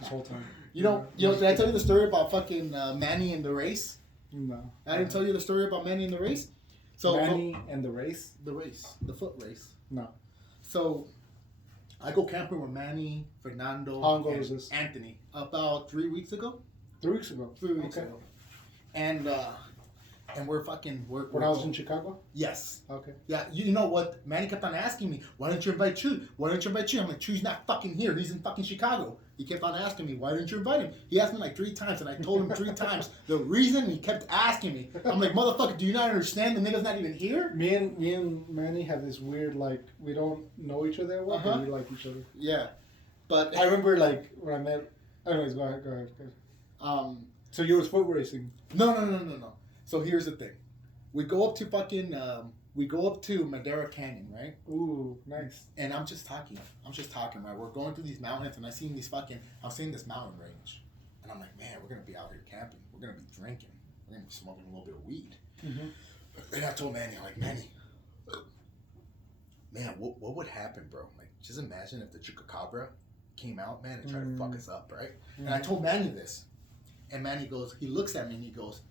this whole time. You know, did I tell you the story about fucking Manny and the race? No. I didn't tell you the story about Manny and the race? So Manny and the race? The race. The foot race. No. So I go camping with Manny, Fernando, How long ago was this? Anthony. About 3 weeks ago. 3 weeks ago? 3 weeks ago. And we're fucking... When I was in Chicago? Yes. Okay. Yeah, you know what? Manny kept on asking me, why don't you invite Chew? Why don't you invite Chew? I'm like, Chew's not fucking here. He's in fucking Chicago. He kept on asking me, why didn't you invite him? He asked me like 3 times, and I told him 3 times the reason he kept asking me. I'm like, motherfucker, do you not understand? The nigga's not even here? Me and Manny have this weird, like, we don't know each other well, but we like each other. Yeah. But I remember, like, when I met... Anyways, go ahead. So you were foot racing? No. So here's the thing. We go up to fucking, Madera Canyon, right? Ooh, nice. And I'm just talking, right? We're going through these mountains, and I'm seeing this mountain range. And I'm like, man, we're going to be out here camping. We're going to be drinking. We're going to be smoking a little bit of weed. And I told Manny, I'm like, Manny, man, what would happen, bro? Like, just imagine if the Chupacabra came out, man, and tried to fuck us up, right? And I told Manny this. And Manny goes, he looks at me and he goes,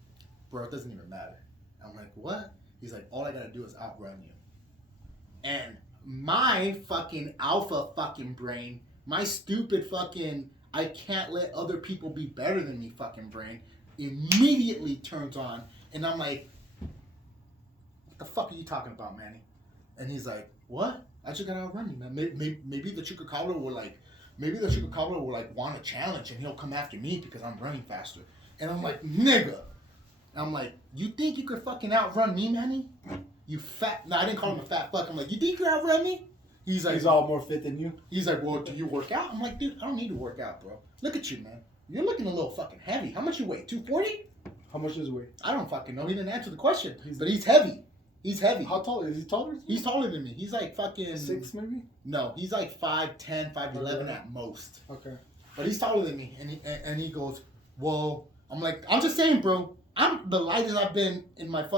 bro, it doesn't even matter. I'm like, what? He's like, all I gotta do is outrun you. And my fucking alpha fucking brain, my stupid fucking, I can't let other people be better than me fucking brain, immediately turns on. And I'm like, what the fuck are you talking about, Manny? And he's like, what? I just gotta outrun you, man. Maybe the Chupacabra will like want a challenge and he'll come after me because I'm running faster. And I'm like, nigga. I'm like, you think you could fucking outrun me, Manny? You fat. No, I didn't call him a fat fuck. I'm like, you think you could outrun me? He's like, he's all more fit than you. He's like, well, do you work out? I'm like, dude, I don't need to work out, bro. Look at you, man. You're looking a little fucking heavy. How much you weigh? 240? How much does he weigh? I don't fucking know. He didn't answer the question. But he's heavy. He's heavy. How tall is he? Taller? He's taller than me. He's like fucking 6 maybe. No, he's like 5'10", 5'11" at most. Okay. But he's taller than me, and he goes, whoa. I'm like, I'm just saying, bro. I'm the lightest I've been in like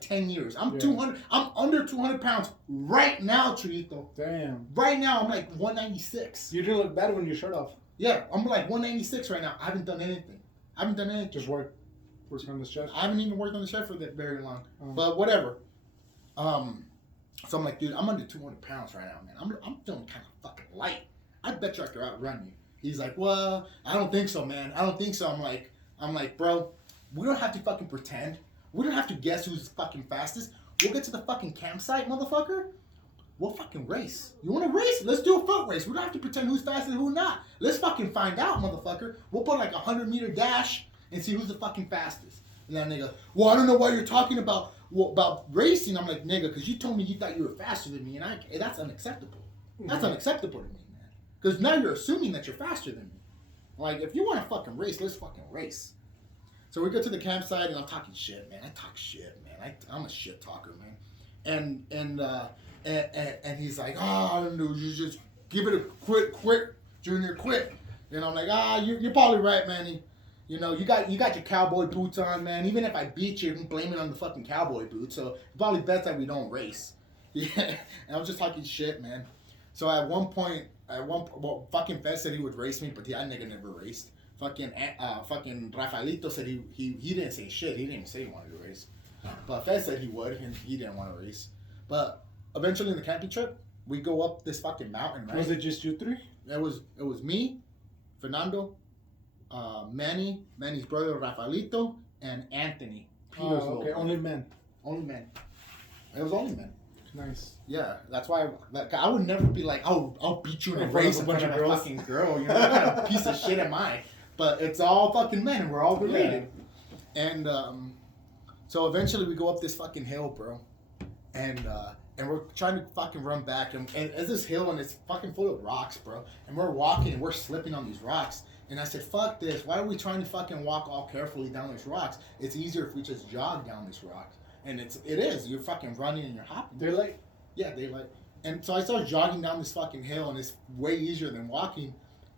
10 years. I'm 200. I'm under 200 pounds right now, Churrito. Damn. Right now, I'm like 196. You didn't look bad when your shirt off. Yeah, I'm like 196 right now. I haven't done anything. Just working on the chest. I haven't even worked on the chest for that very long. But whatever. So I'm like, dude, I'm under 200 pounds right now, man. I'm feeling kind of fucking light. I bet you I could outrun you. He's like, well, I don't think so, man. I don't think so. I'm like, bro, we don't have to fucking pretend. We don't have to guess who's fucking fastest. We'll get to the fucking campsite, motherfucker. We'll fucking race. You want to race? Let's do a foot race. We don't have to pretend who's faster and who's not. Let's fucking find out, motherfucker. We'll put like a 100-meter dash and see who's the fucking fastest. And that nigga, well, I don't know why you're talking about racing. I'm like, nigga, because you told me you thought you were faster than me, and that's unacceptable. That's unacceptable to me, man. Because now you're assuming that you're faster than me. Like, if you want to fucking race, let's fucking race. So we go to the campsite, and I'm talking shit, man. I talk shit, man. I'm a shit talker, man. And he's like, oh, no, you just give it a quit, Junior, quit. And I'm like, you're probably right, Manny. You know, you got your cowboy boots on, man. Even if I beat you, I'm blaming on the fucking cowboy boots. So it's probably best that we don't race. Yeah, and I was just talking shit, man. So at one point, fucking Fez said he would race me, but that nigga never raced. Fucking Rafaelito said he didn't say shit. He didn't even say he wanted to race. But Fez said he would, and he didn't want to race. But eventually in the camping trip, we go up this fucking mountain, right? Was it just you three? It was me, Fernando, Manny's brother Rafaelito, and Anthony. Peter's little brother. Only men. Only men. It was only men. Nice. Yeah, that's why I would never be like, oh, I'll beat you in a race in front of a fucking girl. You know, what kind of piece of shit am I? But it's all fucking men. We're all related. Yeah. And so eventually we go up this fucking hill, bro. And we're trying to fucking run back. And it's this hill, and it's fucking full of rocks, bro. And we're walking, and we're slipping on these rocks. And I said, fuck this. Why are we trying to fucking walk all carefully down these rocks? It's easier if we just jog down these rocks. And it is. You're fucking running and you're hopping. Daylight? Yeah, daylight. And so I started jogging down this fucking hill, and it's way easier than walking.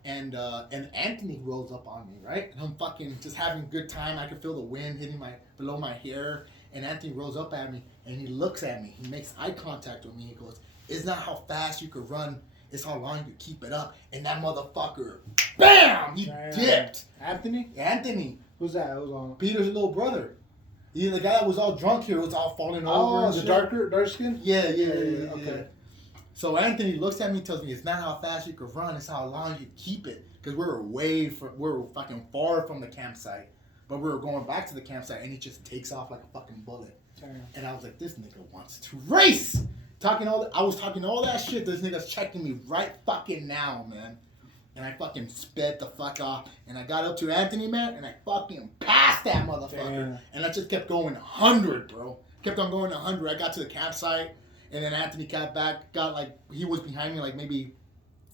And Anthony rolls up on me, right? And I'm fucking just having a good time. I can feel the wind hitting below my hair. And Anthony rolls up at me, and he looks at me. He makes eye contact with me. He goes, it's not how fast you could run. It's how long you keep it up. And that motherfucker, BAM! He dipped. Anthony. Who's that? It was on Peter's little brother. He's the guy that was all drunk here, was all falling over. Oh, the dark skin? Yeah. Okay. Yeah. So Anthony looks at me, tells me it's not how fast you could run, it's how long you keep it. Because we're fucking far from the campsite. But we were going back to the campsite, and he just takes off like a fucking bullet. Damn. And I was like, this nigga wants to race. I was talking all that shit. This nigga's checking me right fucking now, man. And I fucking sped the fuck off. And I got up to Anthony, man, and I fucking passed that motherfucker. Damn. And I just kept going 100, bro. Kept on going 100. I got to the campsite, and then Anthony got back. He was behind me like maybe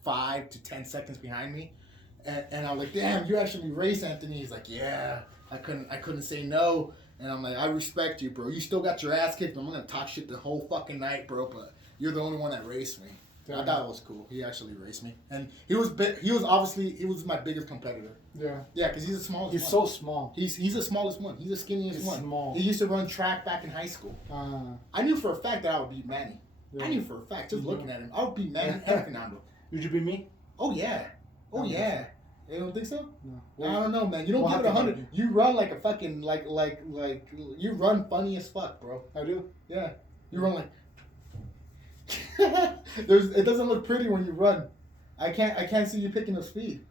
5 to 10 seconds behind me. And I was like, damn, you actually raced, Anthony. He's like, yeah. I couldn't say no. And I'm like, I respect you, bro. You still got your ass kicked. I'm going to talk shit the whole fucking night, bro. But you're the only one that raced me. I thought it was cool. He actually raced me, and he was my biggest competitor. Yeah. Yeah, because he's the smallest. He's so small. He's the smallest one. He's the skinniest He's one. small. He used to run track back in high school. I knew for a fact that I would beat Manny. Yeah. I knew for a fact, just looking at him, I would beat Manny and Fernando. Would you beat me? Oh yeah. Oh yeah. You don't think so? No. I don't know, man. You don't We'll give it have to 100. You run like a fucking like you run funny as fuck, bro. I do. Yeah. You run like. It doesn't look pretty when you run. I can't see you picking up speed.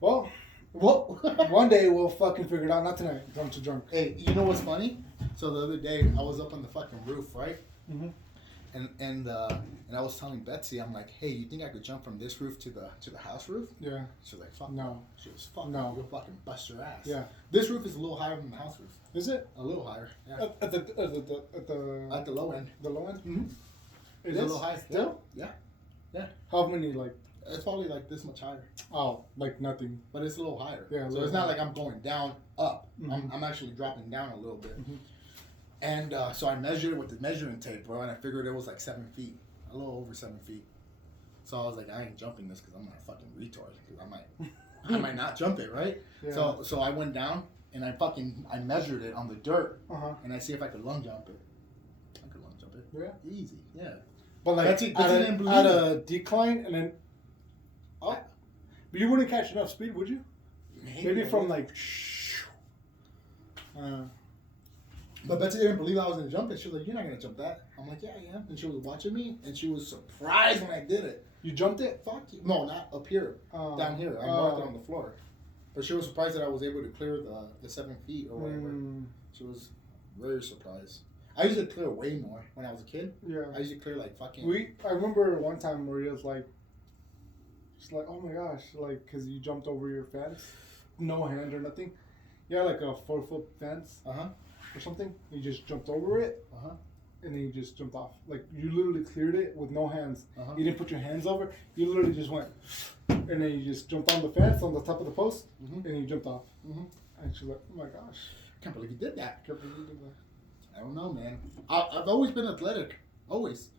Well, one day we'll fucking figure it out. Not tonight. I'm too drunk. Hey, you know what's funny? So the other day I was up on the fucking roof, right? Mm-hmm. And I was telling Betsy, I'm like, hey, you think I could jump from this roof to the house roof? Yeah. She was like, fuck no. She was fuck no. You'll fucking bust your ass. Yeah. This roof is a little higher than the house roof. Is it? A little higher. Yeah. At the low end. The low end. Mm-hmm. It's a little high still. Yeah. Yeah. How many like? It's probably like this much higher. Oh, like nothing. But it's a little higher. Yeah. So it's not like I'm going down up. Mm-hmm. I'm actually dropping down a little bit. Mm-hmm. And so I measured it with the measuring tape, bro, and I figured it was like 7 feet, a little over 7 feet. So I was like, I ain't jumping this because I'm not a fucking retard. Because I might not jump it, right? Yeah. So I went down and I measured it on the dirt, and I see if I could lung jump it. I could lung jump it. Yeah. Easy. Yeah. But like at a decline and then up. But you wouldn't catch enough speed, would you? Maybe from like. But Betsy didn't believe I was gonna jump it. She was like, "You're not gonna jump that." I'm like, "Yeah, I am." And she was watching me, and she was surprised when I did it. You jumped it? Fuck you. No, not up here. Down here. I marked it on the floor. But she was surprised that I was able to clear the 7 feet or whatever. She was very surprised. I used to clear way more when I was a kid. Yeah. I used to clear like fucking. I remember one time Maria's like, she's like, "Oh my gosh!" Like, cause you jumped over your fence, no hand or nothing. You had like a 4-foot fence. Or something. You just jumped over it. And then you just jumped off. Like you literally cleared it with no hands. You didn't put your hands over. You literally just went, and then you just jumped on the fence on the top of the post, and you jumped off. And she's like, "Oh my gosh, can't believe you did that." Can't believe you did that. I don't know, man. I've always been athletic, always.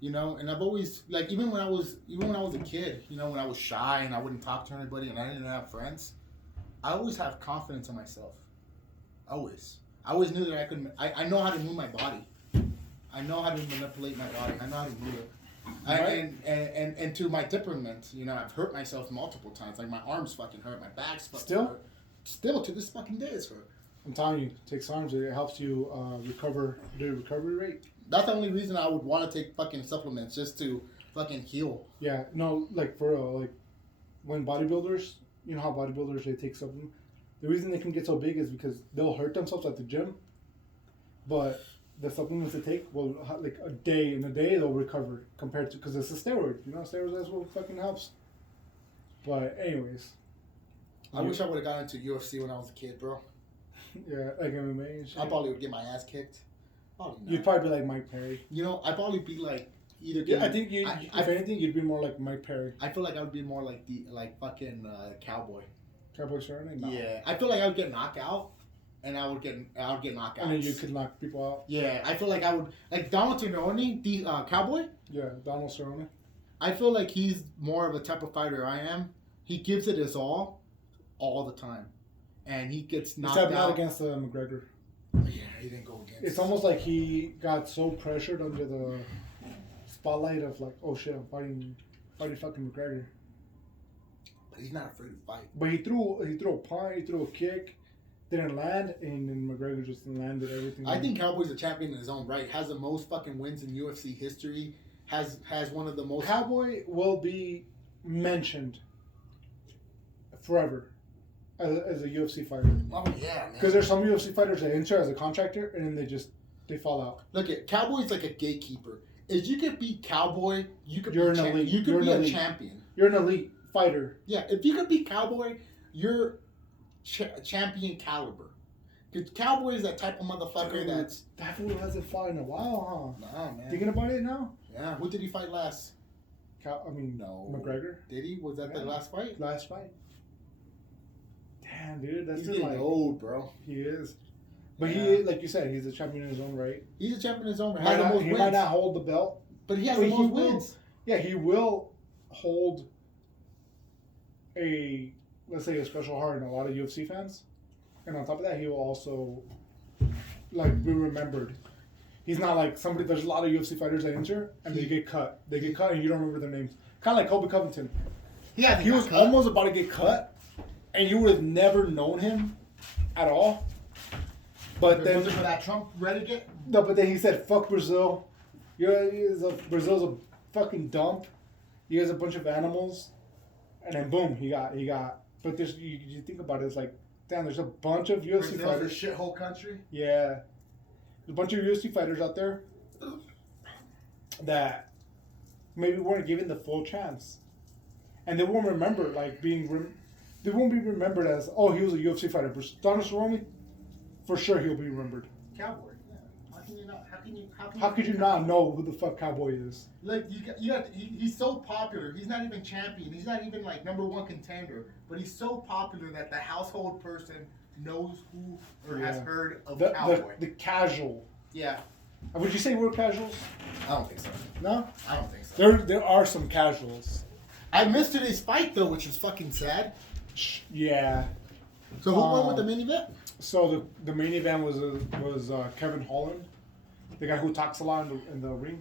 You know, and I've always like even when I was a kid, you know, when I was shy and I wouldn't talk to anybody and I didn't have friends, I always have confidence in myself. Always. I always knew that I could. I know how to move my body. I know how to manipulate my body. I know how to move it. And to my temperament, you know, I've hurt myself multiple times. Like my arms fucking hurt, my back's fucking hurt. Still to this fucking day it's hurt. I'm telling you, it takes arms. It helps you recover the recovery rate. That's the only reason I would want to take fucking supplements, just to fucking heal. Yeah, no, like for like when bodybuilders, you know how bodybuilders they take supplements. The reason they can get so big is because they'll hurt themselves at the gym, but the supplements they take will like in a day they'll recover compared to because it's a steroid. You know, steroids that's what fucking helps. But anyways, I wish I would have got into UFC when I was a kid, bro. Yeah, like MMA and shit. I probably would get my ass kicked. You'd probably be like Mike Perry. You know, I'd probably be like either. Yeah, I think if anything, you'd be more like Mike Perry. I feel like I would be more like fucking Cowboy. Cowboy Cerrone? No. Yeah, I feel like I would get knocked out, and I would get knocked out. And then you could knock people out. Yeah, I feel like I would like Donald Cerrone, the Cowboy. Yeah, Donald Cerrone. I feel like he's more of a type of fighter I am. He gives it his all the time, and he gets knocked out. Except not against McGregor. Yeah, he didn't go against. It's almost like he got so pressured under the spotlight of like, oh shit, I'm fighting fucking McGregor. But he's not afraid to fight. But he threw a punch, he threw a kick, didn't land, and then McGregor just landed everything. I think Cowboy's a champion in his own right. Has the most fucking wins in UFC history. Has one of the most. Cowboy will be mentioned forever as a UFC fighter. Oh yeah, man. Because there's some UFC fighters that enter as a contractor and then they fall out. Look at Cowboy's like a gatekeeper. If you could beat Cowboy, you're an elite. You could be a champion. You're an elite fighter. Yeah, if you could beat Cowboy, you're champion caliber. Because Cowboy is that type of motherfucker that's. That fool hasn't fought in a while, huh? Nah, man. Thinking about it now? Yeah. Who did he fight last? No. McGregor. Did he? Was that the last fight? Last fight. Damn, dude, that's he's getting old, bro. He is. But he, like you said, he's a champion in his own right. He's a champion in his own right. He might not hold the belt. But he has the most wins. Yeah, he will hold a, let's say, a special heart in a lot of UFC fans. And on top of that, he will also, like, be remembered. He's not like somebody, there's a lot of UFC fighters that enter and they get cut. They get cut and you don't remember their names. Kind of like Colby Covington. Yeah, He was almost about to get cut and you would have never known him at all. But then, was it for that Trump renegade? no, but then he said, "Fuck Brazil. Brazil's a fucking dump. You guys are a bunch of animals." And then boom, he got. But there's you think about it, it's like, damn, there's a bunch of UFC Brazil's fighters. a shithole country. Yeah, there's a bunch of UFC fighters out there that maybe weren't given the full chance, and they won't remember like being. They won't be remembered as, oh, he was a UFC fighter. But Donald Cerrone, for sure, he'll be remembered. Cowboy. Yeah. How can you not? How could you not know who the fuck Cowboy is? Like he's so popular. He's not even champion. He's not even like #1 contender. But he's so popular that the household person knows who or has heard of Cowboy. The casual. Yeah. Would you say we're casuals? I don't think so. No. I don't think so. There are some casuals. I missed today's fight though, which is fucking sad. Yeah. So who won with the main event? So the main event was Kevin Holland, the guy who talks a lot in the ring.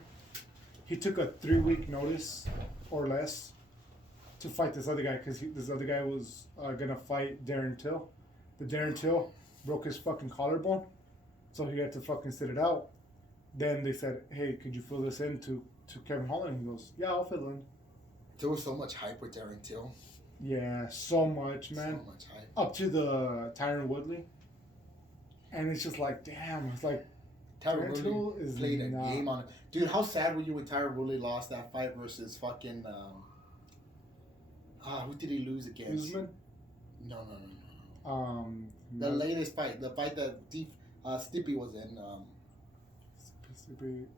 He took a 3-week notice or less to fight this other guy because this other guy was gonna fight Darren Till. The Darren Till broke his fucking collarbone, so he had to fucking sit it out. Then they said, "Hey, could you fill this in to Kevin Holland?" He goes, "Yeah, I'll fill in." There was so much hype with Darren Till. Yeah, so much, man. So much hype. Up to the Tyron Woodley. And it's just like, damn, it's like Tyron Till Woodley is played a not- game on it. Dude, how sad were you when Tyron Woodley lost that fight versus fucking who did he lose against? Usman. No. The No. latest fight, the fight that Stipe was in,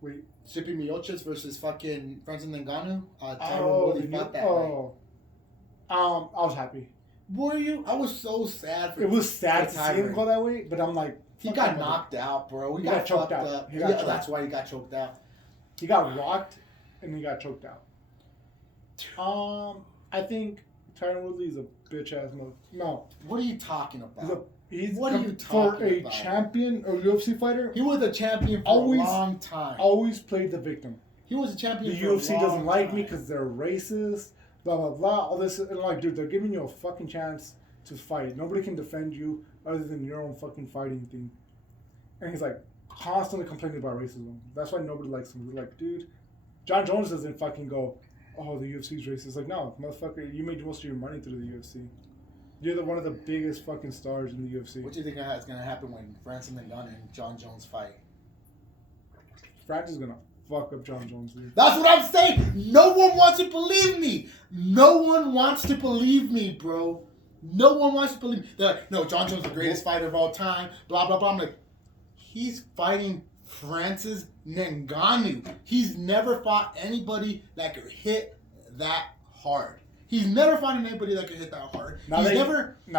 Wait. Stipe Miocic versus fucking Francis Ngannou. Tyron Woodley fought that night. I was happy. Were you? I was so sad for It was sad to for see him Tyron. go that way, but I'm like, He fuck got him. knocked out, bro. He He got got choked fucked out. up. He got Yeah, choked that's out. why he got choked out. He got rocked and he got choked out. I think Tyron Woodley is a bitch ass mother. No, What are you talking about? he's What are you for talking a about? champion or UFC fighter. He was a champion for Always- a long time. Always played the victim. He was a champion The for UFC a long doesn't like me time. because they're racist. Blah blah blah. All this and like, dude, they're giving you a fucking chance to fight. Nobody can defend you other than your own fucking fighting thing. And he's like constantly complaining about racism. That's why nobody likes him. He's like, dude, John Jones doesn't fucking go, oh, the UFC's racist. Like, no, motherfucker, you made most of your money through the UFC. You're one of the biggest fucking stars in the UFC. What do you think is going to happen when Francis Ngannou and John Jones fight? Francis is gonna fuck up John Jones, dude. That's what I'm saying. No one wants to believe me. No one wants to believe me, bro. No one wants to believe me. They're like, no, John Jones is the greatest fighter of all time. Blah, blah, blah. I'm like, he's fighting Francis Ngannou. He's never fought anybody that could hit that hard. He's never fought anybody that could hit that hard. Now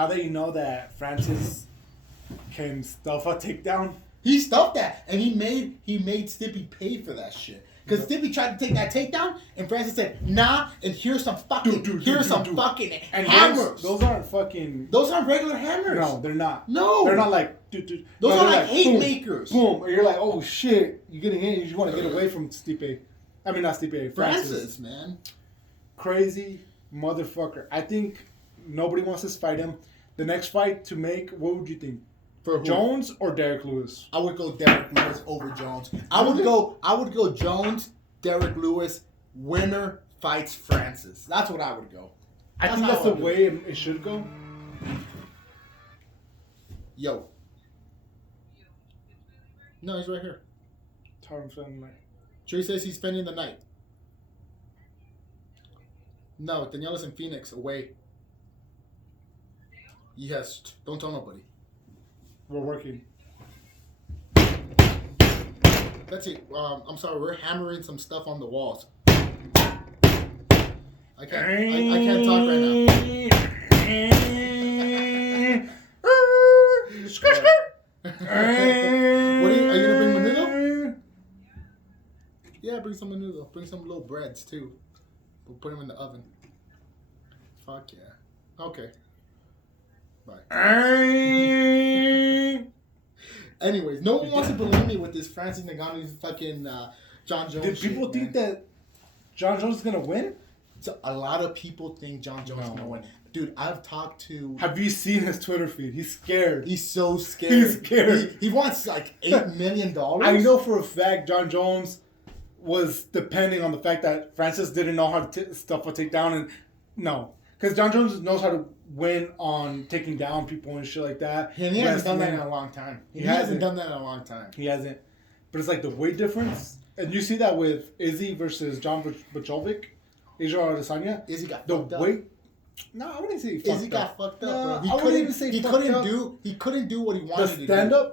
that you know that Francis can stuff a takedown. He stuffed that, and he made Stipe pay for that shit. Because Stipe tried to take that takedown, and Francis said, "Nah." And here's some fucking, fucking And hammers. Those aren't fucking. Those aren't regular hammers. No, they're not. No. They're not like. Dude. Those No, are they're like hate boom, makers. Boom. And you're like, oh shit, you're getting hit. You just want to get away from Stipe. I mean, not Stipe. Francis, man. Crazy motherfucker. I think nobody wants to fight him. The next fight to make, what would you think? For who? Jones or Derek Lewis? I would go Derek Lewis over Jones. I would go Jones, Derek Lewis, winner fights Francis. That's what I would go. I think that's the way it should go. Yo. No, he's right here. Tom Fenley. Trey says he's spending the night. No, Daniela's in Phoenix, away. Yes, don't tell nobody. We're working. That's it. I'm sorry, we're hammering some stuff on the walls. I can't talk right now. Are you gonna bring menudo? Yeah, bring some menudo. Bring some little breads too. We'll put him in the oven. Fuck yeah. Okay. Bye. Anyways, no one wants to believe me with this Francis Ngannou's fucking John Jones. Did people shit, think man. that John Jones is gonna win? So a lot of people think John Jones is No. gonna win. Dude, I've talked to. Have you seen his Twitter feed? He's scared. He's so scared. He's scared. He wants like $8 million. I know for a fact John Jones was depending on the fact that Francis didn't know how to stuff a takedown, and no, because John Jones knows how to win on taking down people and shit like that. And he hasn't done that in Wrestling. a long time. He He hasn't. hasn't done that in a long time. He hasn't. But it's like the weight difference, and you see that with Izzy versus John Bojovic, Israel Adesanya. Izzy got The fucked up. weight. No, I wouldn't say he fucked Izzy got up. fucked up. No, bro. I wouldn't even say he fucked couldn't up. do. He couldn't do what he wanted to do.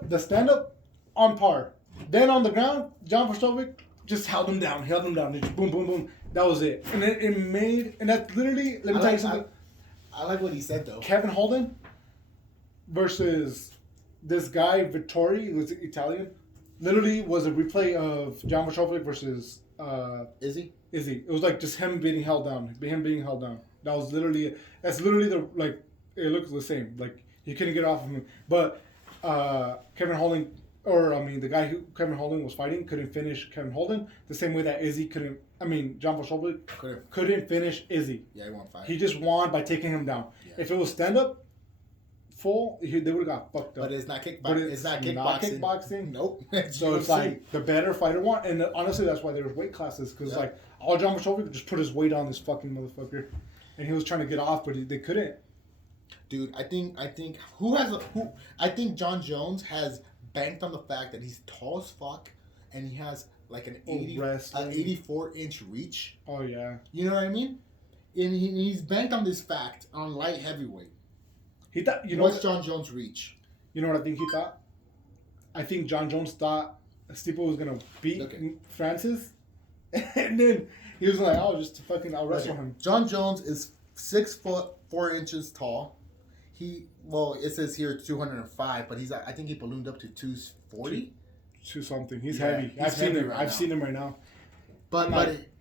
The stand up, on par. Then on the ground, John Bojovic just held him down. Just boom, boom, boom. That was it. And it made, and that's literally. Let me tell you something. I like what he said though. Kevin Holden versus this guy Vittori, who's Italian, literally was a replay of John Bojovic versus Izzy. Izzy. It was like just him being held down. That was literally. That's literally the like. It looks the same. Like he couldn't get off of him. But Kevin Holden, the guy who Kevin Holden was fighting couldn't finish Kevin Holden the same way that Izzy couldn't. John Bojovic couldn't finish Izzy. Yeah, he won 5. He just won by taking him down. Yeah. If it was stand up, they would have got fucked up. But it's not kickboxing. But It's not kickboxing. Nope. So it's like the better fighter won, and honestly, that's why there was weight classes because Yeah. like all John Bojovic just put his weight on this fucking motherfucker, and he was trying to get off, but they couldn't. Dude, I think I think John Jones has banked on the fact that he's tall as fuck and he has like an 84-inch reach. Oh yeah. You know what I mean? And he's banked on this fact on light heavyweight. He thought What's John Jones' reach? You know what I think he thought? I think John Jones thought Stipe was gonna beat Francis, and then he was like, "Oh, I'll wrestle him." John Jones is 6 foot 4 inches tall. It says here 205, but I think he ballooned up to 240. To something. He's Yeah, heavy. he's I've seen heavy him. right I've now. seen him right now. But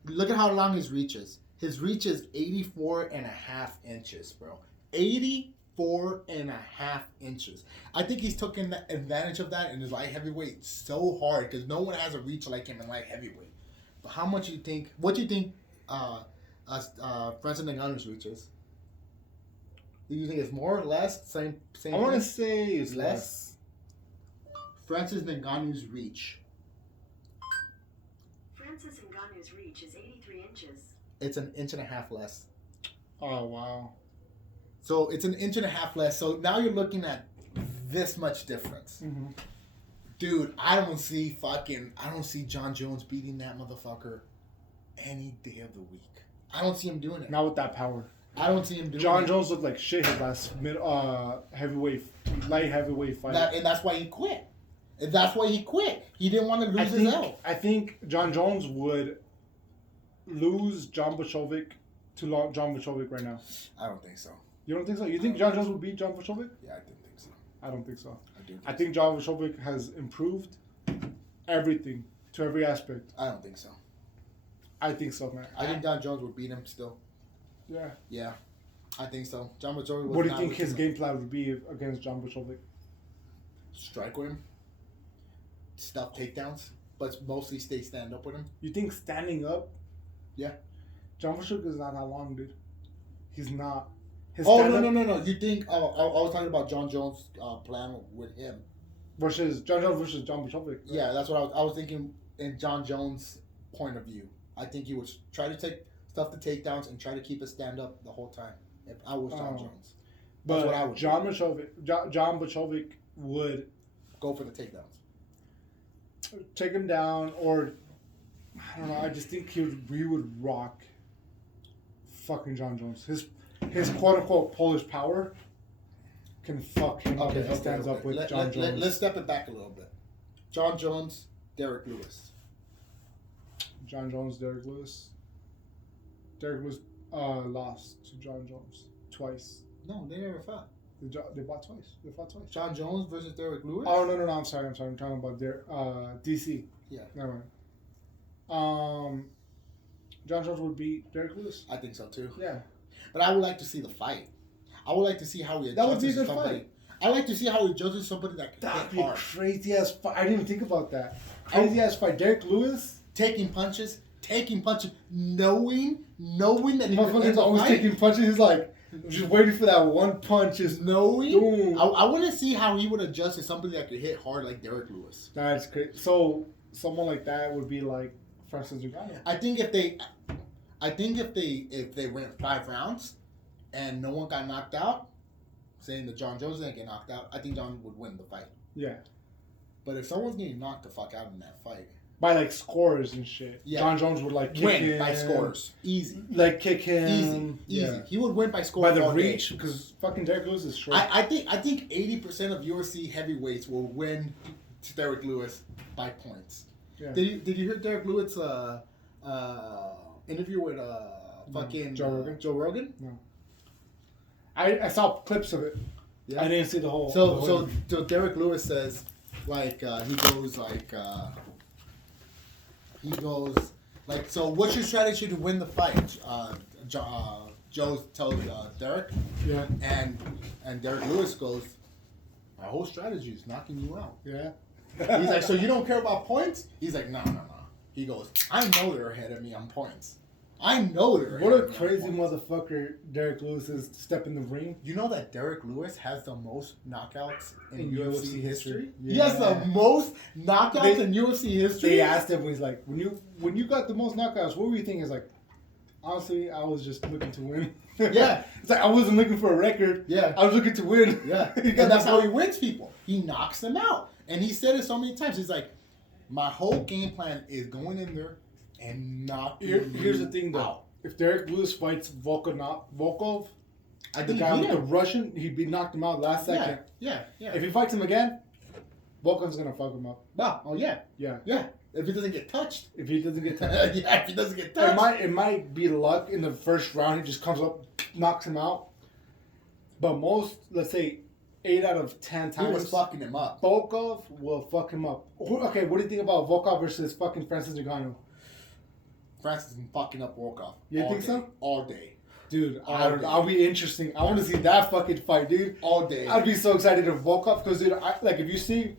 look at how long his reach is. His reach is 84.5 inches, bro. 84.5 inches. I think he's taken advantage of that in his light heavyweight so hard because no one has a reach like him in light heavyweight. But how much do you think? What do you think? Francis Ngannou's reach is? Do you think it's more or less? Same. I want to thing? say it's less. Francis Ngannou's reach. Francis Ngannou's reach is 83 inches. It's an inch and a half less. Oh wow. So it's an inch and a half less. So now you're looking at this much difference. Mm-hmm. Dude, I don't see John Jones beating that motherfucker any day of the week. I don't see him doing it. Not with that power. I don't see him doing John it. Jones looked like shit his last light heavyweight fight. And that's why he quit. And that's why he quit. He didn't want to lose his L. I think John Jones would lose John Bojovic to John Bojovic right now. I don't think so. You don't think so? You think John Jones would beat John Bojovic? Yeah, I don't think so. I don't think so. I do. I think John Bojovic has improved everything to every aspect. I don't think so. I think so, man. I think John Jones would beat him still. Yeah. Yeah, I think so. John Bojovic was What do you not think with his him. game plan would be against John Bojovic? Strike with him. Stuff takedowns, but mostly stay stand up with him. You think standing up? Yeah. John Bojovic is not that long, dude. He's not. His Oh stand-up no! You think? I was talking about John Jones' plan with him. versus John Jones versus John Bojovic. Right? Yeah, that's what I was thinking. In John Jones' point of view, I think he would try to take stuff to takedowns and try to keep it stand up the whole time. If I was John Jones, that's But what I would John Bojovic would go for the takedowns. take him down, or I don't know. I just think he would rock fucking John Jones. His quote unquote Polish power can fuck him up if he stands up with John Jones. Let's step it back a little bit. John Jones, Derek Lewis. John Jones, Derek Lewis. Derek Lewis lost to John Jones twice. No, they never fought. They fought twice. They fought twice. John Jones versus Derek Lewis. Oh no! I'm sorry. I'm talking about DC. Yeah. Never mind. John Jones would beat Derek Lewis? I think so too. Yeah. But I would like to see the fight. I would like to see how he adjusts That would be a good somebody. fight. I like to see how he adjusts somebody that can That'd hit be a hard. crazy ass fight. I didn't even think about that. Crazy ass fight. Derek Lewis. Taking punches, knowing that he could end Motherfucker's the always fight. taking punches. He's like, just waiting for that one punch. Just Knowing. boom. I want to see how he would adjust to somebody that could hit hard like Derek Lewis. That's crazy. So someone like that would be like Francis Ngannou. I think if they went 5 rounds and no one got knocked out, saying that John Jones didn't get knocked out, I think John would win the fight. Yeah. But if someone's getting knocked the fuck out in that fight, By like scores and shit. Yeah. John Jones would like kick win him. by scores, easy, Like kick him. easy. Yeah. He would win by scores By the all day. reach, because fucking Derek Lewis is short. I think 80% of UFC heavyweights will win to Derek Lewis by points. Yeah. Did you hear Derek Lewis interview with fucking Joe Rogan? Joe Rogan? No. I saw clips of it. Yeah. I didn't see the whole. So Derek Lewis says, like he goes like, so what's your strategy to win the fight? Joe tells Derek, Yeah. and Derek Lewis goes, my whole strategy is knocking you out. Yeah. He's like, so you don't care about points? He's like, no. He goes, I know they're ahead of me on points. I know they're ahead What a of me on crazy points." motherfucker Derek Lewis is to step in the ring. You know that Derek Lewis has the most knockouts in In UFC UFC history? history. He has the Yeah. most knockouts in UFC history. They asked him, he's like, when you got the most knockouts, what were you thinking? He's like, honestly, I was just looking to win. Yeah. It's like, I wasn't looking for a record. Yeah. I was looking to win. Yeah. He got And that's the- how he wins people. He knocks them out. And he said it so many times. He's like, my whole game plan is going in there and knocking Here's you the thing, though. out. If Derek Lewis fights Volkov, I the think guy he with beat the him. Russian, he'd be knocked him out last second. Yeah. If he fights him again, Volkov's gonna fuck him up. Wow. Oh, yeah. Yeah. Yeah. If he doesn't get touched. If he doesn't get Yeah, touched. if he doesn't get touched. It might be luck in the first round. He just comes up, knocks him out. But most, let's say, 8 out of 10 He times, was fucking him up. Volkov will fuck him up. Okay, what do you think about Volkov versus fucking Francis Ngannou? Francis is fucking up Volkov. You all think day. so? All day. Dude, All day. I'll be interesting. I want to see that fucking fight, dude. All day. I'd be so excited if Volkov, because dude, if you see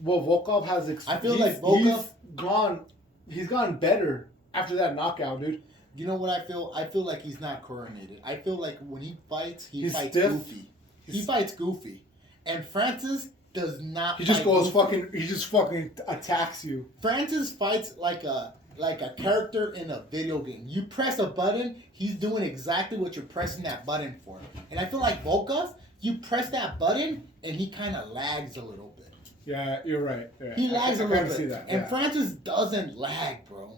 what Volkov has, I feel like Volkov- he's gone better after that knockout, dude. You know what I feel? I feel like he's not coordinated. I feel like when he fights, He's fights stiff. goofy. He fights goofy. And Francis does not He just fight goes goofy. he just fucking attacks you. Francis fights like a character in a video game. You press a button, he's doing exactly what you're pressing that button for. And I feel like Volkov, you press that button and he kind of lags a little bit. Yeah, you're right. Yeah. He lags I a little kinda bit. see that. And yeah. Francis doesn't lag, bro.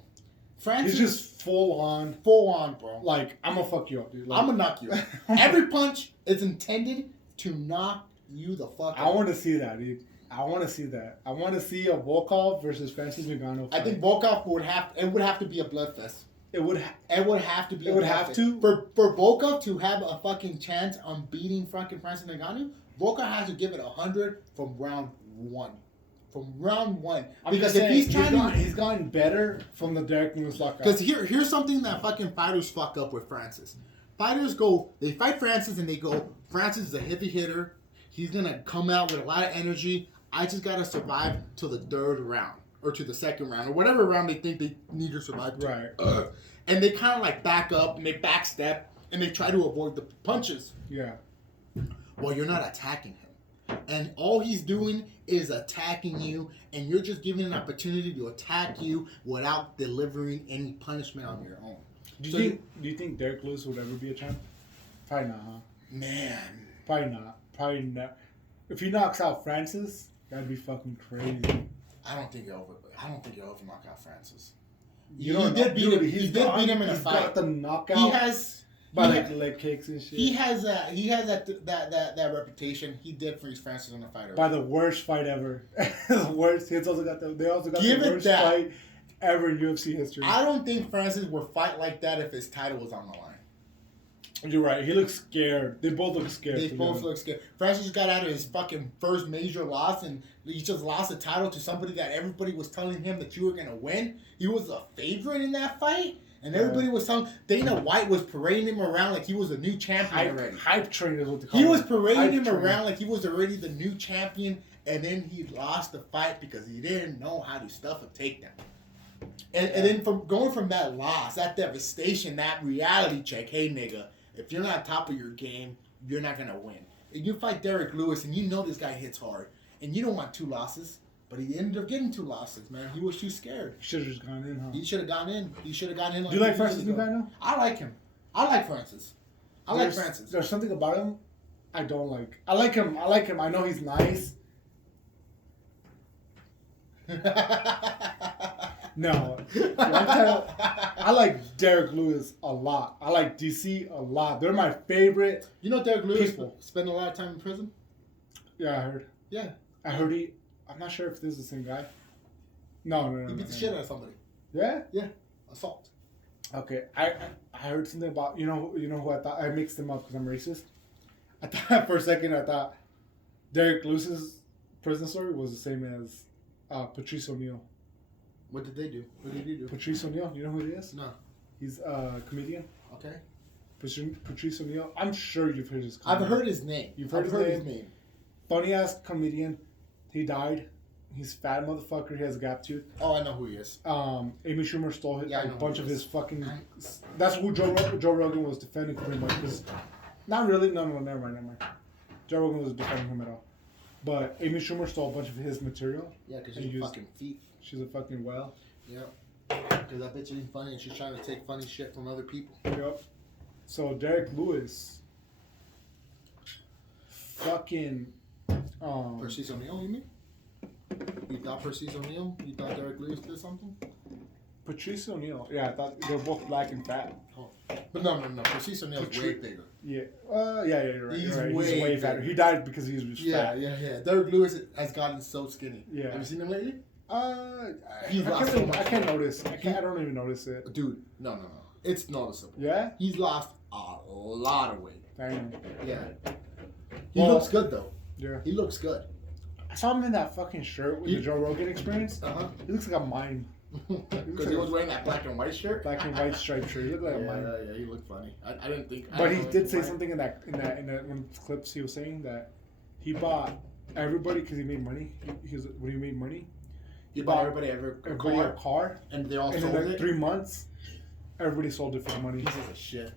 Francis He's just full on, full on, bro. like, I'm gonna fuck you up, dude. Like, I'm gonna knock you out. Every punch is intended to knock you the fuck I out. want to see that, dude. I want to see that. I want to see a Volkov versus Francis Ngannou fight. I think Volkov would have to be a bloodfest. it would. It would have to be. It would have bloodfest. to? For Volkov to have a fucking chance on beating fucking Francis Ngannou. Volkov has to give it 100 from round one. From round one, Because if he's gotten better from the Derek Lewis lockout. Because here's something that fucking fighters fuck up with Francis. Fighters they fight Francis and they go, Francis is a heavy hitter. He's gonna come out with a lot of energy. I just gotta survive till the 3rd round or to the 2nd round or whatever round they think they need to survive to. Right. And they kind of like back up and they backstep and they try to avoid the punches. Yeah. Well, you're not attacking him. And all he's doing is attacking you, and you're just giving an opportunity to attack you without delivering any punishment on your own. Do So you think Derek Lewis would ever be a champ? Probably not, huh? Man. Probably not. If he knocks out Francis, that'd be fucking crazy. I don't think he'll ever knock out Francis. You He don't did know. beat Dude, him. He did beat him in a He's fight. got the knockout He has by he like ha- leg kicks and shit. he has that reputation. He did freeze Francis in a fight. By the worst fight ever. The worst. They also got Give the it worst that. fight ever in UFC history. I don't think Francis would fight like that if his title was on the line. You're right. He looks scared. They both look scared. They to both them. look scared. Francis got out of his fucking first major loss, and he just lost the title to somebody that everybody was telling him that you were gonna win. He was a favorite in that fight, And everybody was telling Dana White was parading him around like he was a new champion already. Hype train is what they call He it. was parading him Hype train. around like he was already the new champion, and then he lost the fight because he didn't know how to stuff a takedown. And then from going from that loss, that devastation, that reality check, hey nigga, if you're not top of your game, you're not gonna win. And you fight Derek Lewis, and you know this guy hits hard, and you don't want 2 losses. But he ended up getting 2 losses, man. He was too scared. He should have just gone in, huh? He should have gone in. He should have gone in. Do you like Francis Ngannou? I like him. I like Francis. I like Francis. There's something about him I don't like. I like him. I know he's nice. No. I like Derek Lewis a lot. I like DC a lot. They're my favorite. You know Derek Lewis people. spent a lot of time in prison? Yeah, I heard. Yeah. I heard he... I'm not sure if this is the same guy. No. He beat the shit out of somebody. Yeah? Yeah. Assault. Okay. I heard something about... You know who I thought... I mixed them up because I'm racist. I thought for a second, Derek Lewis's prison story was the same as Patrice O'Neal. What did they do? What did he do? Patrice O'Neal, you know who he is? No. He's a comedian. Okay. Patrice O'Neal. I'm sure you've heard his I've heard his name. You've heard his name. Funny ass comedian. He died. He's a fat motherfucker. He has a gap tooth. Oh, I know who he is. Amy Schumer stole a bunch of his fucking... I- That's who Joe Rogan was defending pretty much. Not really. No, never mind. Joe Rogan was defending him at all. But Amy Schumer stole a bunch of his material. Yeah, because And she's a used- fucking thief. She's a fucking whale. Yeah. Because that bitch ain't funny and she's trying to take funny shit from other people. Yep. So Derek Lewis, fucking, Percy O'Neal, you mean? You thought Percy O'Neal? You thought Derek Lewis did something? Patrice O'Neal. Yeah, I thought they were both black and fat. Oh. But no. Percy O'Neal's way bigger. Yeah. Yeah, you're right. He's you're right. way He's way fatter. bigger. He died because he was fat. Yeah. Derek Lewis has gotten so skinny. Yeah. Have you seen him lately? I lost so much. can't notice. I don't even notice it. Dude, no. It's noticeable. Yeah? He's lost a lot of weight. Damn. Yeah. He Well- looks good, though. Yeah. He looks good. I saw him in that fucking shirt with the Joe Rogan experience. Uh-huh. He looks like a mime. Because he was wearing that black and white shirt. Black and white striped shirt. He looked like a mime. Yeah, he looked funny. I didn't think. But he did say something in that one of the clips. He was saying that he bought everybody because he made money. When he made money, He bought everybody a car, and they all and sold in like it. 3 months, everybody sold it for money. Pieces of shit.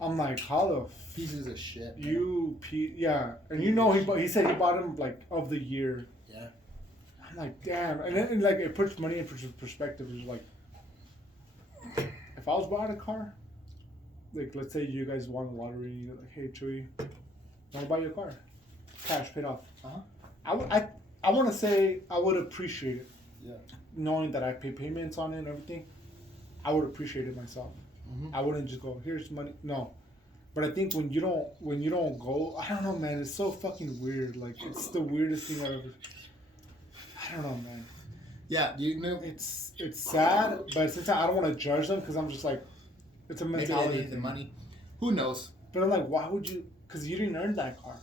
I'm like, how the Pieces of shit. yeah, and you know he said he bought him like of the year. Yeah. I'm like, damn, and then like it puts money in perspective. It's like, if I was buying a car, like let's say you guys won the lottery, you're like, hey Chewy, want to buy you a car, cash paid off. I want to say I would appreciate it. Yeah. Knowing that I pay payments on it and everything, I would appreciate it myself. Mm-hmm. I wouldn't just go, here's money. No. But I think when you don't go, I don't know, man. It's so fucking weird. Like it's the weirdest thing I've ever. I don't know, man. Yeah, you know. It's sad, but since I don't want to judge them because I'm just like, it's a Maybe they mentality. need the money. Who knows? But I'm like, why would you? Because you didn't earn that car.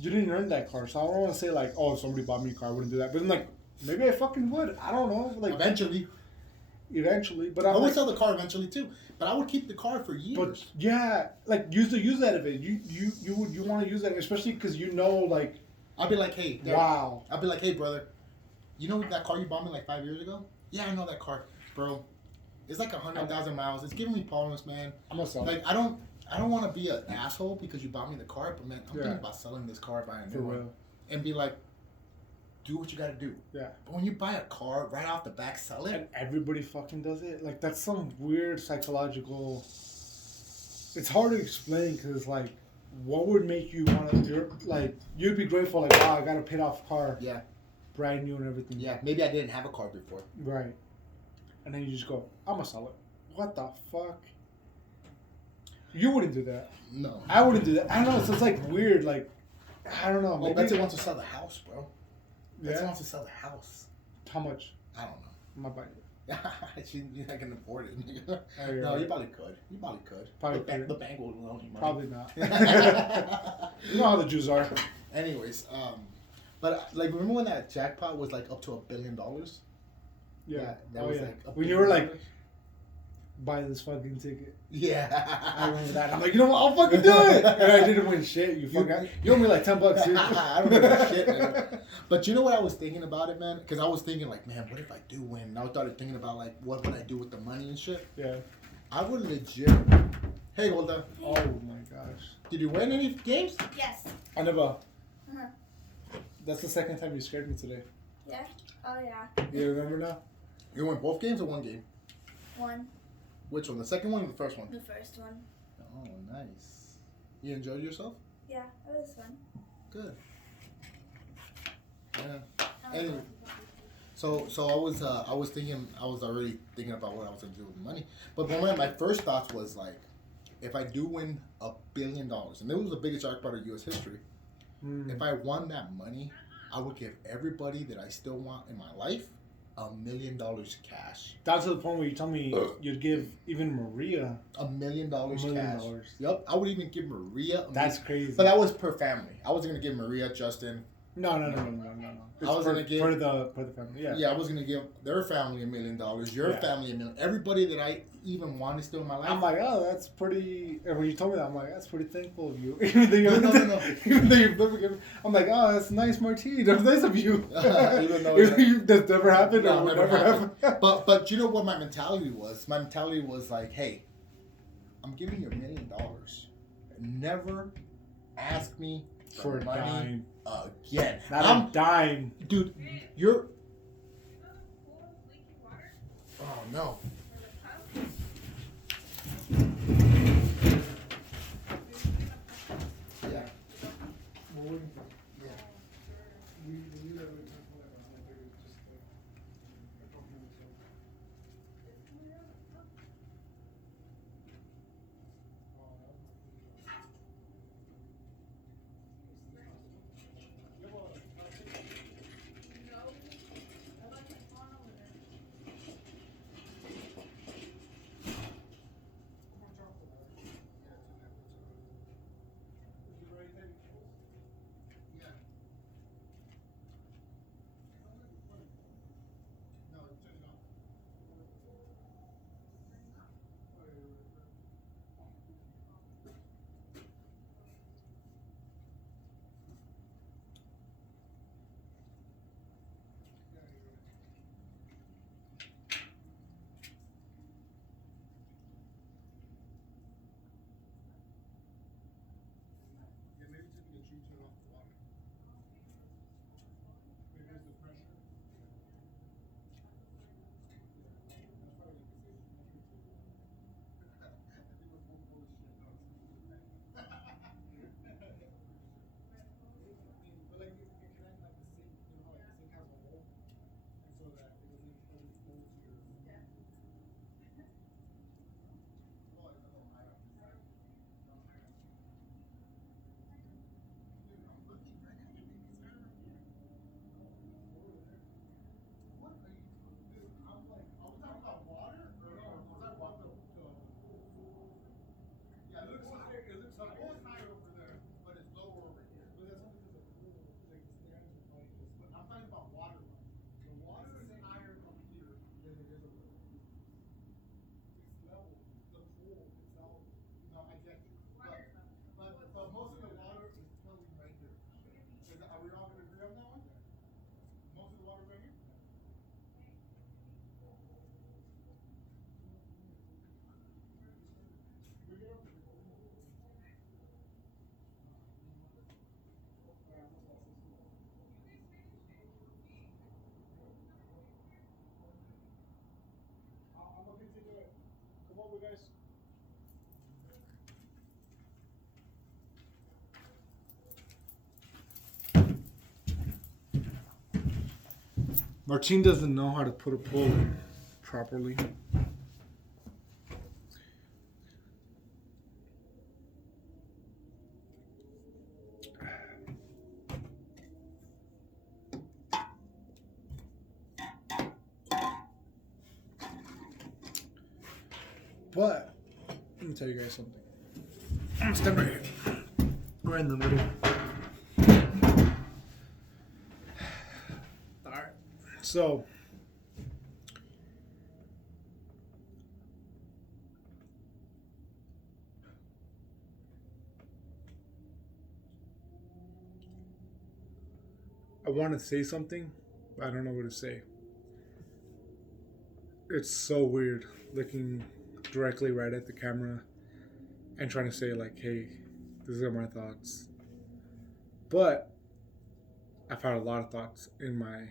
You didn't earn that car, so I don't want to say like, oh, if somebody bought me a car, I wouldn't do that. But I'm like, maybe I fucking would. I don't know. Like Eventually. But I I'm would like, sell the car eventually too. But I would keep the car for years. but yeah, like use that of it. You want to use that, especially because you know, like, I'll be like, hey, Derek. wow. I'll be like, hey, brother, you know that car you bought me like 5 years ago? Yeah, I know that car, bro. It's like 100,000 miles. It's giving me problems, man. I'm gonna sell. Like, I don't want to be an asshole because you bought me the car, but man, I'm thinking Yeah. about selling this car, buying a For new one, real. and be like, do what you got to do. Yeah. But when you buy a car right off the back, sell it. And everybody fucking does it. Like that's some weird psychological. It's hard to explain because it's like, what would make you want to? You're like, you'd be grateful, like, wow, I got a paid off car, Yeah, brand new and everything. yeah. Maybe I didn't have a car before. Right. And then you just go, I'm gonna sell it. What the fuck? You wouldn't do that. No. I wouldn't do that. I don't know. So it's like weird. Like, I don't know. Oh, Maybe, Betsy wants to sell the house, bro. Betsy Yeah. wants to sell the house. How much? I don't know. I'm not buying it. She's not gonna afford it. Oh, you're No, right. you probably could. You probably could. Probably the, bank, could. the bank will loan you money. Probably not. You know how the Jews are. Anyways, but like, remember when that jackpot was like up to $1 billion? Yeah. That Oh was yeah. like $1 When you were billion? like, buy this fucking ticket. Yeah. I remember that. I'm like, you know what? I'll fucking do it. And I didn't win shit. You owe me like $10, dude. I don't know shit, man. But you know what I was thinking about it, man? Because I was thinking, like, man, what if I do win? And I started thinking about, like, what would I do with the money and shit? Yeah. I would legit. Hey, Golda. Oh my gosh. Did you win any games? Yes. I never. Uh-huh. That's the second time you scared me today. Yeah. Oh yeah. You remember now? You won both games or one game? One. Which one? The second one or the first one? The first one. Oh, nice. You enjoyed yourself? Yeah, it was fun. Good. Yeah. Anyway, so I was already thinking about what I was gonna do with the money. But one of my first thoughts was like, if I do win $1 billion, and it was the biggest jackpot of U.S. history, if I won that money, I would give everybody that I still want in my life $1 million cash. Down to the point where you told me you'd give even Maria $1 million $1 million. cash. Yep, I would even give Maria. That's crazy. But that was per family. I wasn't gonna give Maria, Justin. No. I was gonna give for the family. Yeah. Yeah, I was gonna give their family $1 million, your family $1 million, everybody that I even wanted still in my life. I'm like, oh, that's pretty. And when you told me that, I'm like, that's pretty thankful of you. Even though No. Even though you've never given, I'm like, oh, that's nice, Martine. That's nice of you. Even though that's never happened. No, or never never happened. happened. But you know what my mentality was? My mentality was like, hey, I'm giving you $1 million. Never ask me For a money dime. again. Not I'm a dime. dude. You're. Oh no. Yeah. We're waiting for. Yeah. We knew that we were talking about it. I figured just a couple minutes ago. Come over, guys. Martine doesn't know how to put a pull properly. But let me tell you guys something. I'm step right here. Right in the middle. Alright. So want to say something, but I don't know what to say. It's so weird looking directly right at the camera and trying to say like, hey, these are my thoughts. But I've had a lot of thoughts in my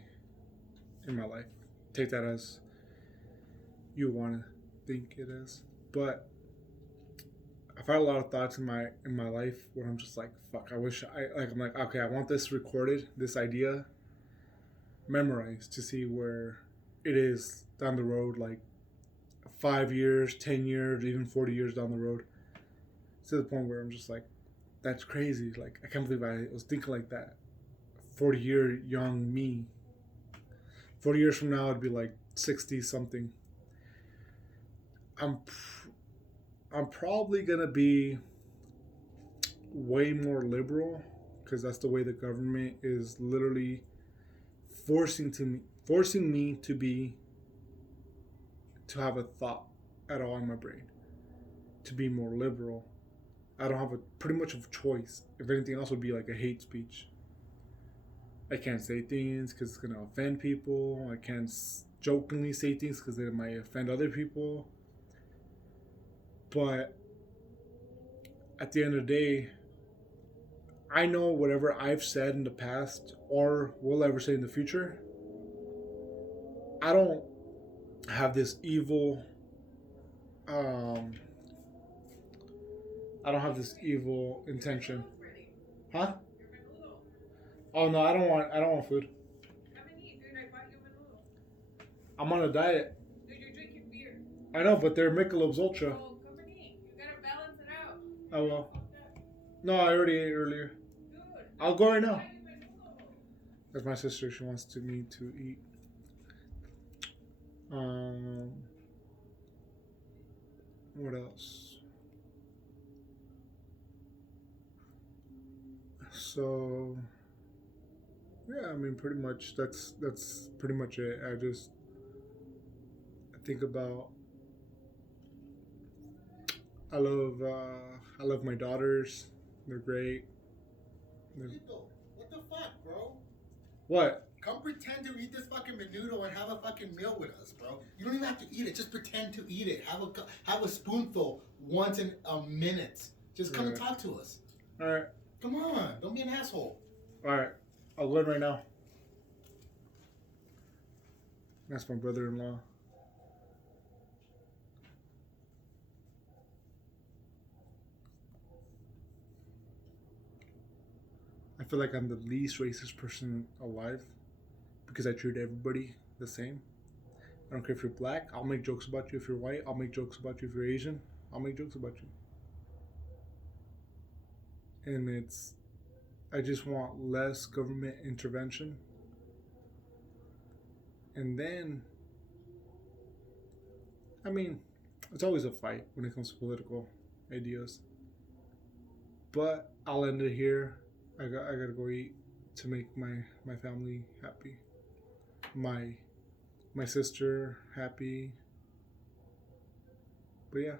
life. Take that as you want to think it is. But I've had a lot of thoughts in my life where I'm just like, fuck, I wish I'm like, okay, I want this recorded, this idea memorized to see where it is down the road, like 5 years, 10 years, even 40 years down the road. To the point where I'm just like, that's crazy. Like, I can't believe I was thinking like that. 40-year young me. 40 years from now, I'd be like 60 something. I'm probably gonna be way more liberal because that's the way the government is literally forcing me to have a thought at all in my brain, to be more liberal. I don't have pretty much of a choice. If anything else would be like a hate speech. I can't say things because it's gonna offend people. I can't jokingly say things because it might offend other people. But at the end of the day, I know whatever I've said in the past or will ever say in the future, I don't have this evil I don't have this evil intention. Huh? Oh no, I don't want food. Come and eat, dude. I bought you menudo. I'm on a diet. Dude, you're drinking beer. I know, but they're Michelob's Ultra. Oh, come and eat. You gotta balance it out. Oh well. No, I already ate earlier. Dude, I'll go right now. I bought you menudo. That's my sister. She wants me to eat. What else? So, yeah, I mean, pretty much that's pretty much it. I think about. I love my daughters. They're great. What the fuck, bro? What? Come pretend to eat this fucking menudo and have a fucking meal with us, bro. You don't even have to eat it. Just pretend to eat it. Have a spoonful once in a minute. Just come and talk to us. All right. Come on. Don't be an asshole. All right. I'll go in right now. That's my brother-in-law. I feel like I'm the least racist person alive because I treat everybody the same. I don't care if you're black. I'll make jokes about you if you're white. I'll make jokes about you if you're Asian. I'll make jokes about you. And I just want less government intervention. And then, I mean, it's always a fight when it comes to political ideas. But I'll end it here. I gotta go eat to make my family happy. My sister happy. But yeah.